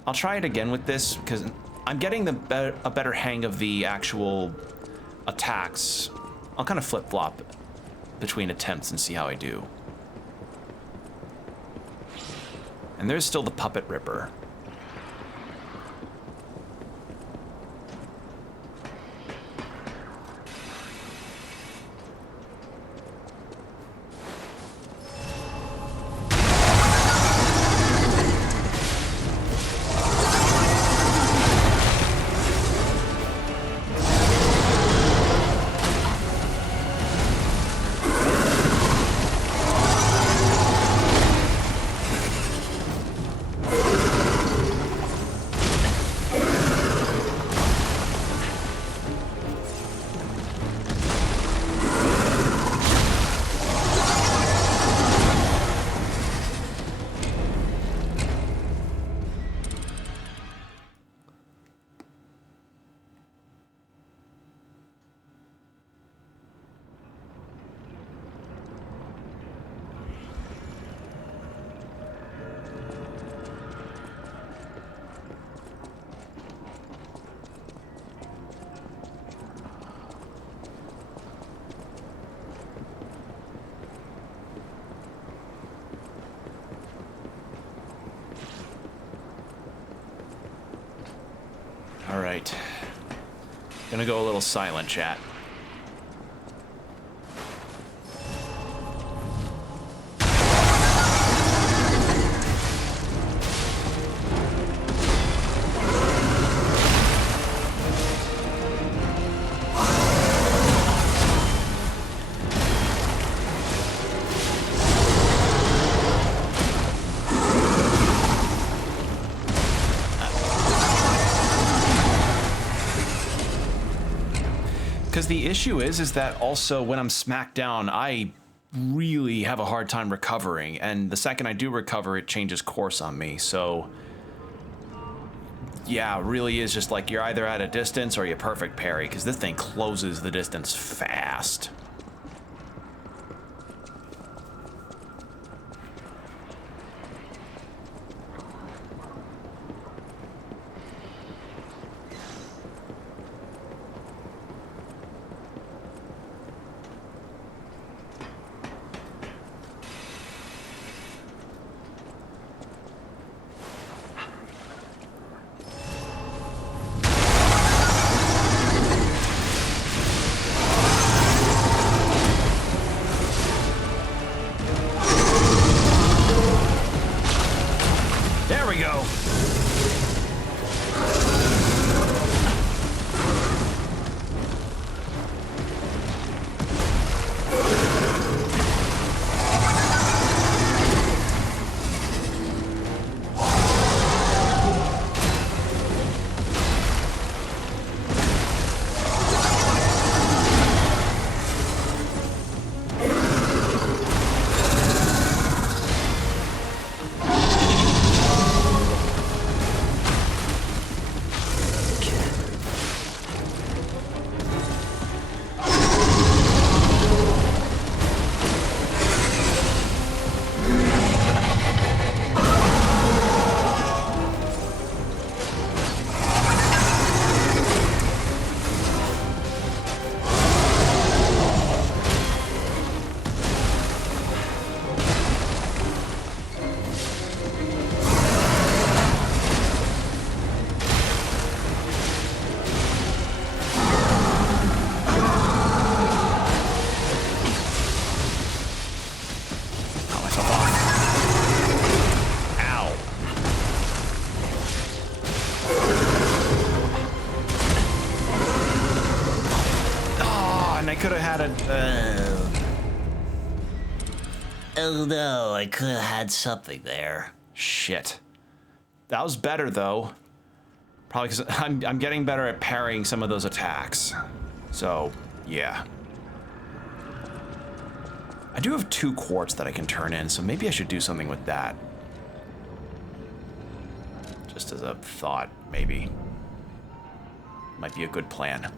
I'll try it again with this because I'm getting a better hang of the actual attacks. I'll kind of flip-flop between attempts and see how I do. And there's still the Puppet Ripper. All right. Gonna go a little silent, chat. Because the issue is that also when I'm smacked down, I really have a hard time recovering, and the second I do recover, it changes course on me, so... Yeah, it really is just like you're either at a distance or you perfect parry, because this thing closes the distance fast. There we go. Could have had a... Oh no, I could have had something there. Shit. That was better, though. Probably because I'm getting better at parrying some of those attacks. So, yeah. I do have 2 quartz that I can turn in, so maybe I should do something with that. Just as a thought, maybe. Might be a good plan.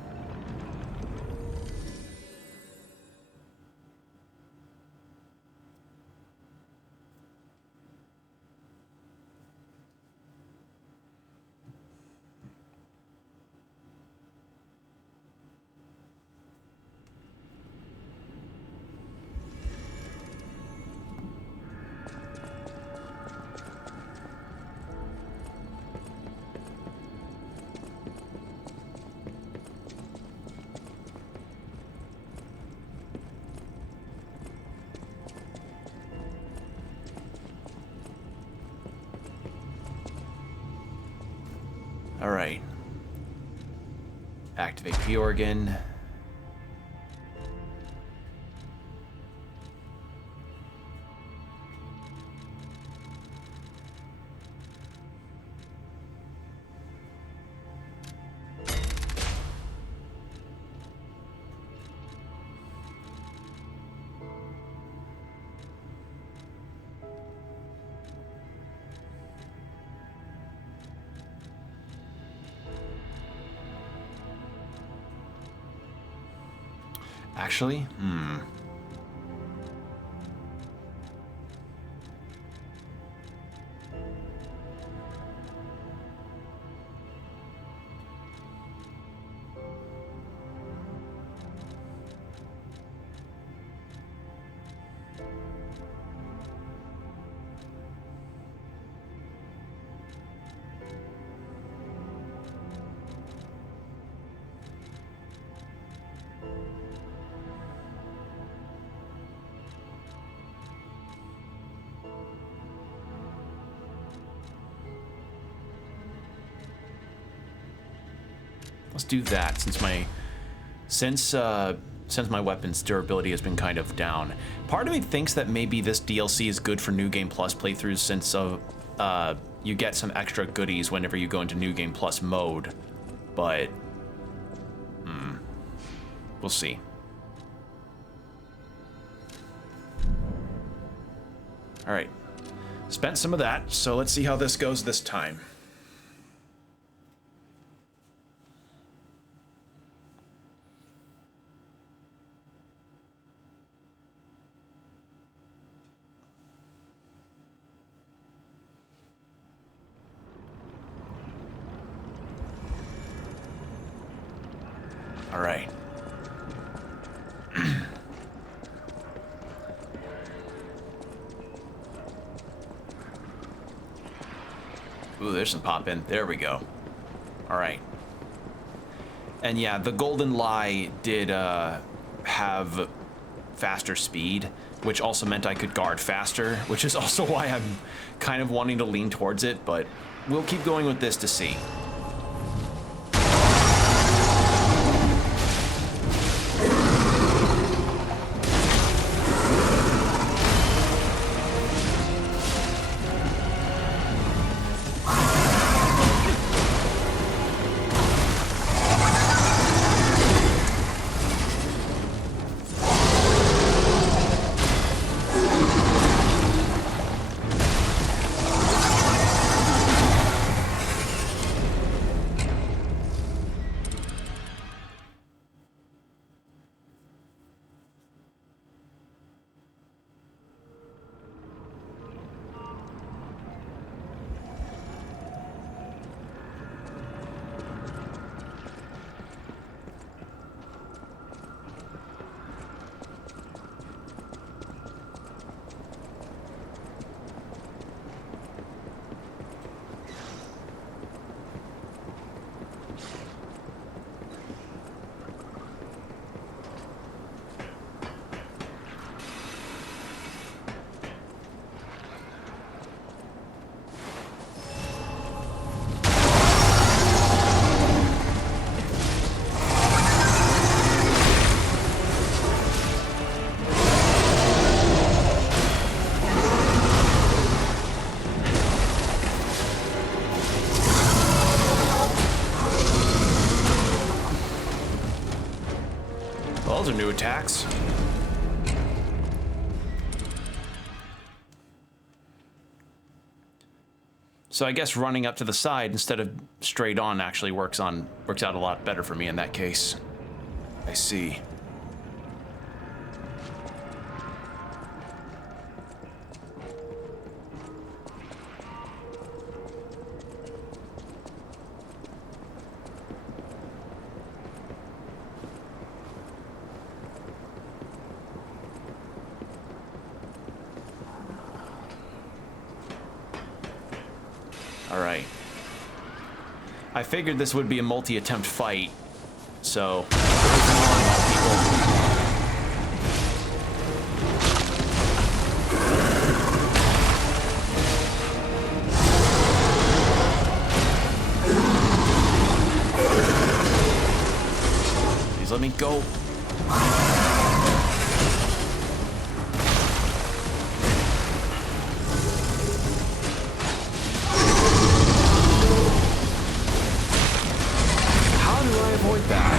Alright. Activate P organ. Actually, Let's do that since my weapon's durability has been kind of down. Part of me thinks that maybe this DLC is good for New Game Plus playthroughs since you get some extra goodies whenever you go into New Game Plus mode, but we'll see. All right, spent some of that, so let's see how this goes this time. All right. Ooh, there's some pop in. There we go. All right. And yeah, the Golden Lie did have faster speed, which also meant I could guard faster, which is also why I'm kind of wanting to lean towards it, but we'll keep going with this to see. Those are new attacks. So I guess running up to the side instead of straight on actually works out a lot better for me in that case. I see. Alright. I figured this would be a multi-attempt fight, so... Please let me go. Avoid that.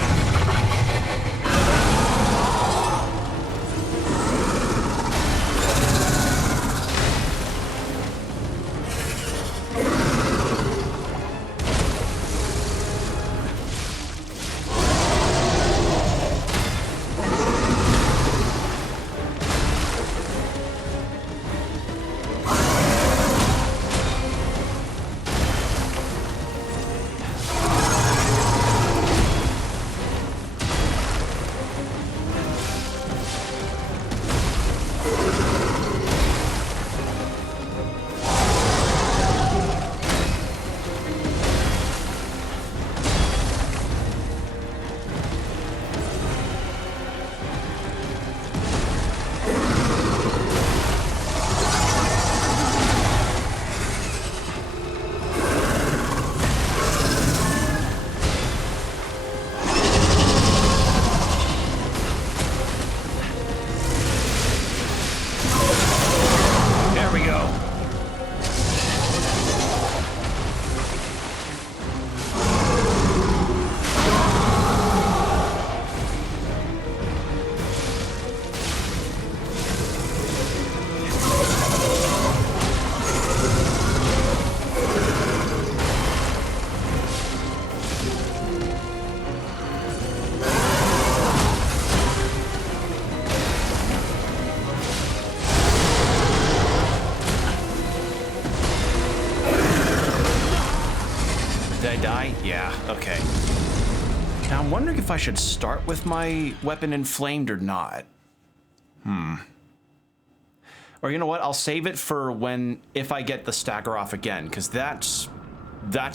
die? Yeah, okay. Now I'm wondering if I should start with my weapon inflamed or not. Or you know what? I'll save it for if I get the stagger off again, because that's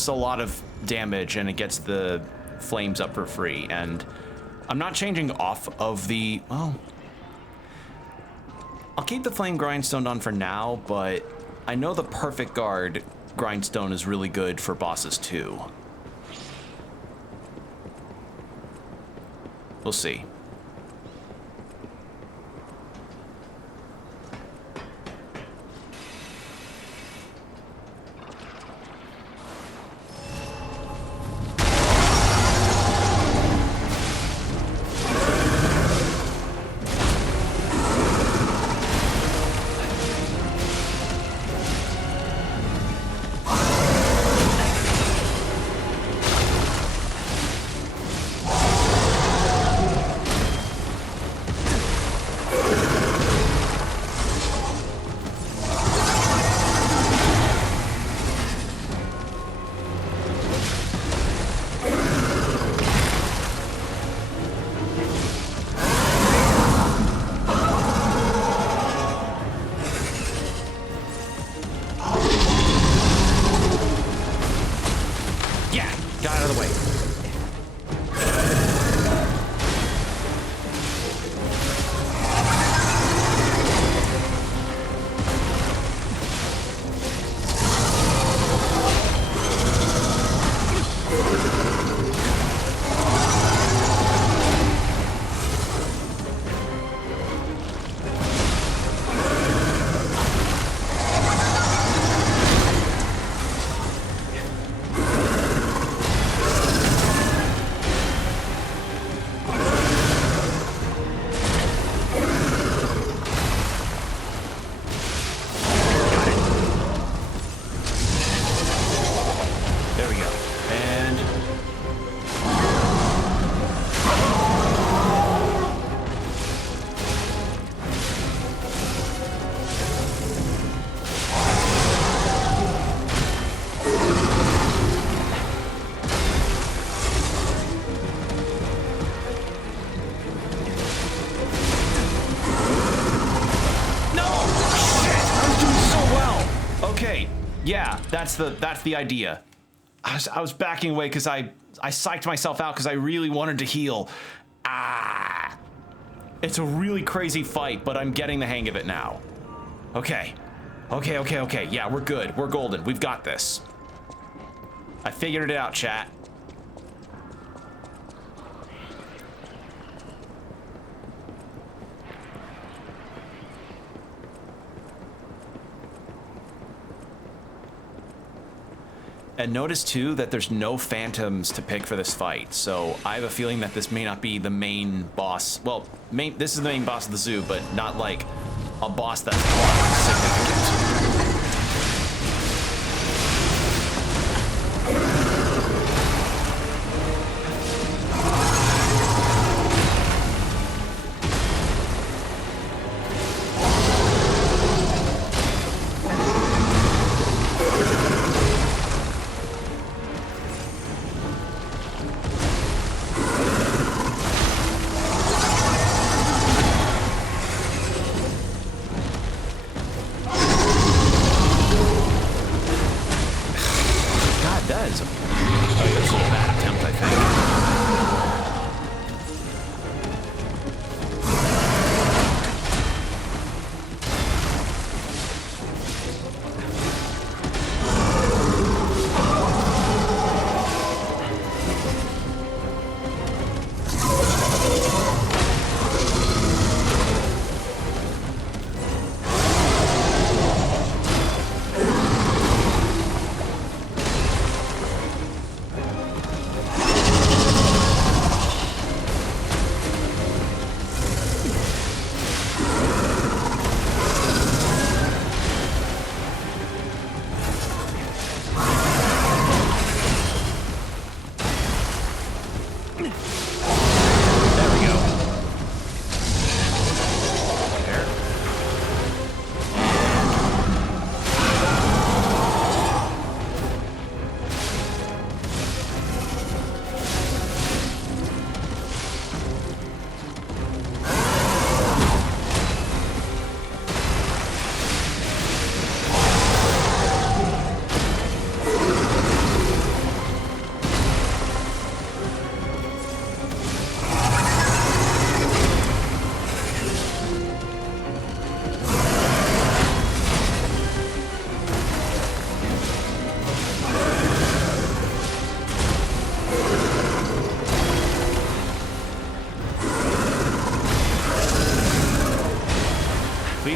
a lot of damage and it gets the flames up for free. And I'm not changing off of the, well, I'll keep the flame grindstone on for now, but I know the perfect guard grindstone is really good for bosses too. We'll see. Yeah, that's the idea. I was backing away because I psyched myself out because I really wanted to heal. It's a really crazy fight, but I'm getting the hang of it now. Okay. Yeah, we're good. We're golden. We've got this. I figured it out, chat. And notice too that there's no phantoms to pick for this fight, so I have a feeling that this may not be the main boss. Well, this is the main boss of the zoo, but not like a boss that's significant.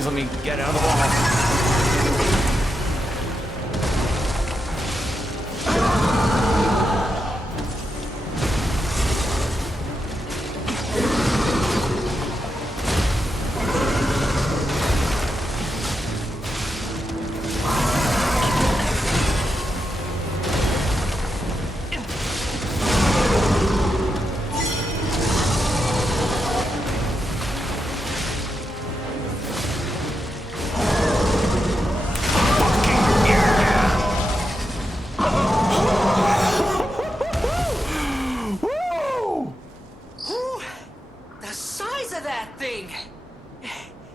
please let me get out of the wall.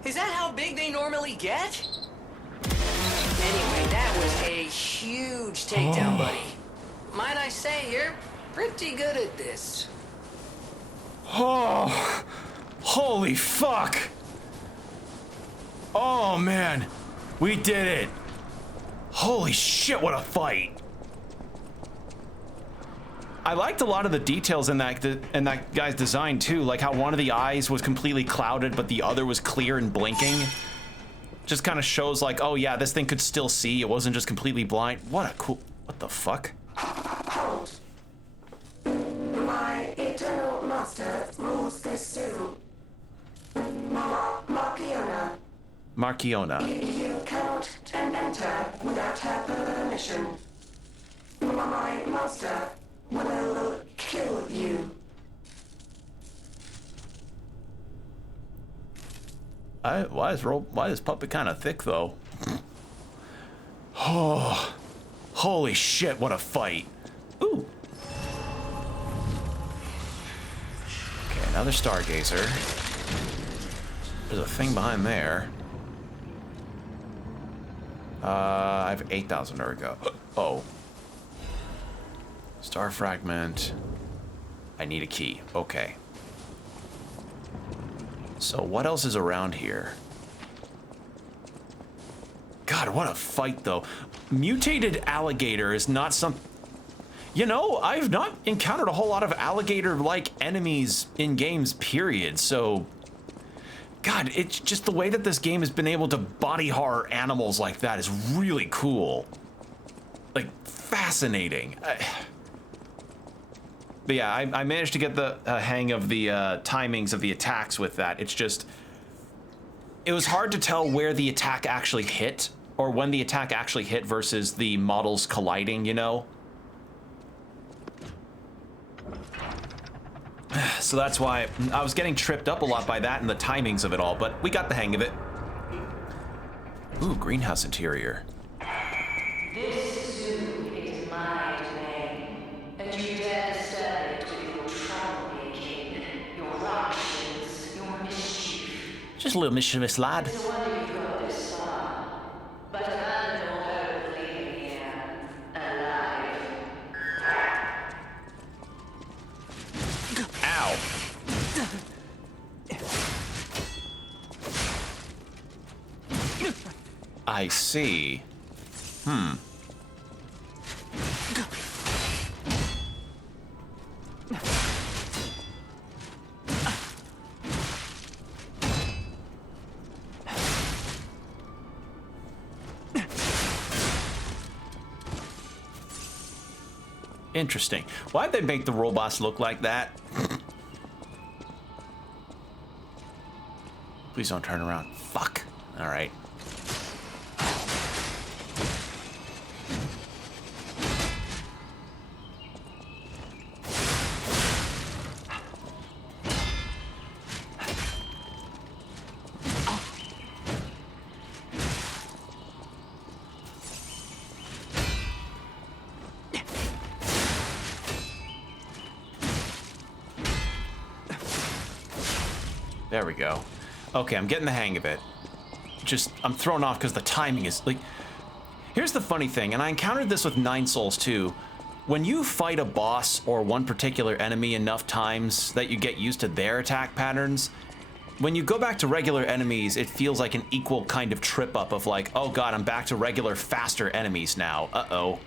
Is that how big they normally get? Anyway, that was a huge takedown, buddy. Might I say, you're pretty good at this. Oh, holy fuck. Oh, man. We did it. Holy shit, what a fight. I liked a lot of the details in that guy's design too, like how one of the eyes was completely clouded, but the other was clear and blinking. Just kind of shows like, oh yeah, this thing could still see. It wasn't just completely blind. What a cool, what the fuck? Hold. My eternal master rules this zoo. Markiona. Markiona. You cannot enter without her permission. My master will kill you. Why is Puppet kind of thick though? Oh, holy shit! What a fight! Ooh. Okay, another Stargazer. There's a thing behind there. I have 8,000 ergo. Oh. Star fragment. I need a key. Okay. So what else is around here? God, what a fight though. Mutated alligator is not some... You know, I've not encountered a whole lot of alligator-like enemies in games, period, so... God, it's just the way that this game has been able to body horror animals like that is really cool. Like, fascinating. But yeah, I managed to get the hang of the timings of the attacks with that. It's just... It was hard to tell where the attack actually hit, or when the attack actually hit versus the models colliding, you know? So that's why I was getting tripped up a lot by that and the timings of it all, but we got the hang of it. Ooh, greenhouse interior. This zoo is my domain, and you dare disturb it with your troublemaking, your ructions, your mischief. Just a little mischievous lad. It's a wonder you've got this far, but abandon all hope of leaving here alive. Ow. I see. Interesting. Why'd they make the robots look like that? Please don't turn around. Fuck. All right. There we go. Okay, I'm getting the hang of it. Just, I'm thrown off because the timing is like... Here's the funny thing, and I encountered this with Nine Souls too. When you fight a boss or one particular enemy enough times that you get used to their attack patterns, when you go back to regular enemies, it feels like an equal kind of trip up of like, oh god, I'm back to regular, faster enemies now. Uh-oh.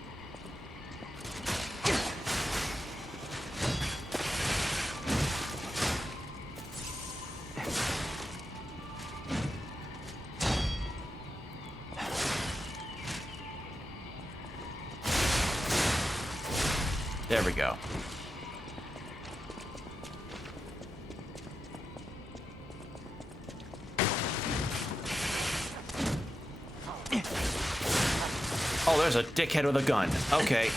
There we go. Oh, there's a dickhead with a gun. Okay.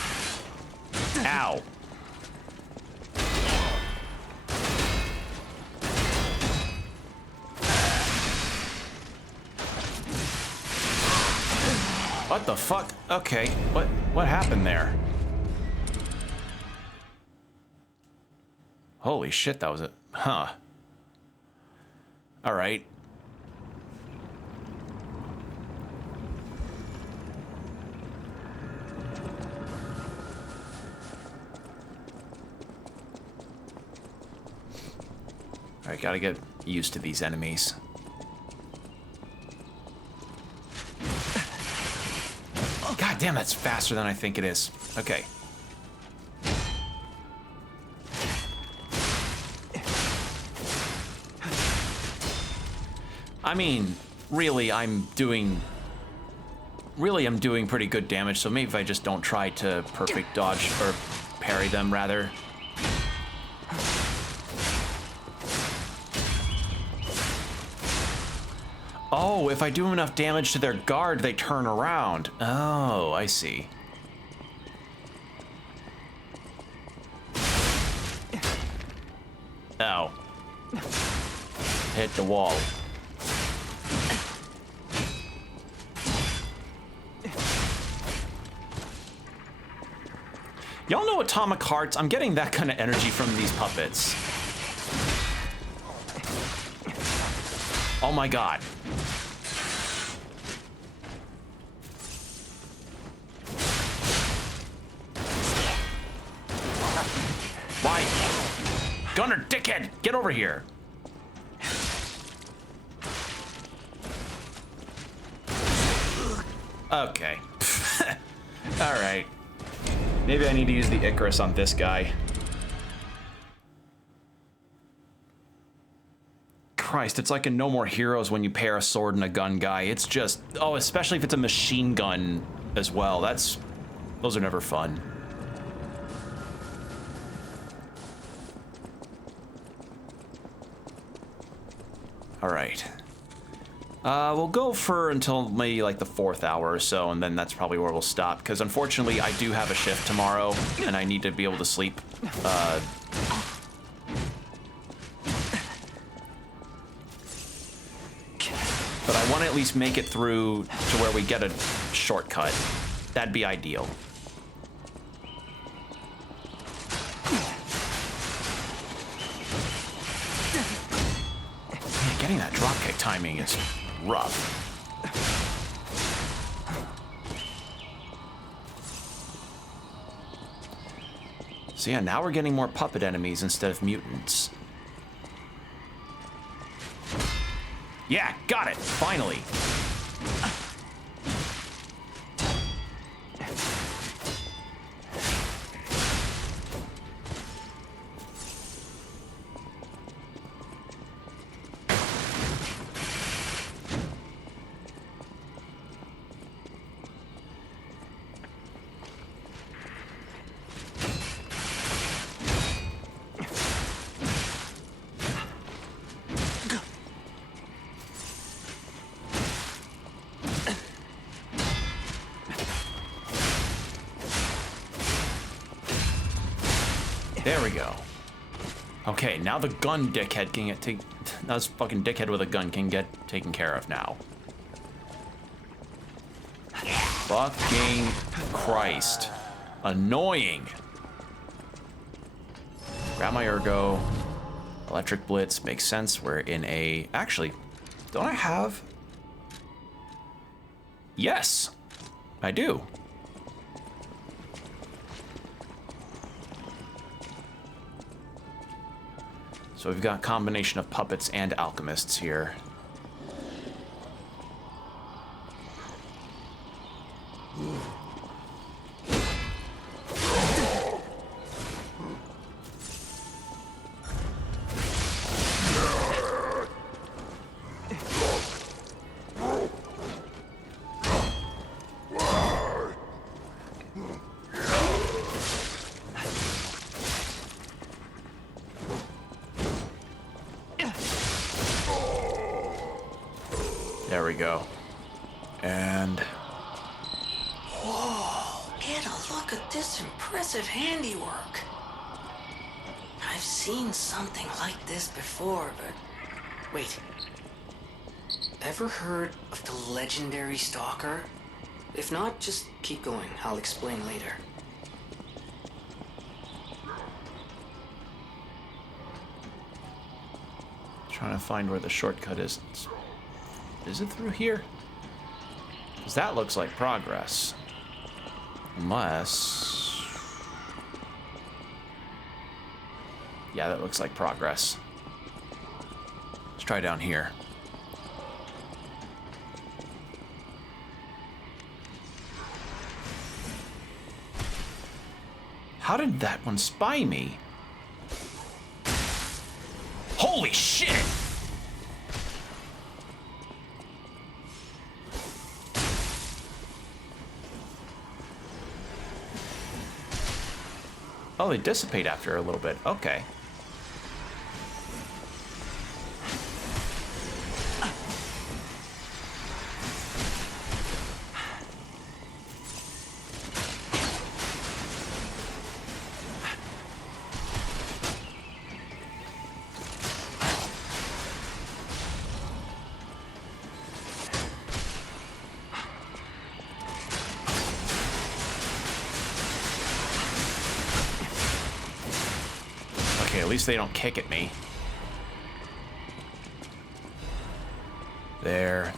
Ow. What the fuck? Okay, what happened there? Holy shit, that was it. Huh. All right. All right, gotta get used to these enemies. God damn, that's faster than I think it is. Okay. I mean, really, I'm doing pretty good damage, so maybe if I just don't try to perfect dodge, or parry them, rather. Oh, if I do enough damage to their guard, they turn around. Oh, I see. Ow. Hit the wall. Y'all know Atomic Hearts? I'm getting that kind of energy from these puppets. Oh my god. Why? Gunner, dickhead, get over here. Okay. All right. Maybe I need to use the Icarus on this guy. Christ, it's like in No More Heroes when you pair a sword and a gun guy. It's just, oh, especially if it's a machine gun as well. Those are never fun. All right. We'll go for until maybe like the 4th hour or so, and then that's probably where we'll stop, because unfortunately I do have a shift tomorrow, and I need to be able to sleep. But I want to at least make it through to where we get a shortcut. That'd be ideal. Man, getting that dropkick timing is rough. So yeah, now we're getting more puppet enemies instead of mutants. Yeah, got it, finally. There we go. Okay, now the gun dickhead can get taken. Now this fucking dickhead with a gun can get taken care of now. Fucking Christ. Annoying. Grab my ergo. Electric Blitz makes sense. We're in a... Actually, don't I have... Yes, I do. So we've got a combination of puppets and alchemists here. we go. And... Whoa, get a look at this impressive handiwork. I've seen something like this before, but... Wait. Ever heard of the legendary stalker? If not, just keep going. I'll explain later. Trying to find where the shortcut is. Is it through here? Because that looks like progress. Unless... Yeah, that looks like progress. Let's try down here. How did that one spy me? Holy shit! Oh, they dissipate after a little bit. Okay. Okay, at least they don't kick at me. There.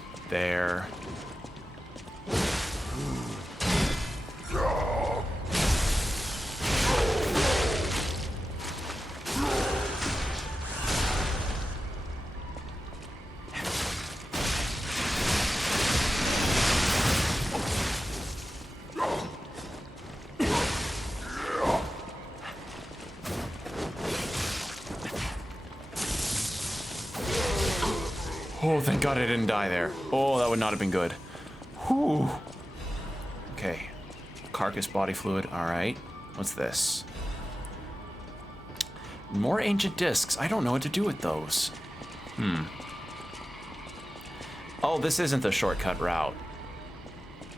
Oh, thank God I didn't die there. Oh, that would not have been good. Whew. Okay. Carcass body fluid. All right. What's this? More ancient discs. I don't know what to do with those. Oh, this isn't the shortcut route.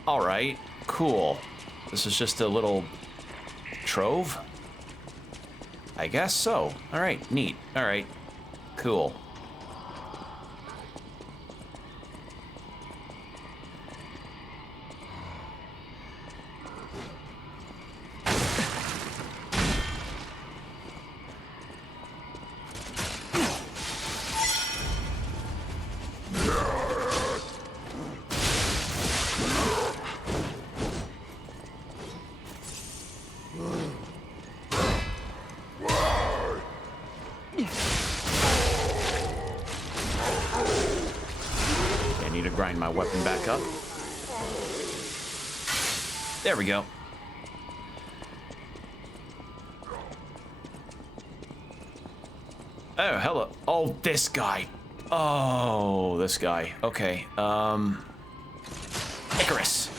All right. Cool. This is just a little trove? I guess so. All right. Neat. All right. Cool. Grind my weapon back up. There we go. Oh, hello. Oh, this guy. Oh, this guy. Okay. Icarus.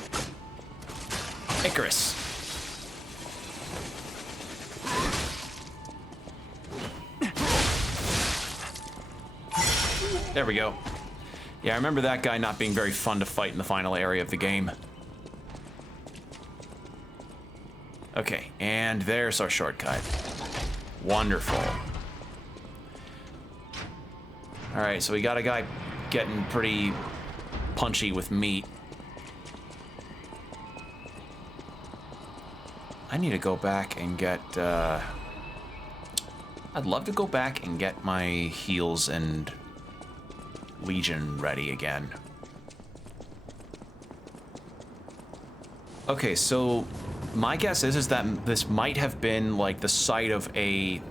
Icarus. There we go. Yeah, I remember that guy not being very fun to fight in the final area of the game. Okay, and there's our shortcut. Wonderful. Alright, so we got a guy getting pretty punchy with meat. I need to go back and get, I'd love to go back and get my heals and Legion ready again. Okay, so my guess is that this might have been like the site of a...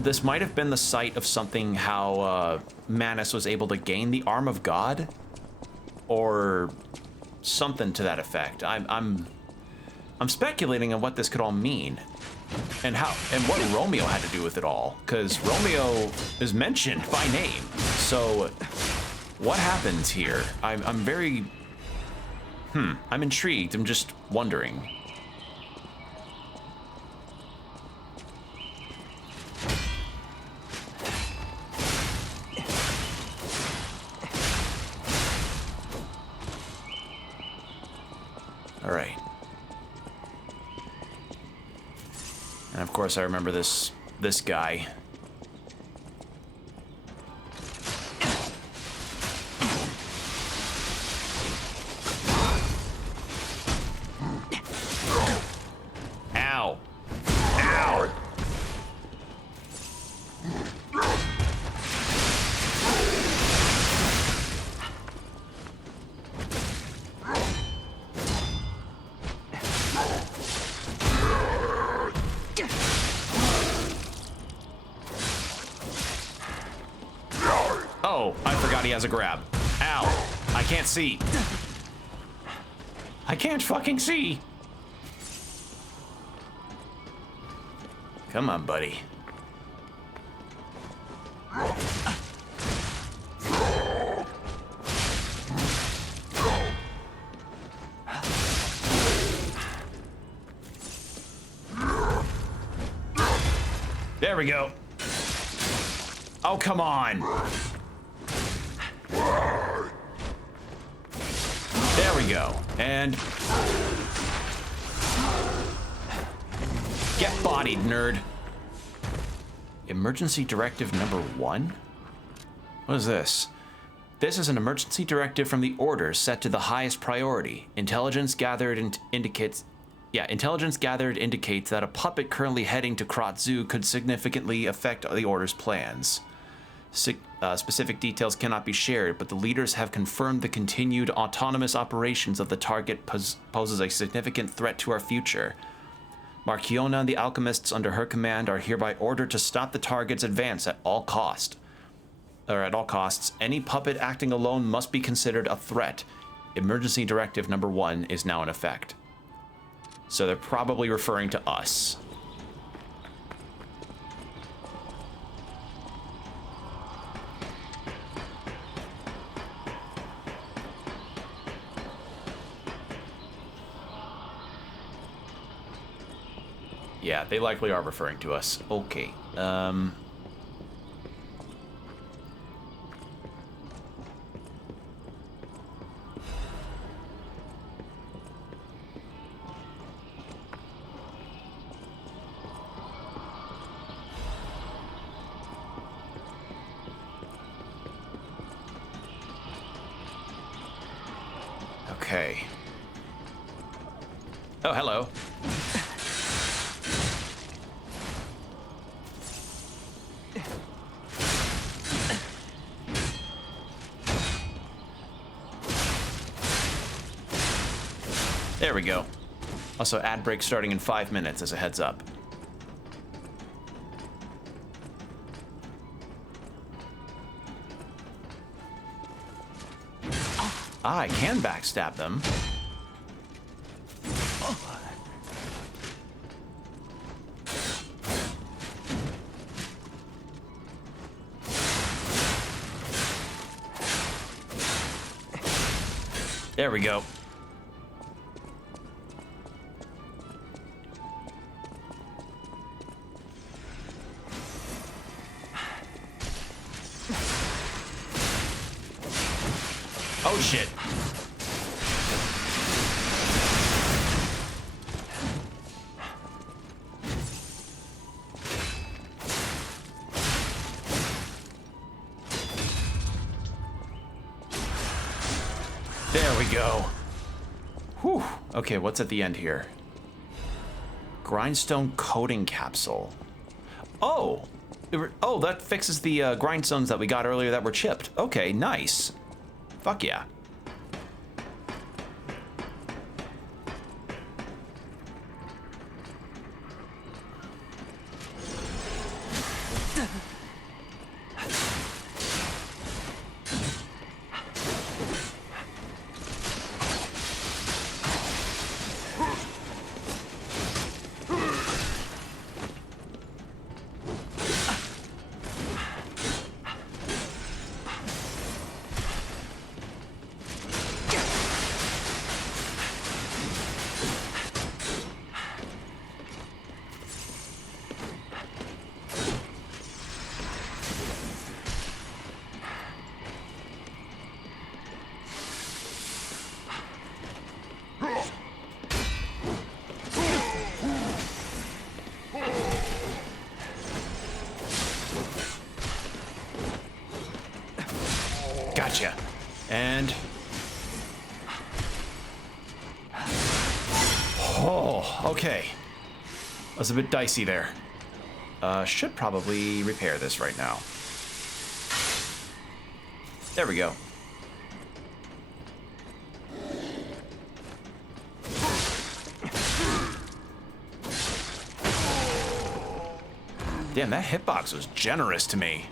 This might have been the site of something how Manus was able to gain the Arm of God, or something to that effect. I'm speculating on what this could all mean. And what Romeo had to do with it all, because Romeo is mentioned by name. So, what happens here? I'm very... I'm intrigued. I'm just wondering. And of course I remember this guy. Ow. Ow. Oh, I forgot he has a grab. Ow. I can't see. I can't fucking see. Come on, buddy. There we go. Oh, come on. There we go. And get bodied, nerd. Emergency directive number 1? What is this? This is an emergency directive from the Order set to the highest priority. Intelligence gathered indicates that a puppet currently heading to Krot Zoo could significantly affect the Order's plans. Specific details cannot be shared, but the leaders have confirmed the continued autonomous operations of the target poses a significant threat to our future. Marchiona and the alchemists under her command are hereby ordered to stop the target's advance at all costs. Any puppet acting alone must be considered a threat. Emergency Directive number 1 is now in effect. So they're probably referring to us. Yeah, they likely are referring to us. Okay. Okay. Oh, hello. There we go. Also, ad break starting in 5 minutes as a heads up. I can backstab them. There we go. Oh shit. There we go. Whew. Okay, what's at the end here? Grindstone coating capsule. Oh! Oh, that fixes the grindstones that we got earlier that were chipped. Okay, nice. Fuck yeah. Gotcha. And... oh, okay. That was a bit dicey there. Should probably repair this right now. There we go. Damn, that hitbox was generous to me.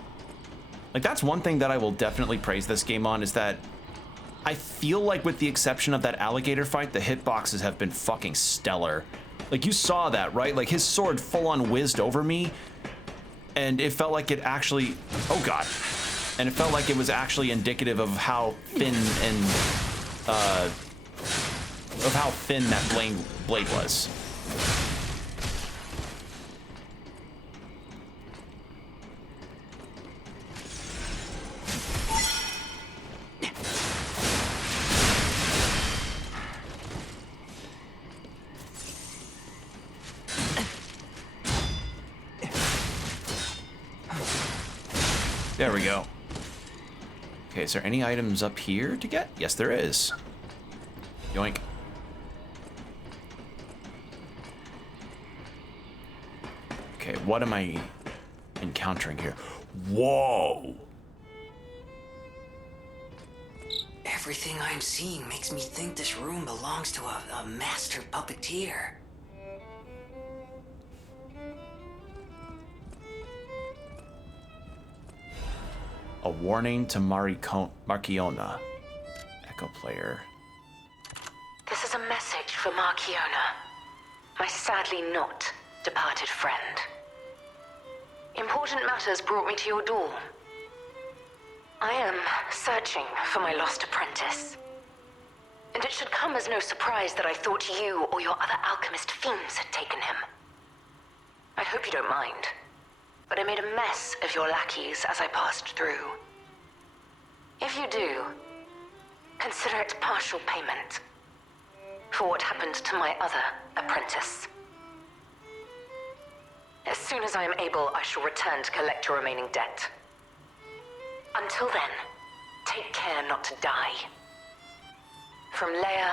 Like, that's one thing that I will definitely praise this game on, is that I feel like, with the exception of that alligator fight, the hitboxes have been fucking stellar. Like, you saw that, right? Like, his sword full-on whizzed over me, and it felt like it actually... oh, God. And it felt like it was actually indicative of how thin and... of how thin that blade was. There we go. Okay, is there any items up here to get? Yes, there is. Yoink. Okay, what am I encountering here? Whoa! Everything I'm seeing makes me think this room belongs to a master puppeteer. A warning to Marciona. Echo player. This is a message for Marciona, my sadly not departed friend. Important matters brought me to your door. I am searching for my lost apprentice. And it should come as no surprise that I thought you or your other alchemist fiends had taken him. I hope you don't mind, but I made a mess of your lackeys as I passed through. If you do, consider it partial payment for what happened to my other apprentice. As soon as I am able, I shall return to collect your remaining debt. Until then, take care not to die. From Leia,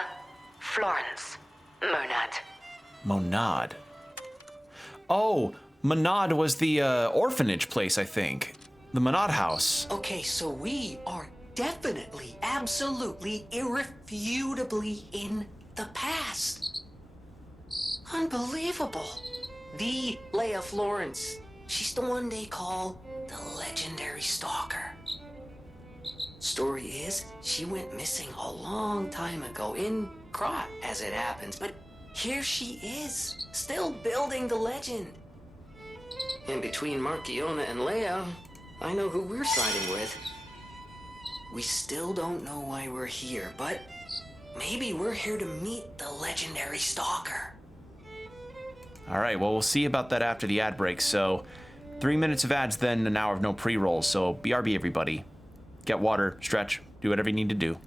Florence, Monad. Monad. Oh, Monad was the orphanage place, I think. The Monad house. Okay, so we are definitely, absolutely, irrefutably in the past. Unbelievable. The Leia Florence. She's the one they call the legendary stalker. Story is, she went missing a long time ago, in Krot, as it happens, but here she is, still building the legend. And between Marciona and Leia, I know who we're siding with. We still don't know why we're here, but maybe we're here to meet the legendary stalker. All right, well, we'll see about that after the ad break. So 3 minutes of ads, then an hour of no pre-rolls. So BRB, everybody. Get water, stretch, do whatever you need to do.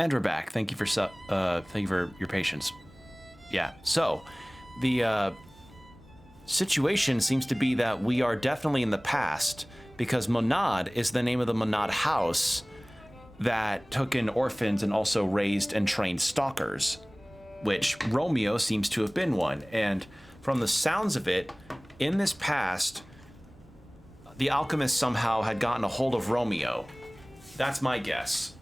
And we're back. Thank you for your patience. Yeah. So, the situation seems to be that we are definitely in the past because Monad is the name of the Monad house that took in orphans and also raised and trained stalkers, which Romeo seems to have been one. And from the sounds of it, in this past, the alchemist somehow had gotten a hold of Romeo. That's my guess.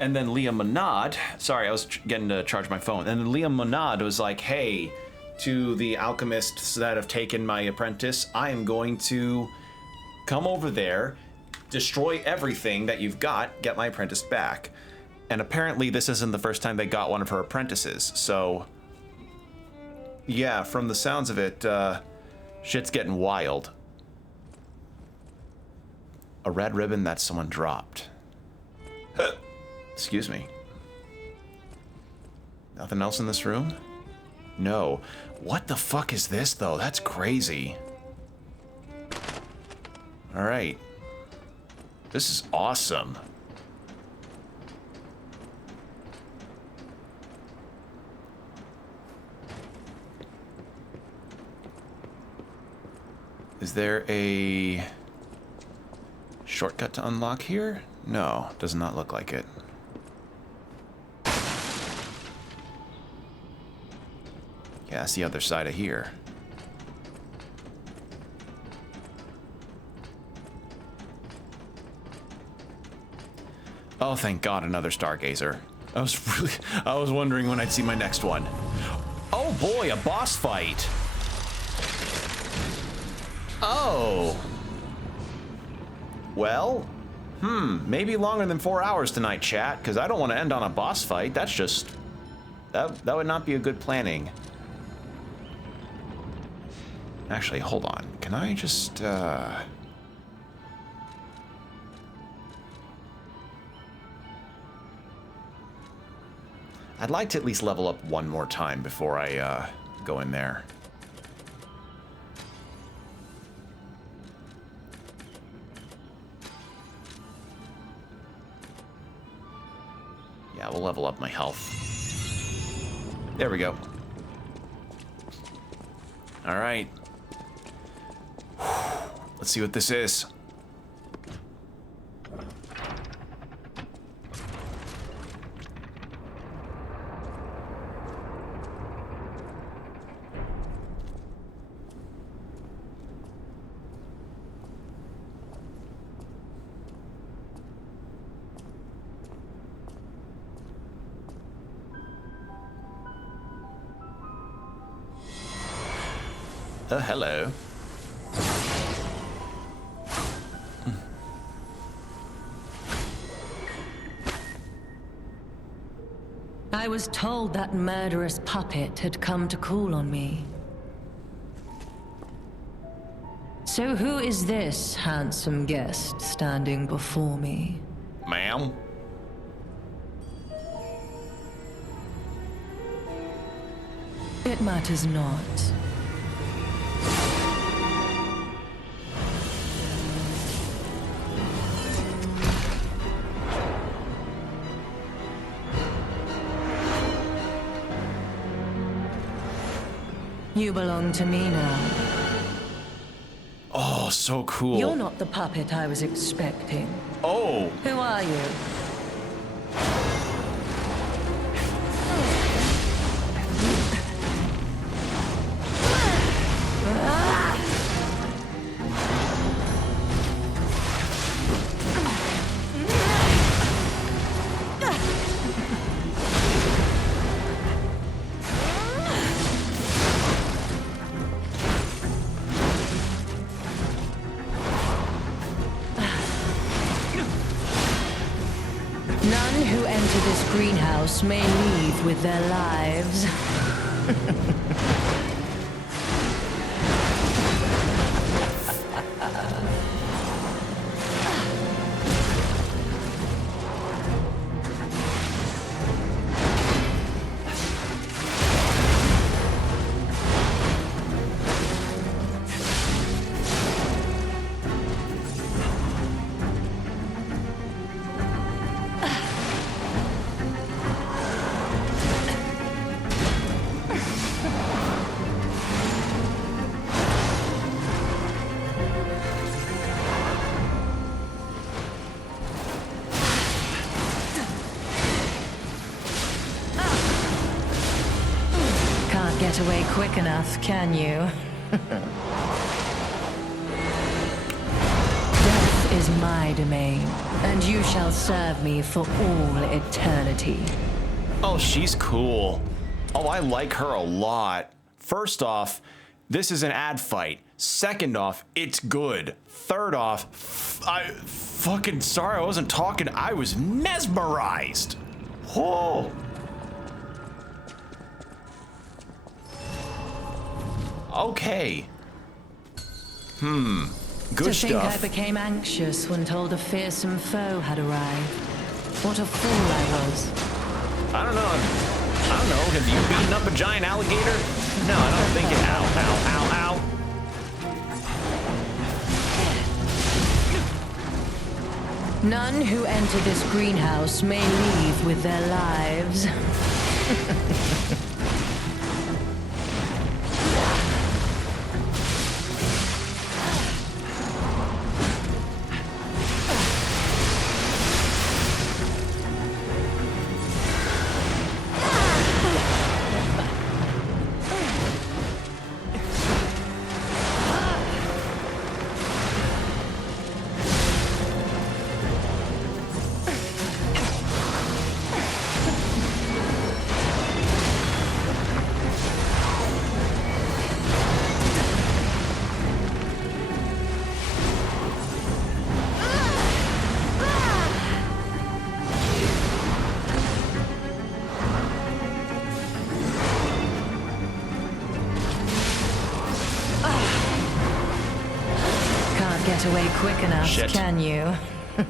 And then Liam Monad, sorry, I was getting to charge my phone. And then Liam Monad was like, hey, to the alchemists that have taken my apprentice, I am going to come over there, destroy everything that you've got, get my apprentice back. And apparently this isn't the first time they got one of her apprentices. So, yeah, from the sounds of it, shit's getting wild. A red ribbon that someone dropped. Excuse me. Nothing else in this room? No. What the fuck is this, though? That's crazy. All right. This is awesome. Is there a shortcut to unlock here? No, does not look like it. Yeah, that's the other side of here. Oh, thank God, another Stargazer. I was wondering when I'd see my next one. Oh boy, a boss fight. Oh. Well, maybe longer than 4 hours tonight, chat, because I don't want to end on a boss fight. That's just... That would not be a good planning. Actually, hold on. Can I just, I'd like to at least level up one more time before I, go in there. Yeah, we'll level up my health. There we go. All right. Let's see what this is. Oh, hello. I was told that murderous puppet had come to call on me. So who is this handsome guest standing before me? Ma'am? It matters not. You belong to me now. Oh, so cool. You're not the puppet I was expecting. Oh. Who are you? None who enter this greenhouse may leave with their lives. get away quick enough, can you? Death is my domain, and you shall serve me for all eternity. Oh, she's cool. Oh, I like her a lot. First off, this is an ad fight. Second off, it's good. Third off, fucking sorry I wasn't talking. I was mesmerized. Oh. Okay. Good To think I stuff. became anxious when told a fearsome foe had arrived. What a fool I was. I don't know. Have you beaten up a giant alligator? No, I don't think it. Ow, ow, ow, ow. None who enter this greenhouse may leave with their lives. Get away quick enough, Shit. can you? Am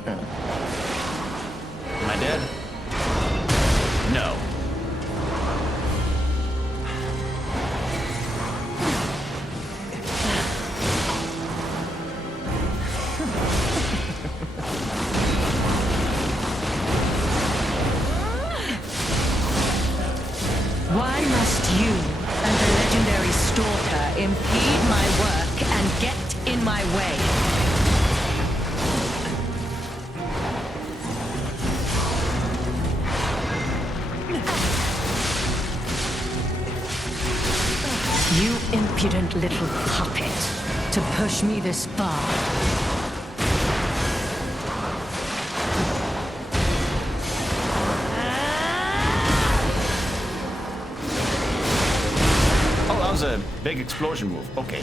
I dead? No. Why must you and the legendary stalker impede my work and get in my way? You impudent little puppet, to push me this far. Oh, that was a big explosion move. Okay.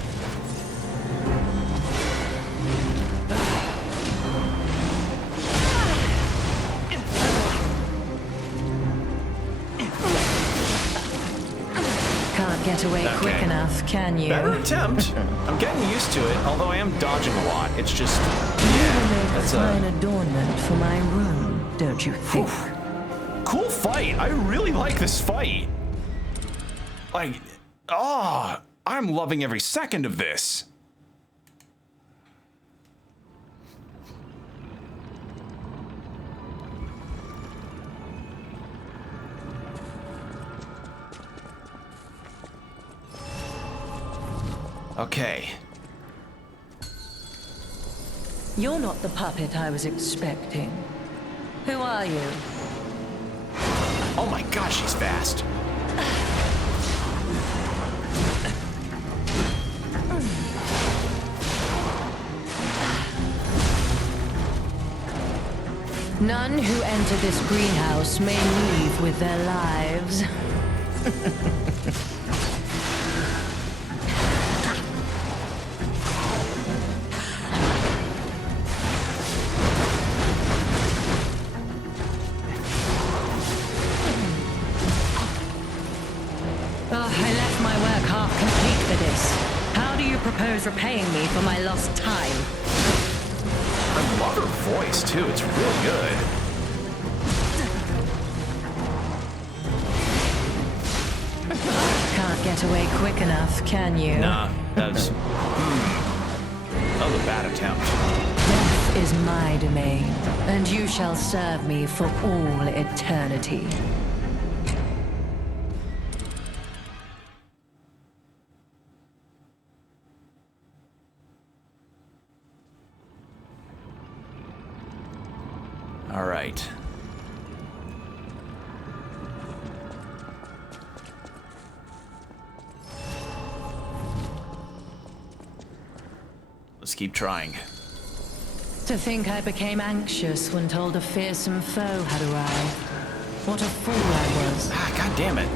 Can't get away quick Okay. enough, can you? Better attempt. I'm getting used to it, although I am dodging a lot. It's just, You will yeah, make that's fine a adornment for my room, don't you think? cool fight. I really like this fight. Like, I'm loving every second of this. Okay. You're not the puppet I was expecting. Who are you? Oh my god, she's fast. None who enter this greenhouse may leave with their lives. I left my work half complete for this. How do you propose repaying me for my lost time? I love her voice too. It's really good. Can't get away quick enough, can you? Nah, that's. That was a bad attempt. Death is my domain, and you shall serve me for all eternity. All right. keep trying. To think I became anxious when told a fearsome foe had arrived. What a fool I was. Ah, god damn it.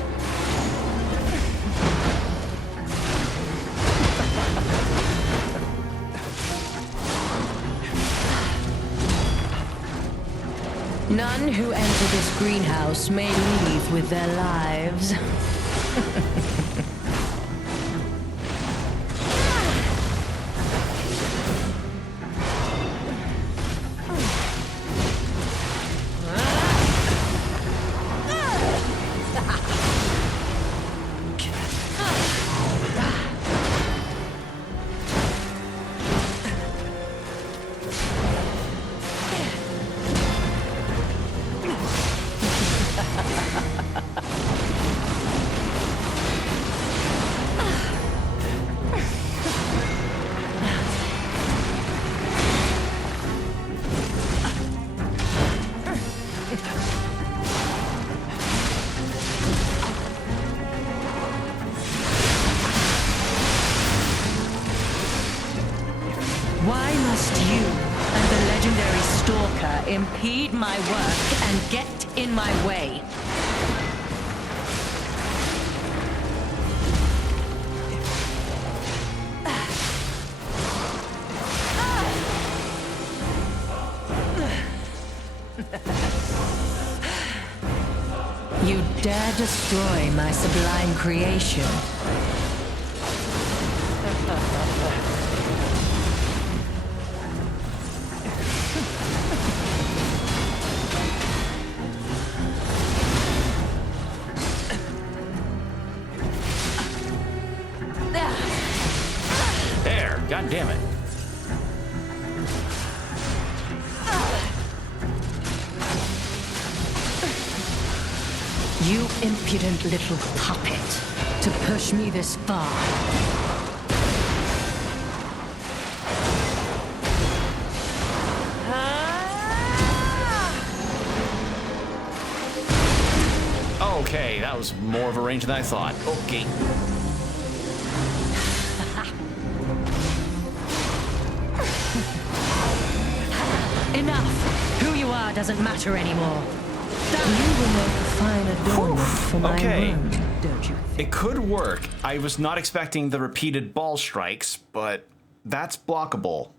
None who enter this greenhouse may leave with their lives. Why must you and the legendary Stalker impede my work and get in my way? You dare destroy my sublime creation? There, god damn it. You impudent little puppet, to push me this far. Okay, that was more of a range than I thought. Okay. Enough! Who you are doesn't matter anymore. You will make a fine adornment for my Okay. room, don't you think? It could work. I was not expecting the repeated ball strikes, but that's blockable.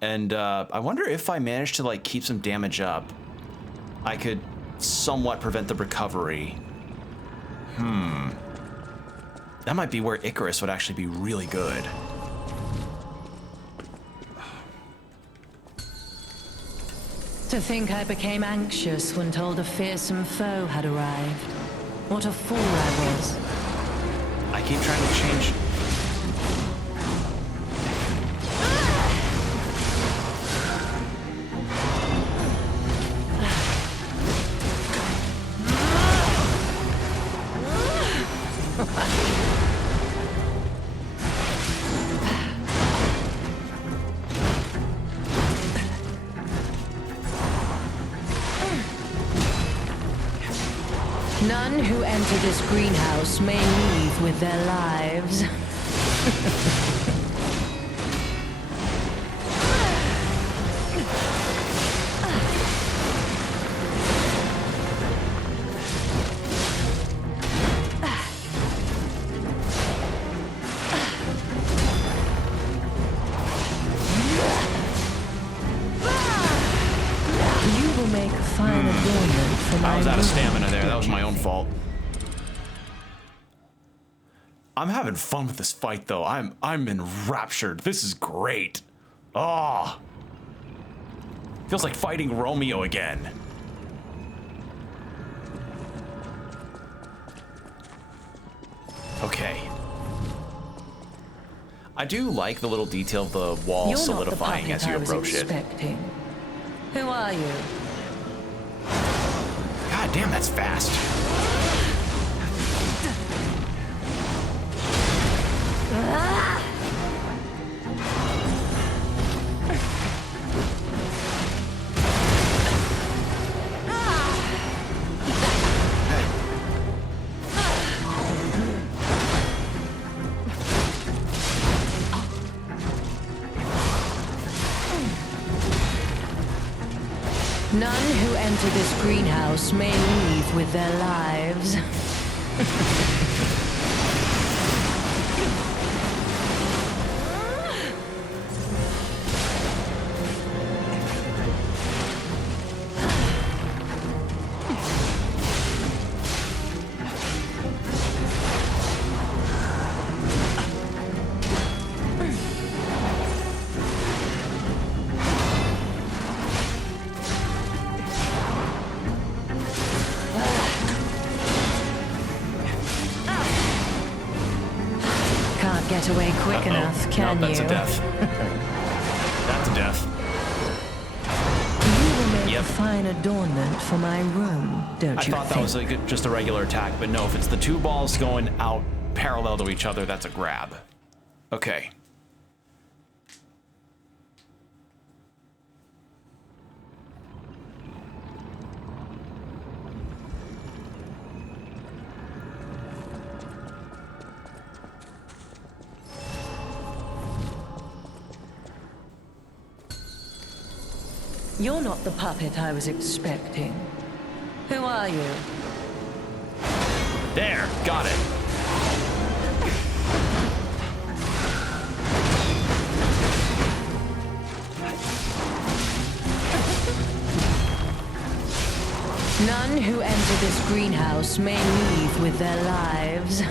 And I wonder if I manage to like keep some damage up, I could somewhat prevent the recovery. That might be where Icarus would actually be really good. To think I became anxious when told a fearsome foe had arrived. What a fool I was. I keep trying to change. None who enter this greenhouse may leave with their lives. You will make a fine adornment for my I was out of room, stamina there. That was don't my you own think? fault. I'm having fun with this fight, though. I'm enraptured. This is great. Oh, feels like fighting Romeo again. Okay. I do like the little detail of the wall You're solidifying not as the you puppet approach I was it. expecting. Who are you? God damn, that's fast. None who enter this greenhouse may leave with their lives. Can't get away quick enough, can no, that's you? a death. That's a death. You will make a fine adornment for my room, don't I you thought think? that was like just a regular attack, but no, if it's the two balls going out parallel to each other, that's a grab. Okay. You're not the puppet I was expecting. Who are you? There, got it. None who enter this greenhouse may leave with their lives.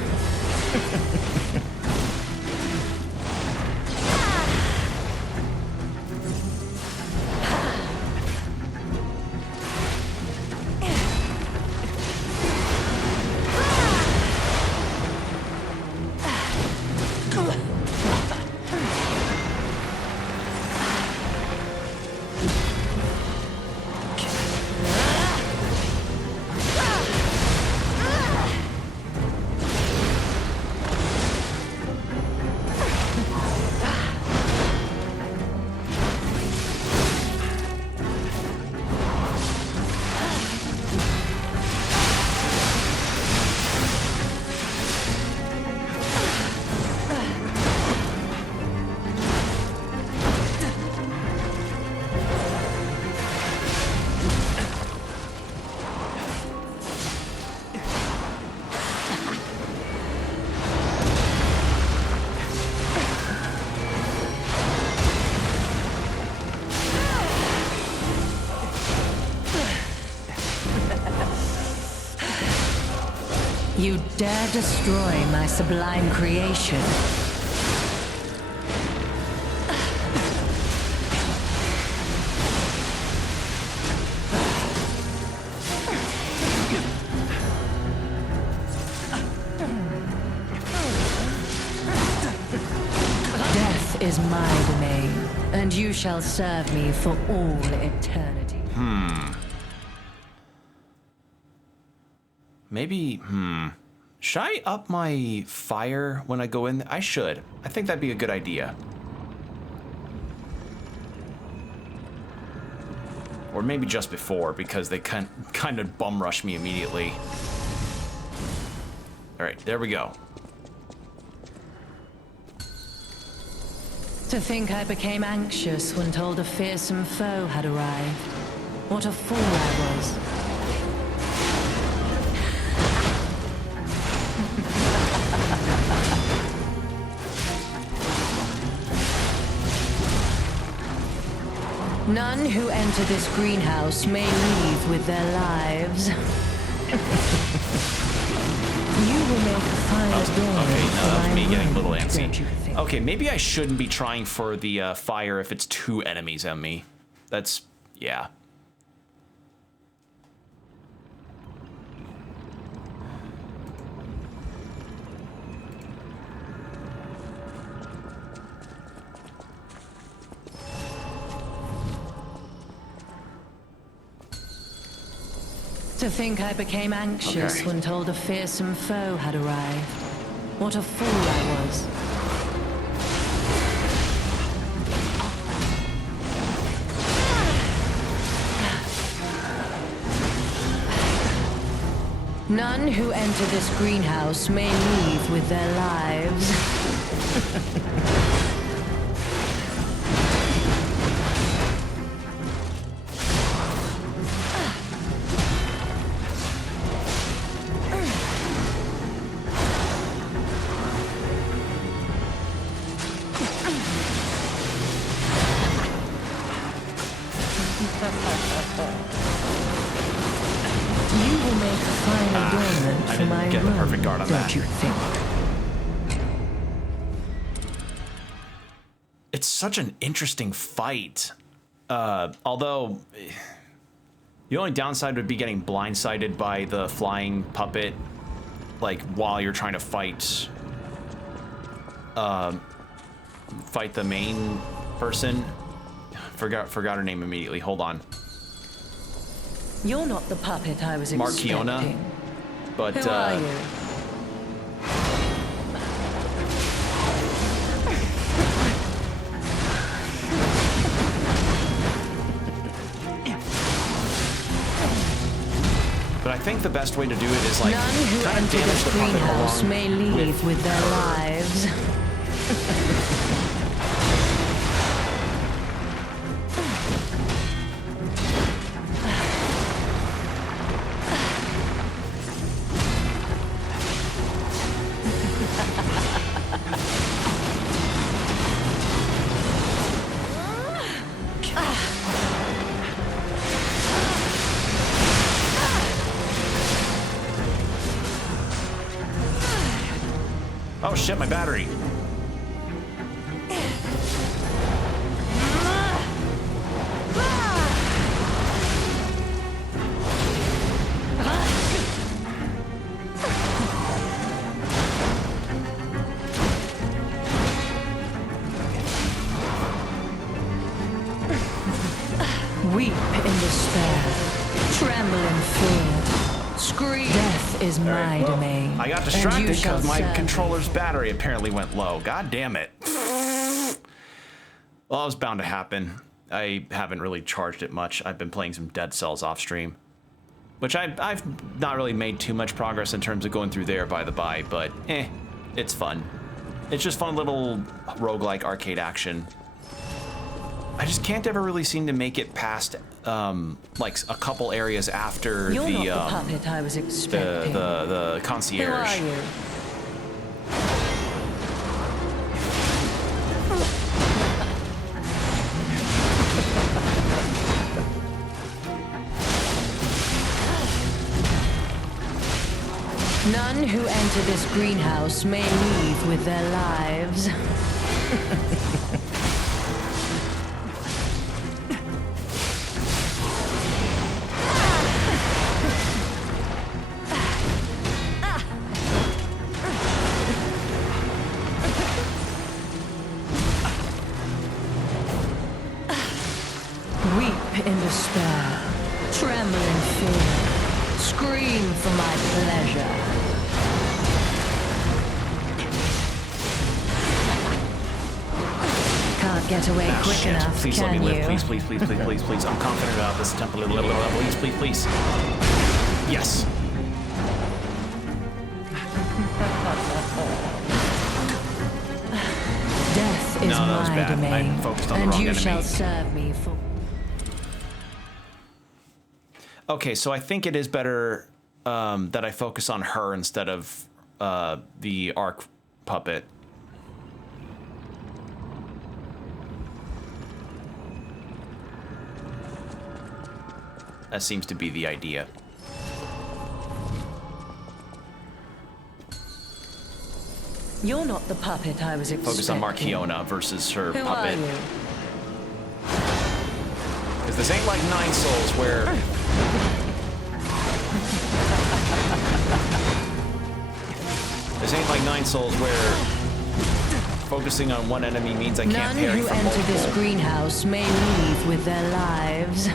You dare destroy my sublime creation. Death is my domain, and you shall serve me for all eternity. Maybe, should I up my fire when I go in? I should. I think that'd be a good idea. Or maybe just before, because they kind of bum rush me immediately. All right, there we go. To think I became anxious when told a fearsome foe had arrived. What a fool I was. None who enter this greenhouse may leave with their lives. You will make a fine adornment. Okay, no, that was me getting a little don't you antsy. think? Okay, maybe I shouldn't be trying for the fire if it's two enemies on me. That's, yeah. To think I became anxious Okay. when told a fearsome foe had arrived. What a fool I was. None who enter this greenhouse may leave with their lives. You will make a fine adornment I for didn't my get the room, perfect guard on don't that. you think? It's such an interesting fight. Although the only downside would be getting blindsided by the flying puppet, like while you're trying to fight the main person. Forgot her name immediately. Hold on. You're not the puppet I was Markiona, expecting. but Who are you? but I think the best way to do it is like None who kind of enter damage this the puppet greenhouse along may leave with their lives. Oh shit, my battery. Weep in despair, tremble in fear, scream. Death is my domain. I got and you distracted shall because my serve me. controller's battery apparently went low. God damn it. Well, that was bound to happen. I haven't really charged it much. I've been playing some Dead Cells off stream, which I've not really made too much progress in terms of going through there by the by, but it's fun. It's just fun little roguelike arcade action. I just can't ever really seem to make it past like a couple areas after You're the not the puppet I was expecting. the Who concierge. are you? None who enter this greenhouse may leave with their lives. Weep in despair, tremble in fear, scream for my pleasure. Can't get away Ah, quick shit. enough, Please let me can live. you? Please, please, please, please, please, please. I'm confident about this temple. Please, please, please. Yes. Death is No, that was my bad. I domain, focused on the and wrong you enemy. shall serve me for... Okay, so I think it is better that I focus on her instead of the Arc puppet. That seems to be the idea. You're not the puppet I was expecting. Focus on Markiona versus her Who puppet. are you? Because this ain't like Nine Souls where... This ain't like Nine Souls where focusing on one enemy means I can't None parry who from enter multiple. this greenhouse may leave with their lives.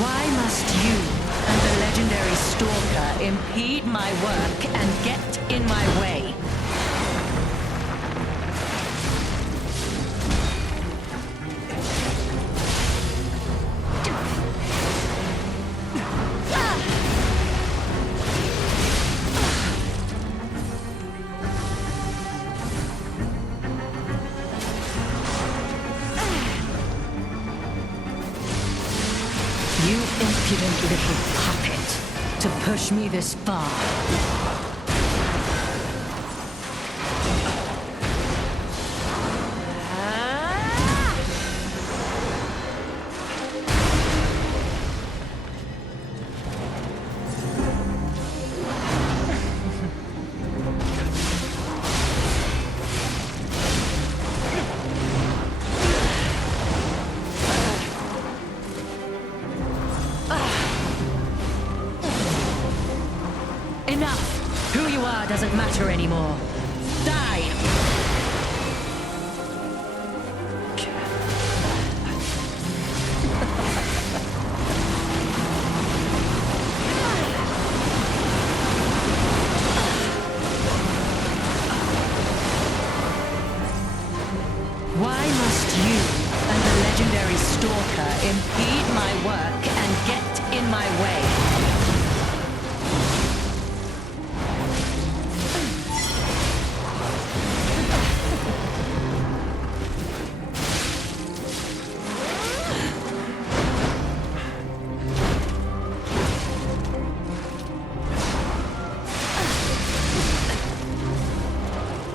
Why must you and the legendary Stalker impede my work and get in my way? impudent little puppet to push me this far. Enough! Who you are doesn't matter anymore. Die! Why must you and the legendary Stalker impede my work and get in my way?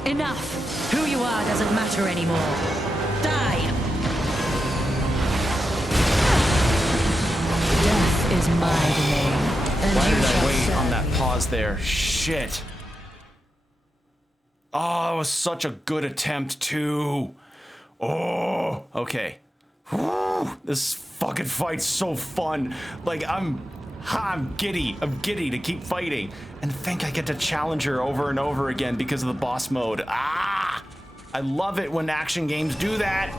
Enough! Who you are doesn't matter anymore. Die! Death is my domain, and Why you did I shall wait on serve that me. pause there? Shit. Oh, it was such a good attempt, too. Oh, okay. Whew, this fucking fight's so fun. Like, I'm giddy. I'm giddy to keep fighting. And think I get to challenge her over and over again because of the boss mode. Ah! I love it when action games do that.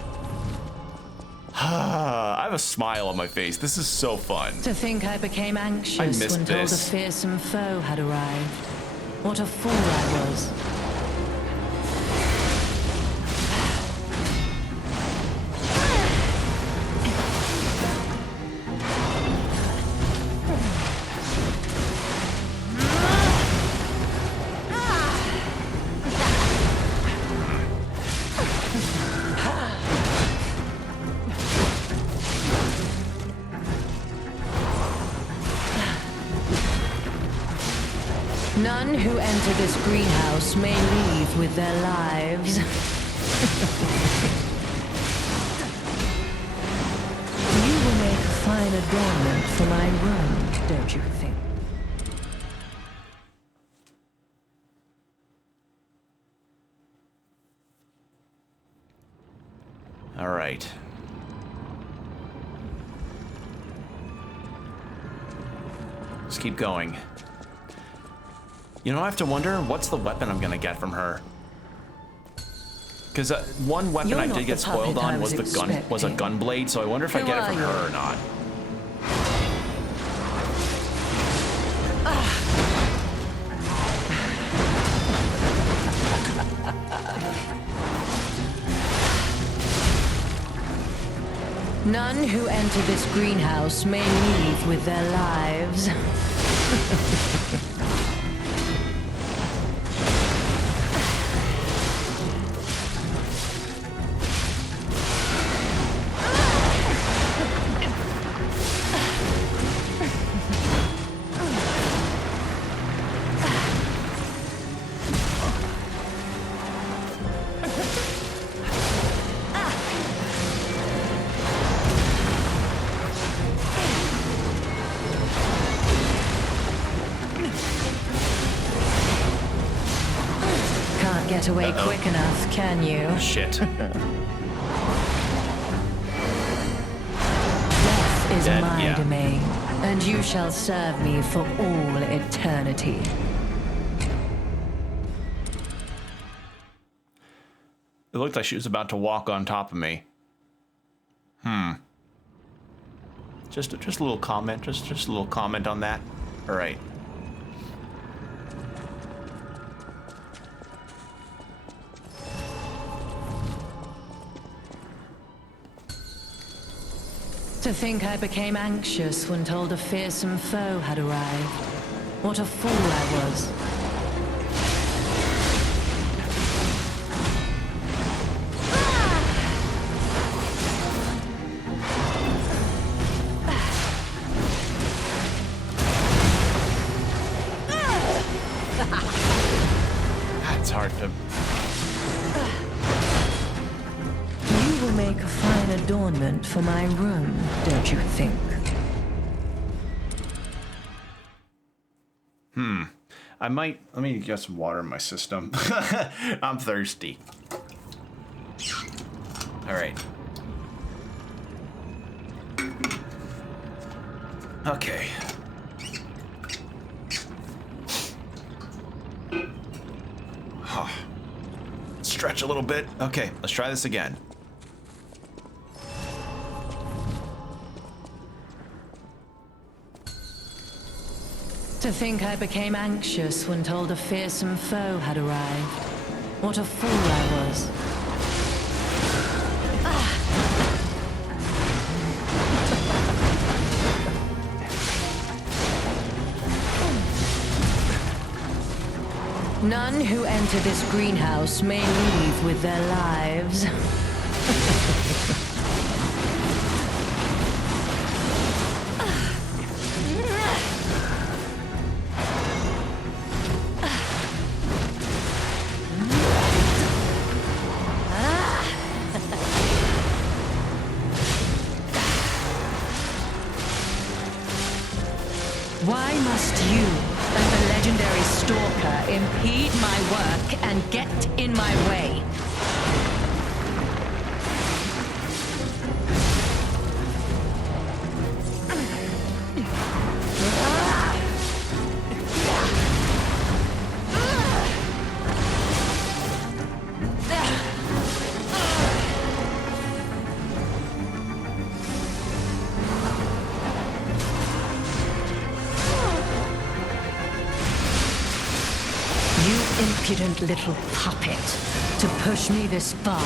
I have a smile on my face. This is so fun. To think I became anxious missed when told a this. fearsome foe had arrived. What a fool I was. None who enter this greenhouse may leave with their lives. You will make a fine adornment for my room, don't you think? All right. Let's keep going. You know, I have to wonder, what's the weapon I'm gonna get from her? Because one weapon You're I not did the get spoiled puppet I on was was the gun, was a expecting. gun blade. So I wonder if I Who get it are from you? her or not. None who enter this greenhouse may leave with their lives. Can't get away quick enough, can you? Shit. Death is Dead, my yeah. domain, and you shall serve me for all eternity. It looked like she was about to walk on top of me. Just a little comment. Just a little comment on that. All right. To think I became anxious when told a fearsome foe had arrived. What a fool I was. make a fine adornment for my room, don't you think? I might... Let me get some water in my system. I'm thirsty. Alright. Okay. Stretch a little bit. Okay, let's try this again. To think I became anxious when told a fearsome foe had arrived. What a fool I was. None who enter this greenhouse may leave with their lives. Why must you and the legendary stalker impede my work and get in my way? Impudent little puppet to push me this far.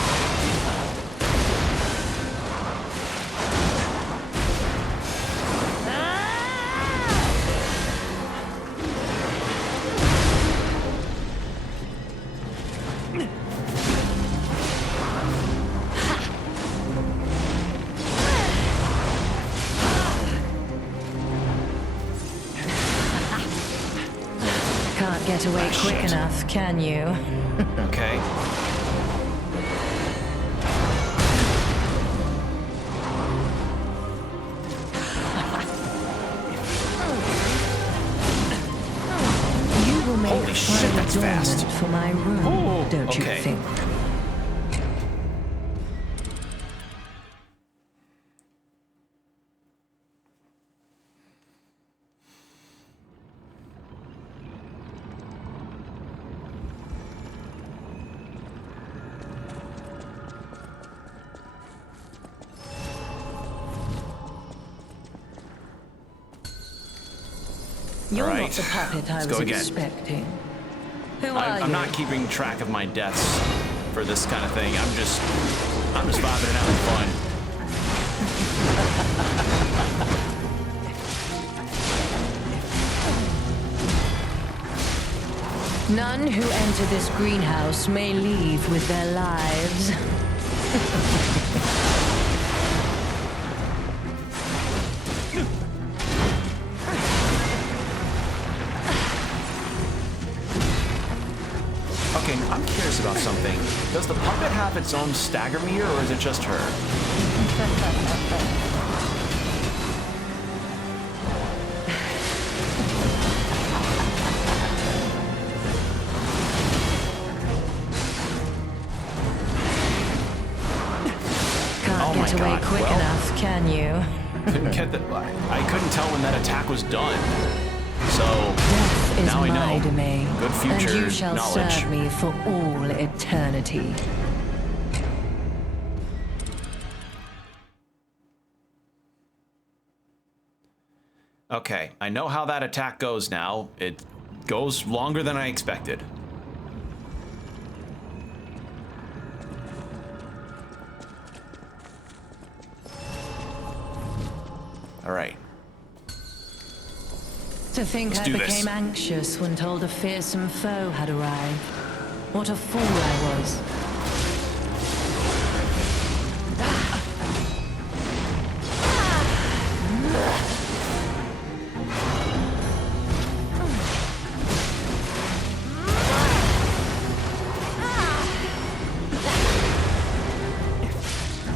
Can't get away quick enough, can you? Okay. You will make Holy shit, that's fast. for my room, Ooh, don't you okay. think? You're All not right, the puppet I let's was go again. expecting. Who are you? I'm not keeping track of my deaths for this kind of thing. I'm just vibing and having fun. None who enter this greenhouse may leave with their lives. Okay, I'm curious about something. Does the puppet have its own stagger meter, or is it just her? Can't get away God, quick well. enough, can you? Couldn't get the, I couldn't tell when that attack was done. So Death is now I my know. domain, Good future and you shall knowledge. serve me for all eternity. Okay, I know how that attack goes now. It goes longer than I expected. All right. To think Let's I do this. became anxious when told a fearsome foe had arrived. What a fool I was.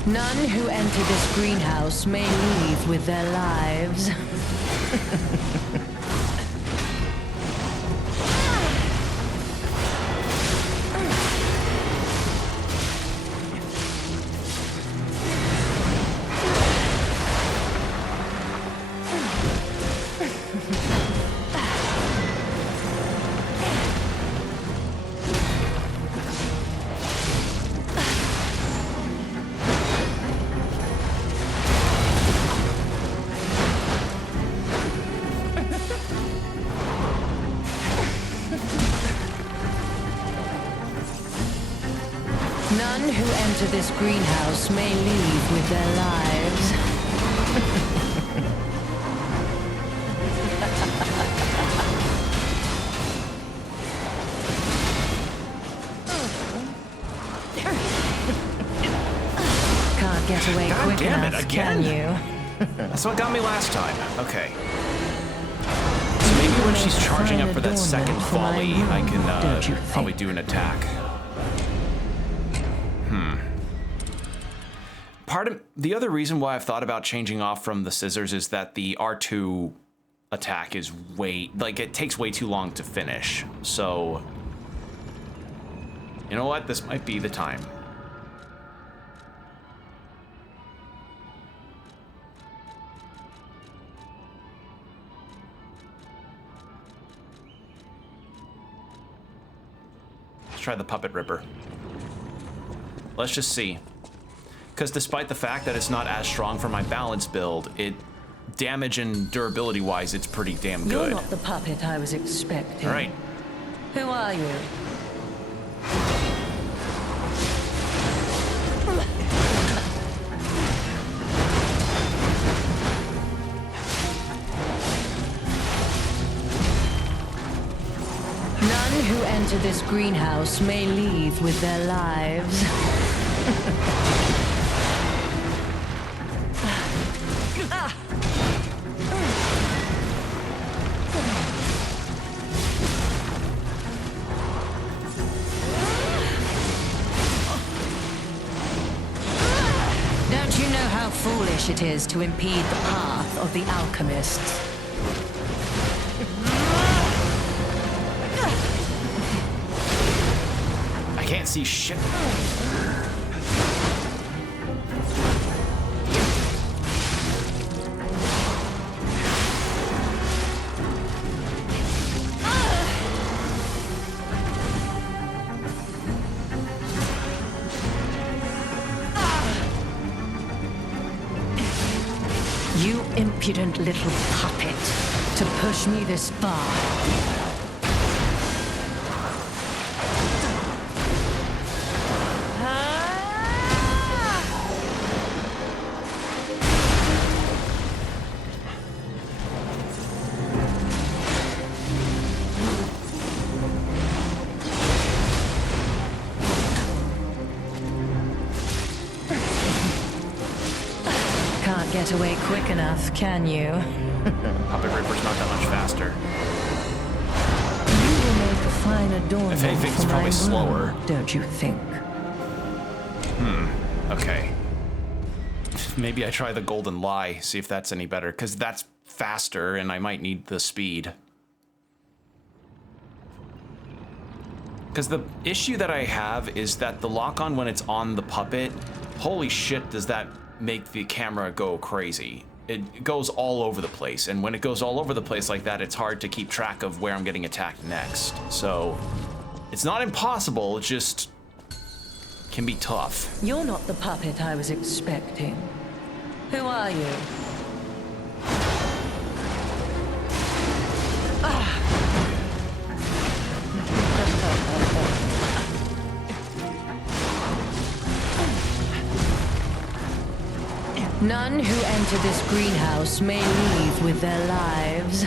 None who enter this greenhouse may leave with their lives. None who enter this greenhouse may leave with their lives. Can't get away God quick damn it, enough, again? can you? That's what got me last time. Okay. So maybe when she's charging up for that second volley, I can probably do an attack. The other reason why I've thought about changing off from the scissors is that the R2 attack is it takes way too long to finish. So, you know what? This might be the time. Let's try the Puppet Ripper. Let's just see. Because despite the fact that it's not as strong for my balance build, damage and durability wise, it's pretty damn good. You're not the puppet I was expecting. All right. Who are you? None who enter this greenhouse may leave with their lives. Don't you know how foolish it is to impede the path of the alchemists? I can't see shit. You impudent little puppet, to push me this far. Can't get away quick enough, can you? Puppet Ripper's not that much faster. You will make a fine adornment If anything, it's for probably my slower. room, don't you think? Okay. Maybe I try the Golden Lie, see if that's any better, because that's faster and I might need the speed. Because the issue that I have is that the lock-on when it's on the puppet, holy shit, does that make the camera go crazy. It goes all over the place, and when it goes all over the place like that, it's hard to keep track of where I'm getting attacked next. So, it's not impossible, it just can be tough. You're not the puppet I was expecting. Who are you? None who enter this greenhouse may leave with their lives.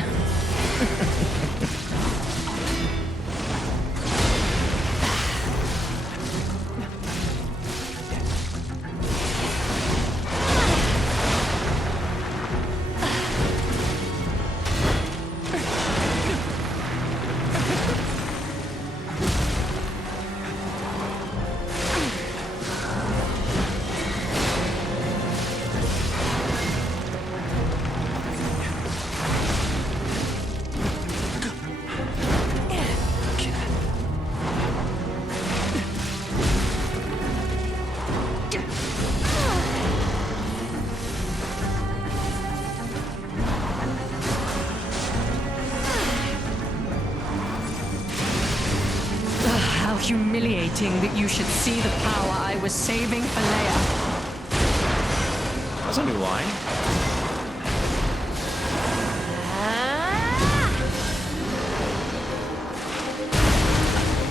How humiliating that you should see the power I was saving for Leia. That's a new line.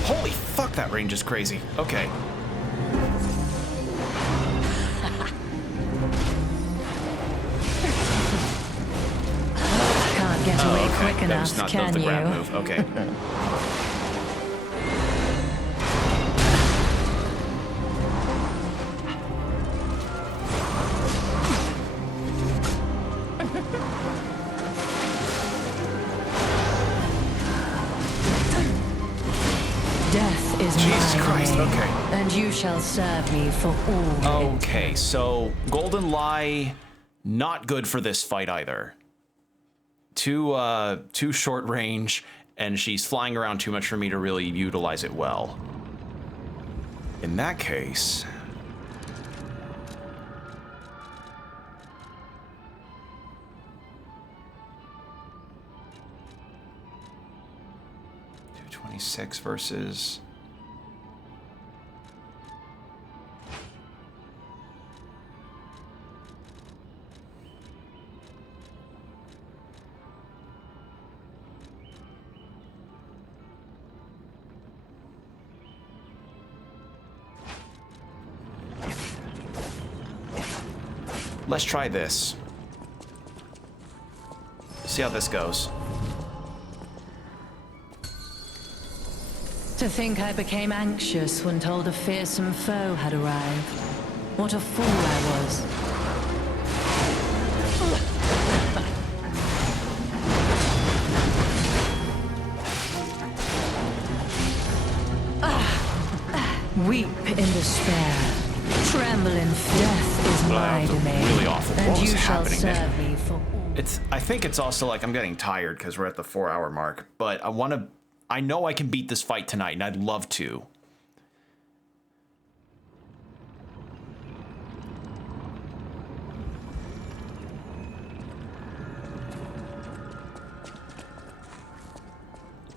Holy fuck, that range is crazy. Okay. Can't get away quick That was enough, not can the you? grab move. Okay. Death is Jesus my Christ, domain, okay. and you shall serve me for all. Okay, so Golden Lie, not good for this fight either. Too short range, and she's flying around too much for me to really utilize it well. In that case... $226 versus... Let's try this. See how this goes. To think I became anxious when told a fearsome foe had arrived. What a fool I was. Weep in despair. Tremble in death is my domain, really awful. What and was you shall happening there? serve me for all. I think it's also like I'm getting tired because we're at the 4-hour mark, but I know I can beat this fight tonight, and I'd love to.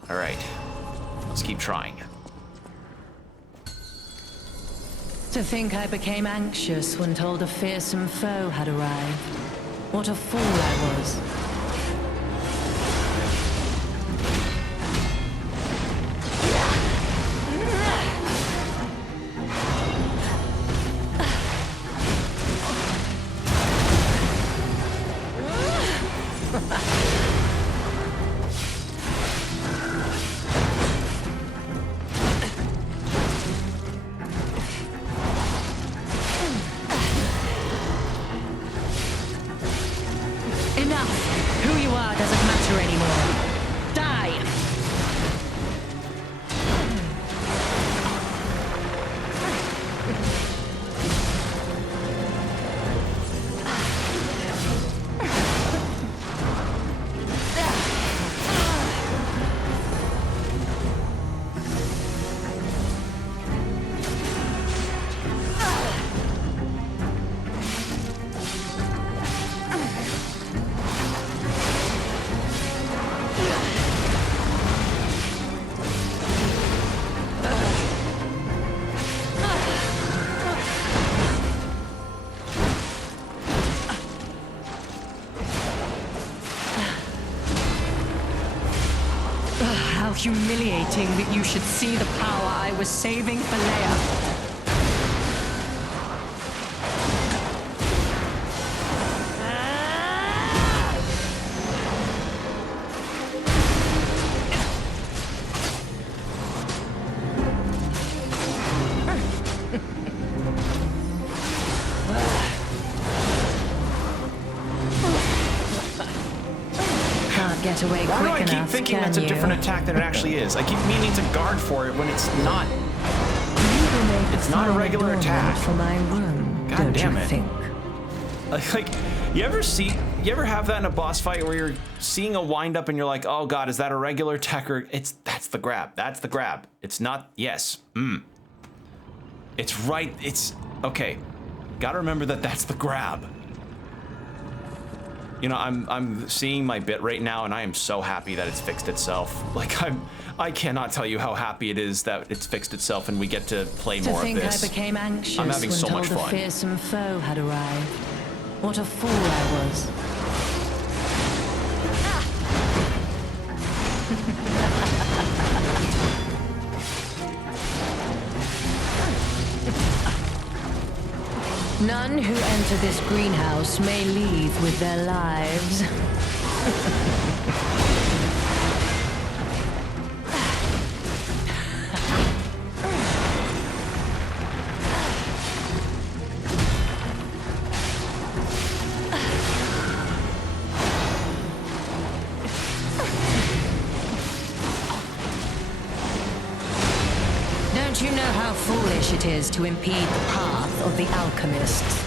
All right, let's keep trying. To think I became anxious when told a fearsome foe had arrived. What a fool I was. Enough! Who you are doesn't matter anymore. Die! How humiliating that you should see the power I was saving for Leia. Can't get away Why do I quick keep enough, thinking can that's a you? different attack than it actually is? I keep meaning to guard for it when it's not. You will make It's not a fine regular adornment attack. for my room, God don't damn you it. think? Like, you ever have that in a boss fight where you're seeing a wind up and you're like, oh god, is that a regular attack or that's the grab. That's the grab. It's not, yes. It's right, Okay, gotta remember that that's the grab. You know, I'm seeing my bit rate now, and I am so happy that it's fixed itself. Like, I cannot tell you how happy it is that it's fixed itself and we get to play more of this. I became anxious I'm having when so told much a fun. fearsome foe had arrived. What a fool I was. None who enter this greenhouse may leave with their lives. Don't you know how foolish it is to impede the path of the alchemists?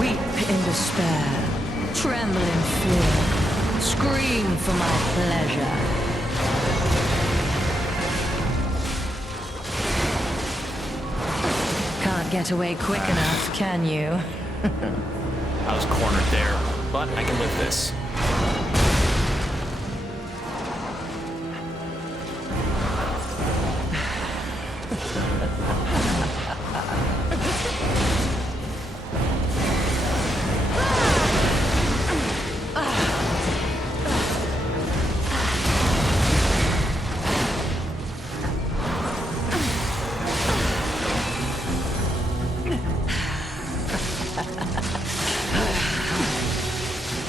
Weep in despair, tremble in fear, scream for my pleasure. Can't get away quick enough, can you? I was cornered there, but I can live this.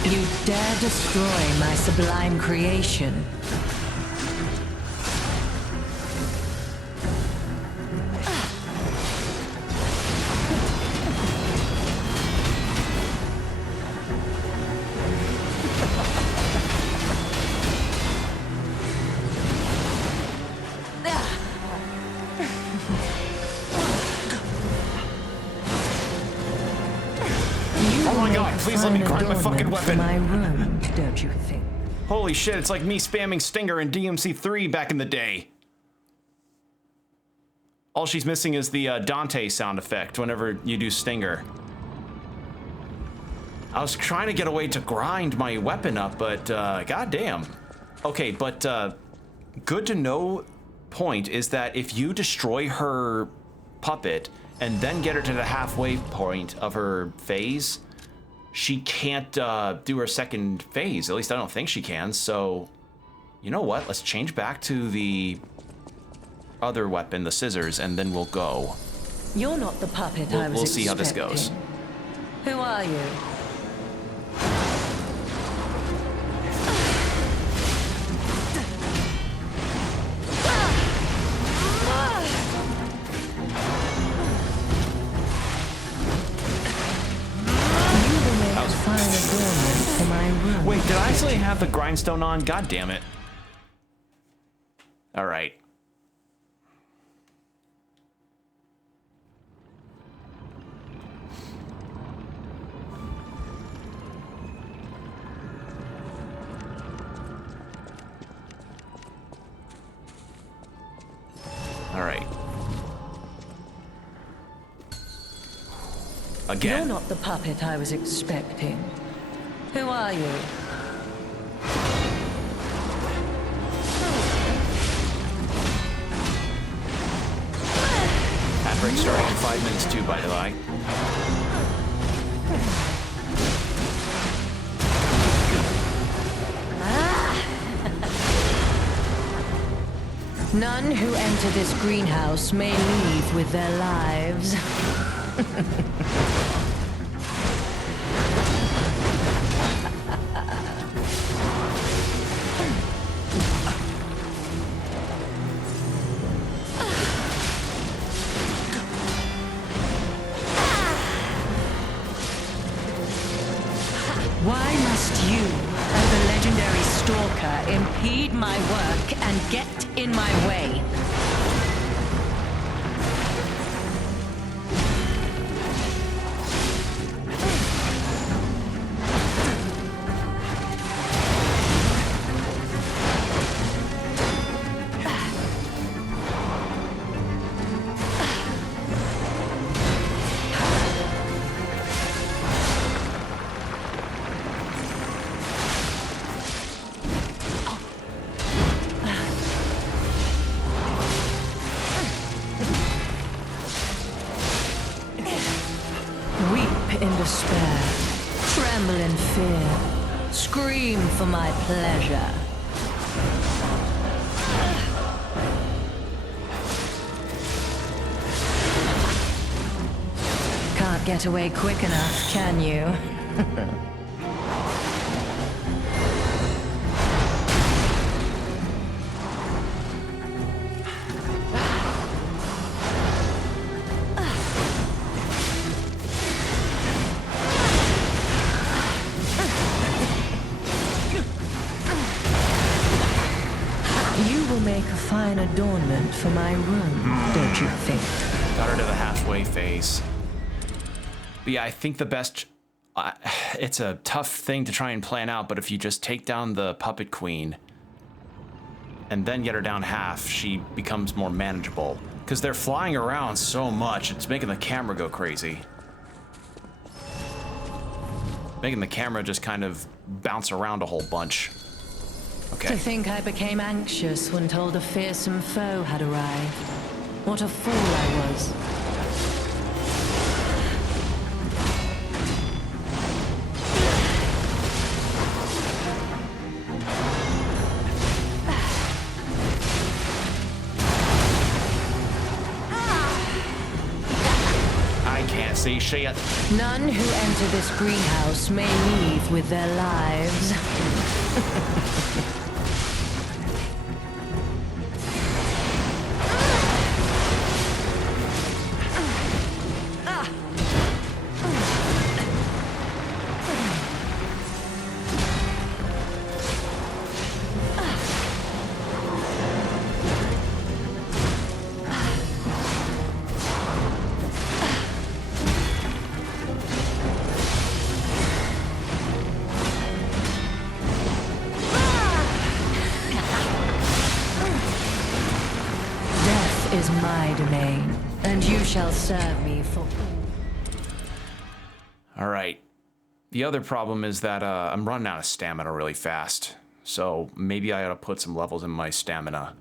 You dare destroy my sublime creation. Oh my god, please let me grind my fucking weapon. My room, don't you think? Holy shit, it's like me spamming Stinger in DMC3 back in the day. All she's missing is the Dante sound effect whenever you do Stinger. I was trying to get a way to grind my weapon up, but goddamn. Okay, but good to know point is that if you destroy her puppet and then get her to the halfway point of her phase, she can't do her second phase. At least I don't think she can. So, you know what? Let's change back to the other weapon, the scissors, and then we'll go. You're not the puppet I was We'll see how this goes. expecting. Who are you? Wait, did I actually have the grindstone on? God damn it. All right. All right. Again. You're not the puppet I was expecting. Who are you? Ad break starting in 5 minutes too, by the way. None who enter this greenhouse may leave with their lives. Why must you and the legendary stalker impede my work and get in my way? despair. Tremble in fear. Scream for my pleasure. Can't get away quick enough, can you? You will make a fine adornment for my room, don't you think? Got her to the halfway phase. But yeah, I think the best... it's a tough thing to try and plan out, but if you just take down the Puppet Queen and then get her down half, she becomes more manageable. Because they're flying around so much, it's making the camera go crazy. Making the camera just kind of bounce around a whole bunch. Okay. To think I became anxious when told a fearsome foe had arrived. What a fool I was. I can't see shit. None who enter this greenhouse may leave with their lives. Is my domain, and you shall serve me for... All right. The other problem is that I'm running out of stamina really fast. So maybe I ought to put some levels in my stamina.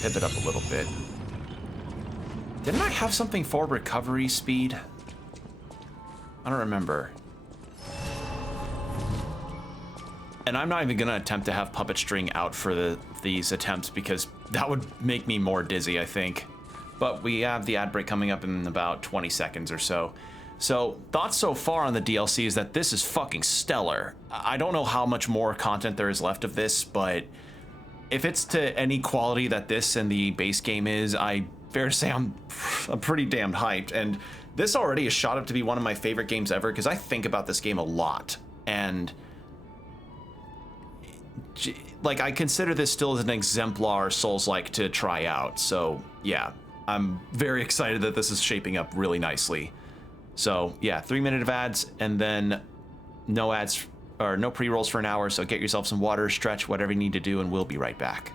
Pivot up a little bit. Didn't I have something for recovery speed? I don't remember. And I'm not even gonna attempt to have puppet string out for these attempts because that would make me more dizzy, I think. But we have the ad break coming up in about 20 seconds or so. So, thoughts so far on the DLC is that this is fucking stellar. I don't know how much more content there is left of this, but if it's to any quality that this and the base game is, I fair to say I'm pretty damn hyped. And this already is shot up to be one of my favorite games ever because I think about this game a lot. And like, I consider this still as an exemplar Souls-like to try out. So yeah, I'm very excited that this is shaping up really nicely. So yeah, 3 minutes of ads and then no ads or no pre-rolls for an hour, so get yourself some water, stretch, whatever you need to do, and we'll be right back.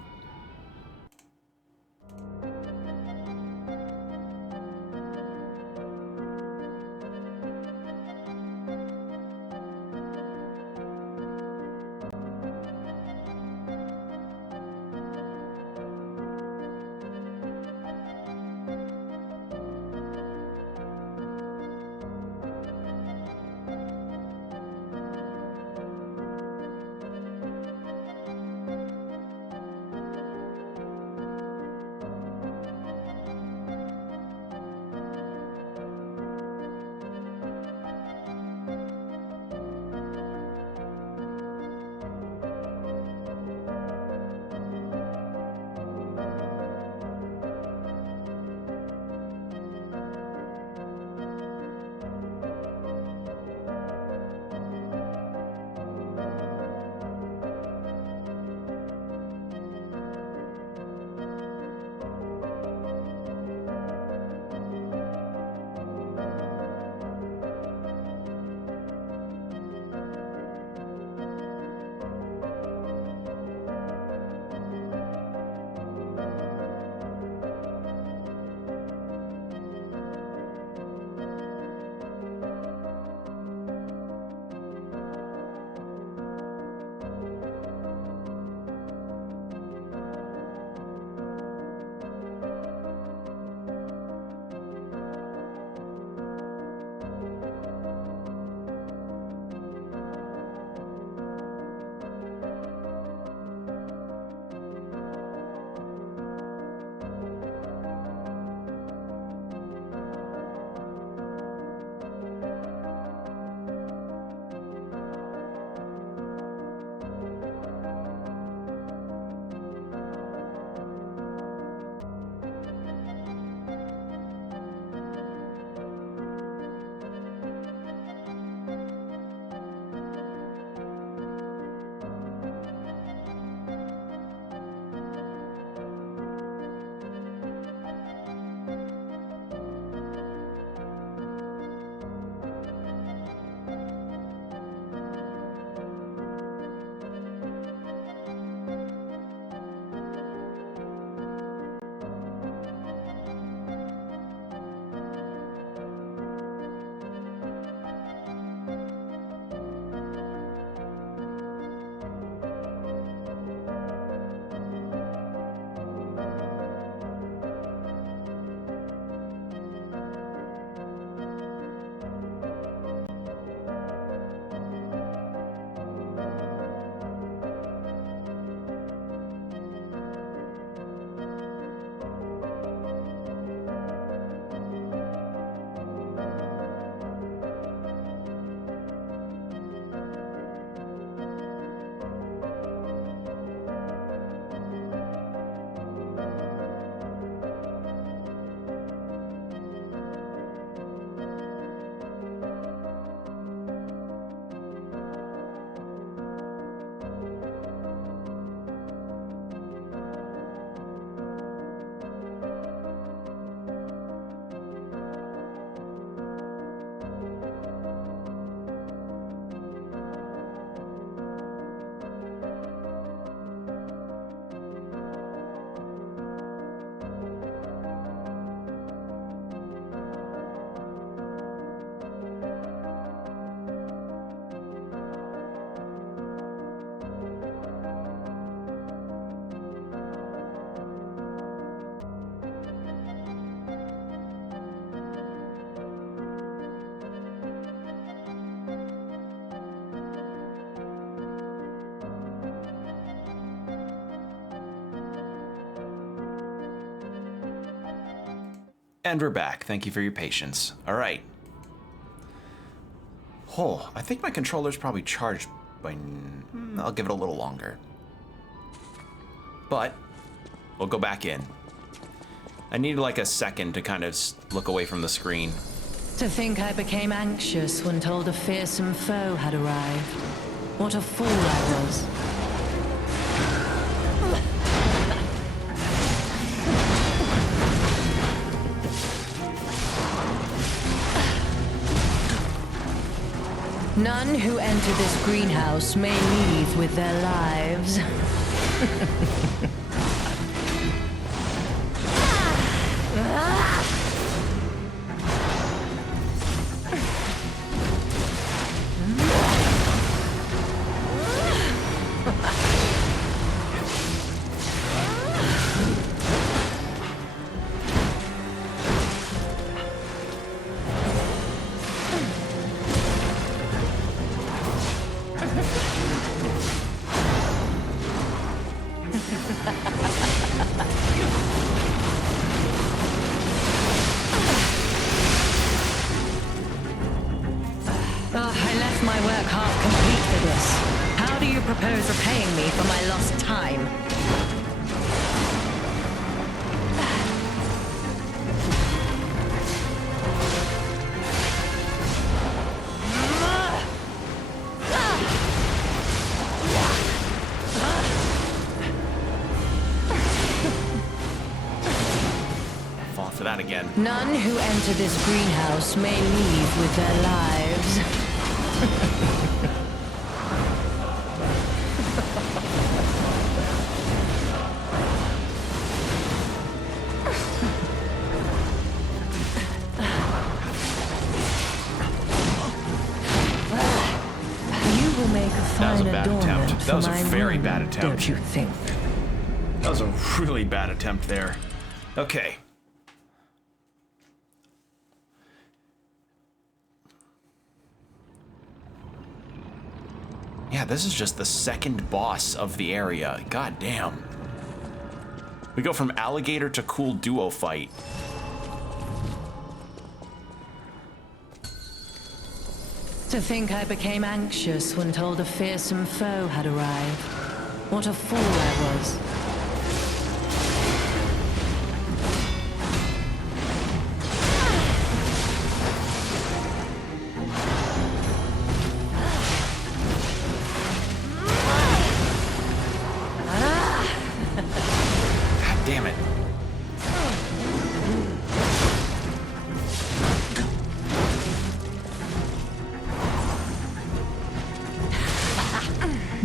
And we're back. Thank you for your patience. All right. Oh, I think my controller's probably charged by... I'll give it a little longer. But we'll go back in. I need like a second to kind of look away from the screen. To think I became anxious when told a fearsome foe had arrived. What a fool I was. None who enter this greenhouse may leave with their lives. I left my work half complete for this. How do you propose repaying me for my lost time? Fall for that again. None who enter this greenhouse may leave with their lives. You will make a That was a fine bad adornment attempt. That for was a my very room, bad attempt. Don't you think? That was a really bad attempt there. Okay. Yeah, this is just the second boss of the area. God damn. We go from alligator to cool duo fight. To think I became anxious when told a fearsome foe had arrived. What a fool I was. God damn it.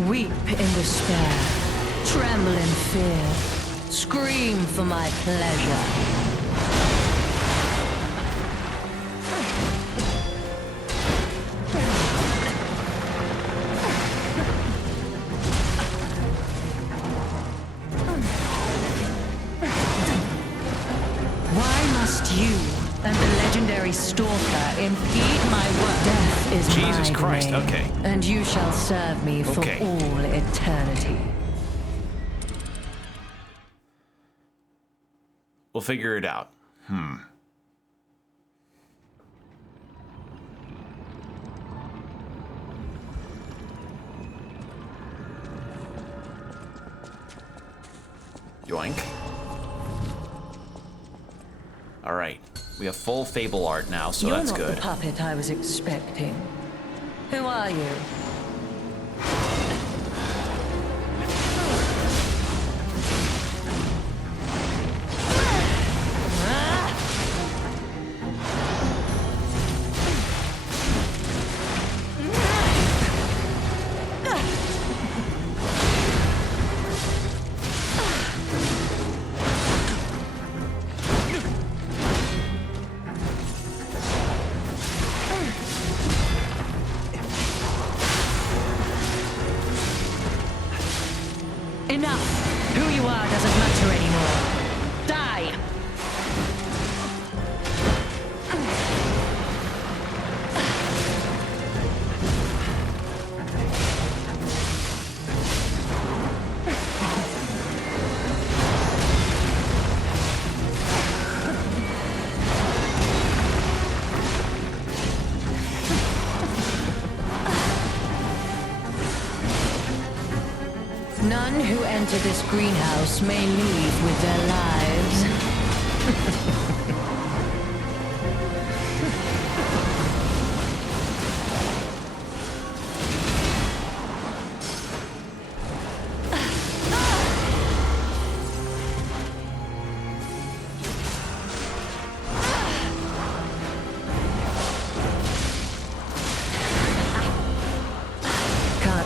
Weep in despair, tremble in fear, scream for my pleasure. Why must you and the legendary stalker impede my work? Death is Jesus my Christ, domain, okay. and you shall serve me for Okay. all eternity. We'll figure it out. Yoink. All right. We have full Fable art now, so You're that's not good. the puppet I was expecting. Who are you? None who enter this greenhouse may leave with their lives.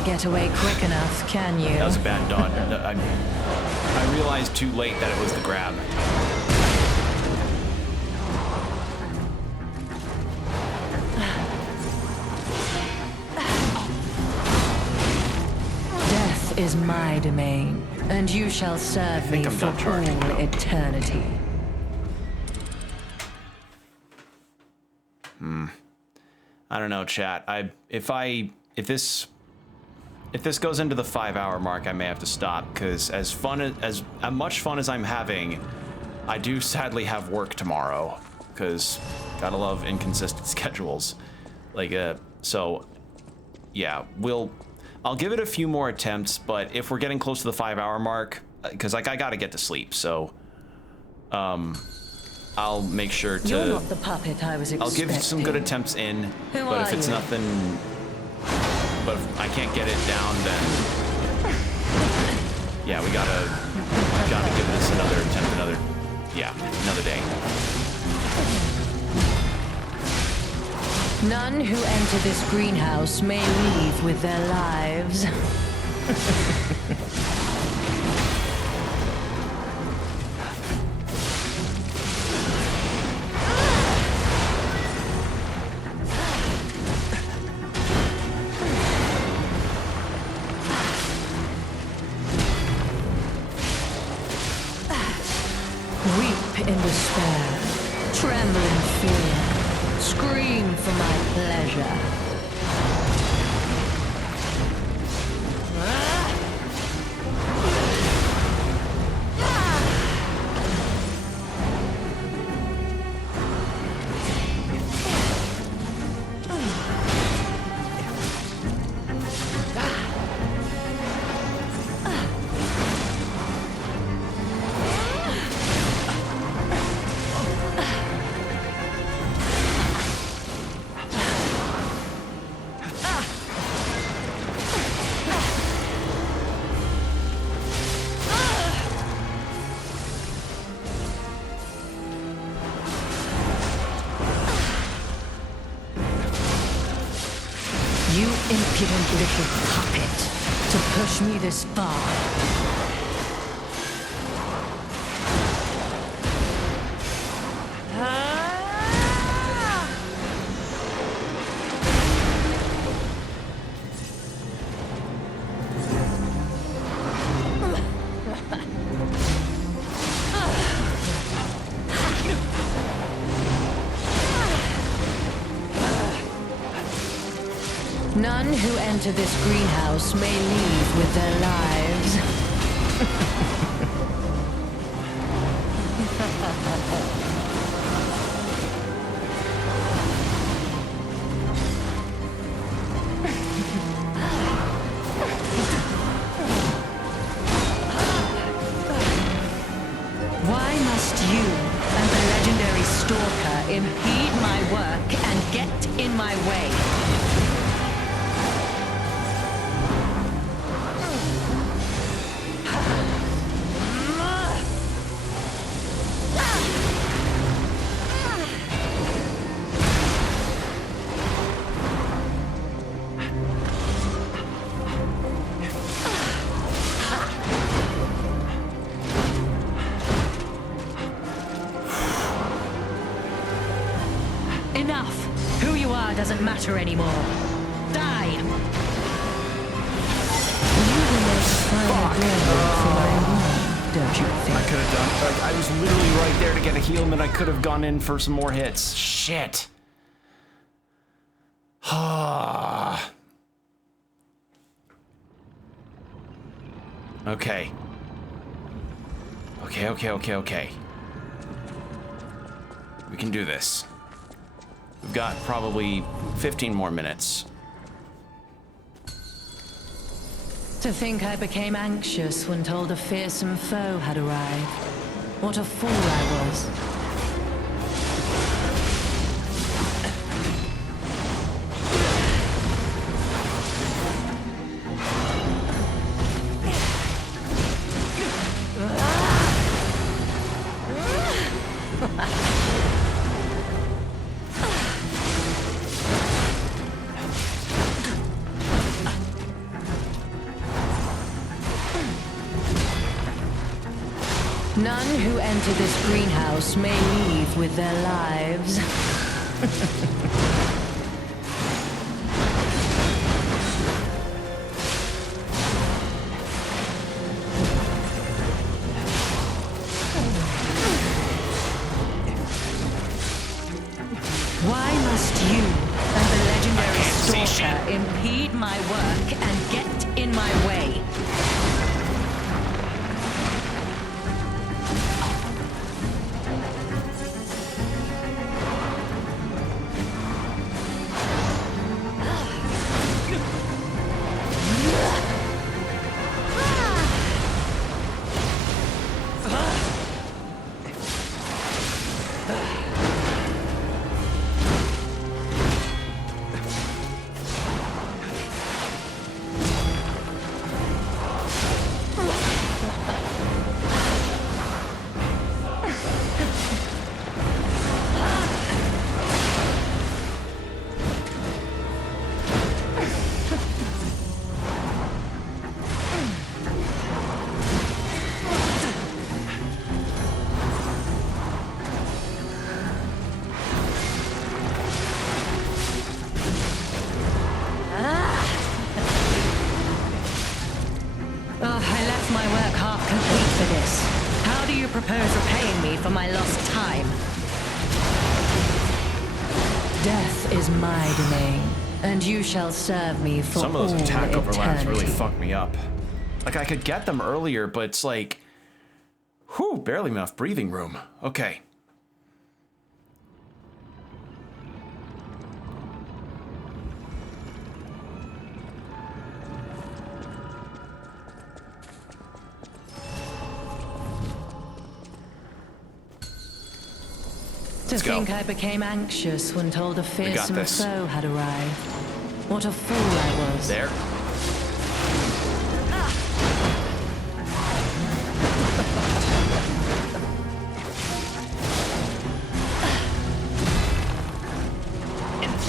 Get away quick enough, can you? That was a bad dodge. I realized too late that it was the grab. Death is my domain, and you shall serve me for all eternity. I don't know, chat. If this goes into the 5-hour mark, I may have to stop, because as much fun as I'm having, I do sadly have work tomorrow, because gotta love inconsistent schedules. Like, so, yeah, I'll give it a few more attempts, but if we're getting close to the 5-hour mark, because like I gotta get to sleep, so, I'll make sure to. You're not the puppet I was expecting. I'll give some good attempts in, but if it's nothing. But if I can't get it down, then yeah, we gotta give this another attempt, another day. None who enter this greenhouse may leave with their lives. Weep in despair, tremble in fear, scream for my pleasure. You impudent little puppet, to push me this far. None who enter this greenhouse may leave with their lives. Why must you and the legendary stalker impede my work and get in my way? Enough! Who you are doesn't matter anymore. Die! You will make a final grave for my own, don't you think? I could have done. Like, I was literally right there to get a heal, and then I could have gone in for some more hits. Shit. Okay. Okay. We can do this. We've got probably 15 more minutes. To think I became anxious when told a fearsome foe had arrived. What a fool I was. None who enter this greenhouse may leave with their lives. Why must you and the legendary Stalker impede my work and get in my way? I left my work half complete for this. How do you propose repaying me for my lost time? Death is my domain, and you shall serve me for Some of those attack overlaps really eternity. fuck me up. Like, I could get them earlier, but it's like... Whew, barely enough breathing room. Okay. To Let's go. think I became anxious when told a fearsome this. foe had arrived. What a fool I was. There.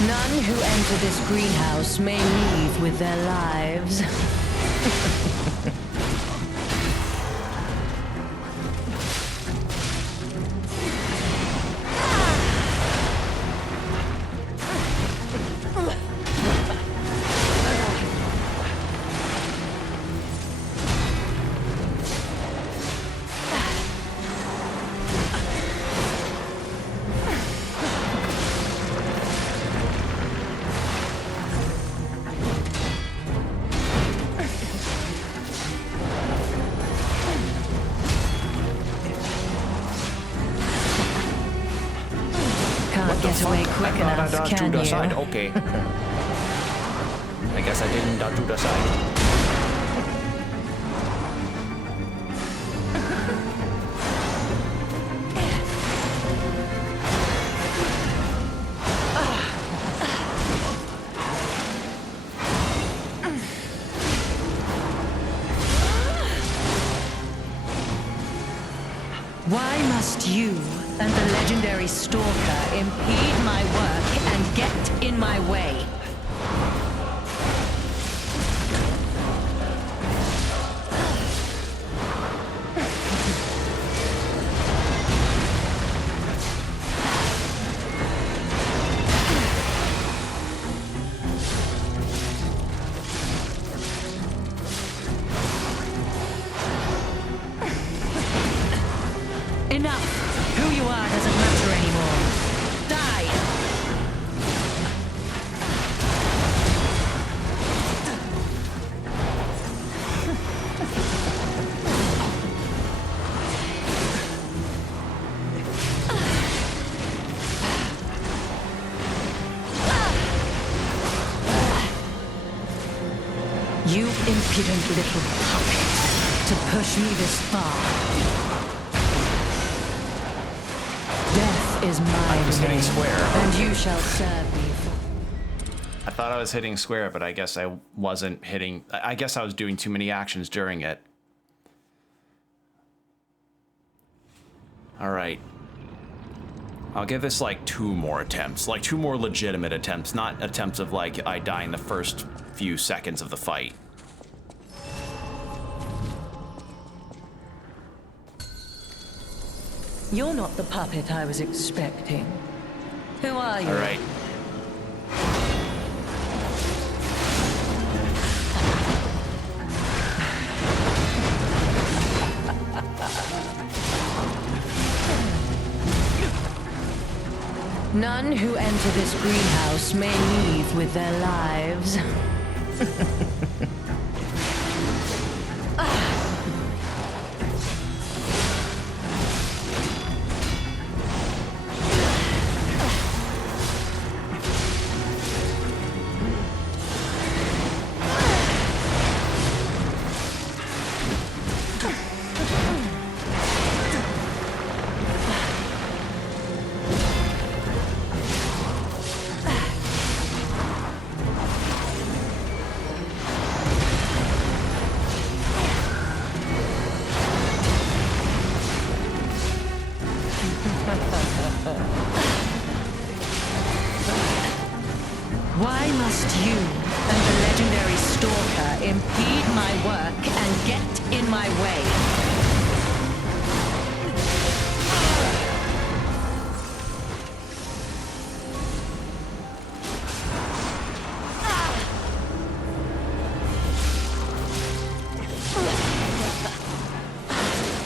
None who enter this greenhouse may leave with their lives. Can't get away quick enough, dodged to can the you? side. Okay. I guess I didn't dodge to the side. Why must you and the legendary Stalker impede my work and get in my way? Enough! Who you are doesn't matter anymore. Die! You impudent little puppet, to push me this far. Death is my was hitting name, square. and you shall serve me. I thought I was hitting square, but I guess I wasn't hitting... I guess I was doing too many actions during it. Alright. I'll give this like 2 more attempts. Like 2 more legitimate attempts, not attempts of like I die in the first few seconds of the fight. You're not the puppet I was expecting. Who are you? Alright. None who enter this greenhouse may leave with their lives. Why must you and the legendary stalker impede my work and get in my way?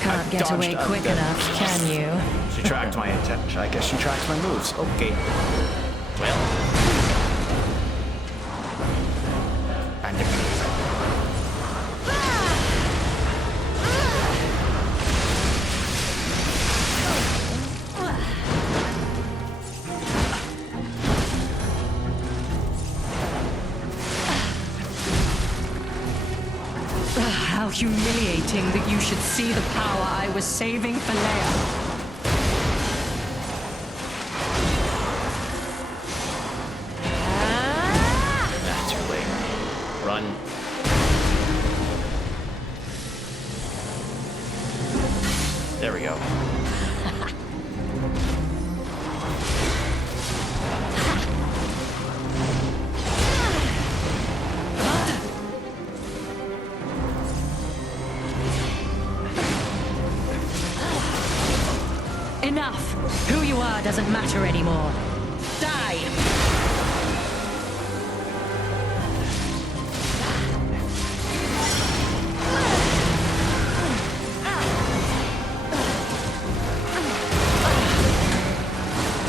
Can't get away quick enough, can you? She tracked my attention. I guess she tracks my moves. Okay. Well. How humiliating that you should see the power I was saving for Leia. Too late. Run. There we go. Enough! Who you are doesn't matter anymore. Die!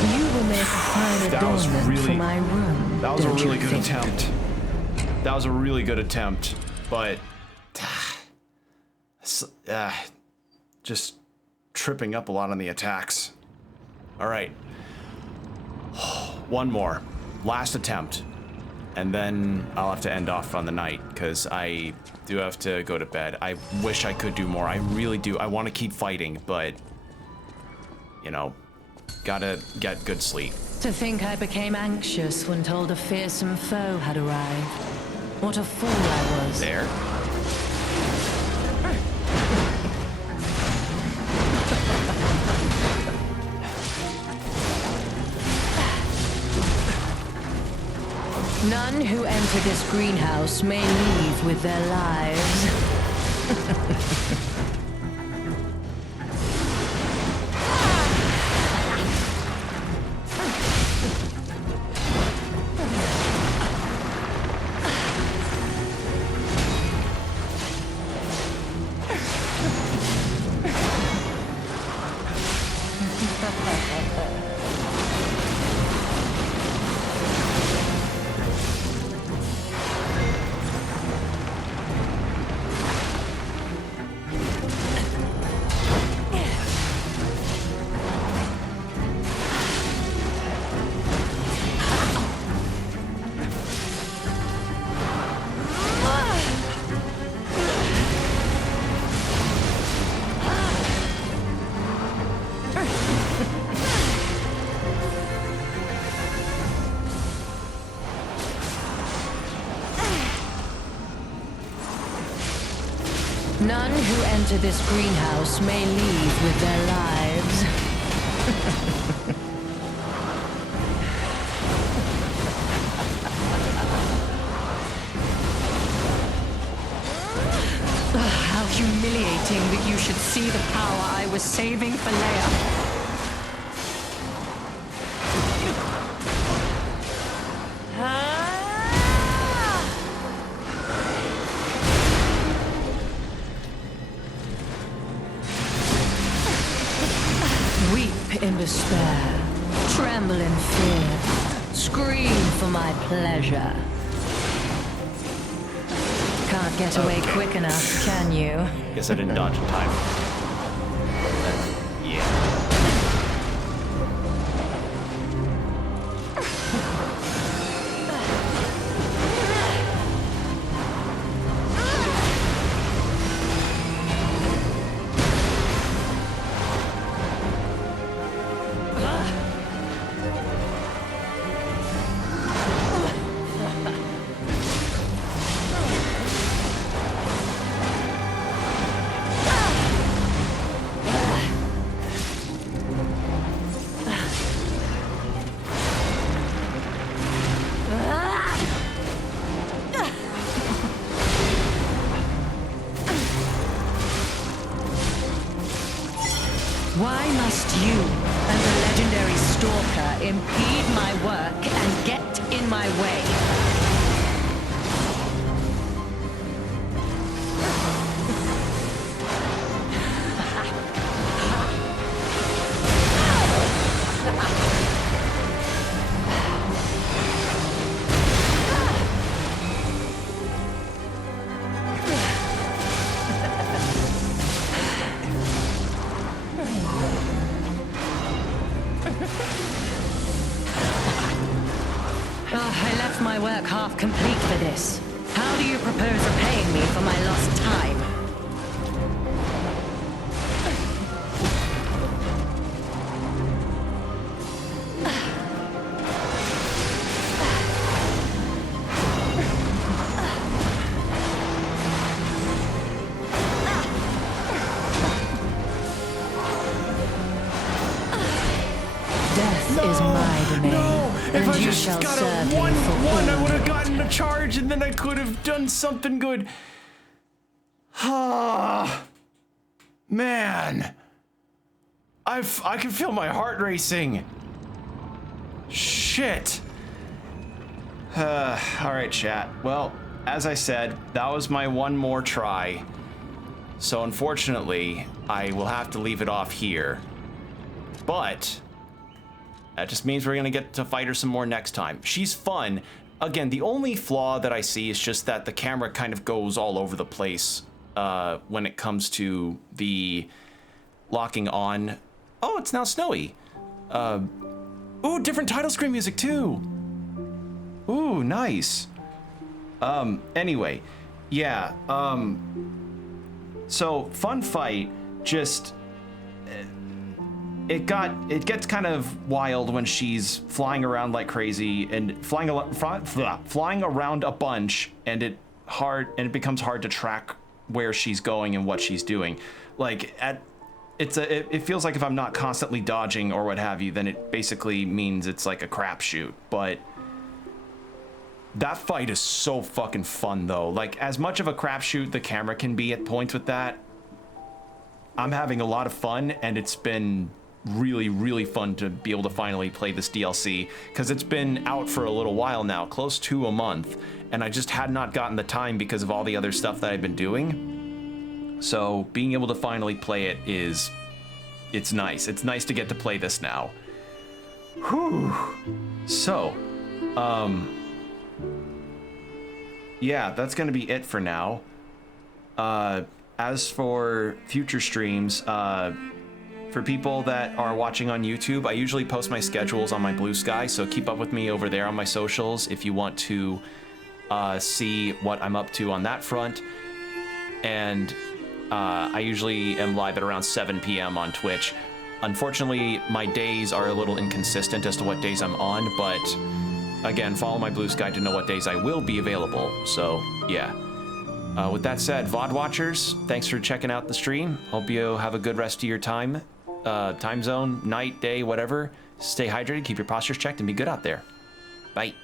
You will make a fine adornment for my room. That was a don't really you good think? attempt. That was a really good attempt, but just tripping up a lot on the attacks. All right, one more, last attempt, and then I'll have to end off on the night because I do have to go to bed. I wish I could do more. I really do. I want to keep fighting, but you know, gotta get good sleep. To think I became anxious when told a fearsome foe had arrived. What a fool I was. There. None who enter this greenhouse may leave with their lives. None who enter this greenhouse may leave with their lives. How humiliating that you should see the power I was saving for Leia. Weep in despair, tremble in fear, scream for my pleasure. Can't get away quick enough, can you? Guess I didn't dodge in time. Yeah. Why must you and the legendary stalker impede my work and get in my way? I left my work half complete for this. How do you propose repaying me for my lost time? Death is my domain. If and I you just shall got serve a one, me for I would have all gotten a charge, and then I could have done something good. Ah, man, I can feel my heart racing. Shit. All right, chat. Well, as I said, that was my one more try. So unfortunately, I will have to leave it off here. But that just means we're gonna get to fight her some more next time. She's fun. Again, the only flaw that I see is just that the camera kind of goes all over the place when it comes to the locking on. Oh, it's now snowy. Ooh, different title screen music too. Ooh, nice. Anyway, yeah, so fun fight, just it gets kind of wild when she's flying around like crazy and flying around a bunch, and it becomes hard to track where she's going and what she's doing. Like it feels like if I'm not constantly dodging or what have you, then it basically means it's like a crapshoot. But that fight is so fucking fun though. Like, as much of a crapshoot the camera can be at points with that, I'm having a lot of fun, and it's been really, really fun to be able to finally play this DLC, because it's been out for a little while now, close to a month, and I just had not gotten the time because of all the other stuff that I've been doing. So being able to finally play it it's nice. It's nice to get to play this now. Whew. So, yeah, that's gonna be it for now. As for future streams, for people that are watching on YouTube, I usually post my schedules on my Blue Sky, so keep up with me over there on my socials if you want to see what I'm up to on that front. And I usually am live at around 7 p.m. on Twitch. Unfortunately, my days are a little inconsistent as to what days I'm on, but again, follow my Blue Sky to know what days I will be available. So, yeah. With that said, VOD watchers, thanks for checking out the stream. Hope you have a good rest of your time zone, night, day, whatever. Stay hydrated, keep your postures checked, and be good out there. Bye.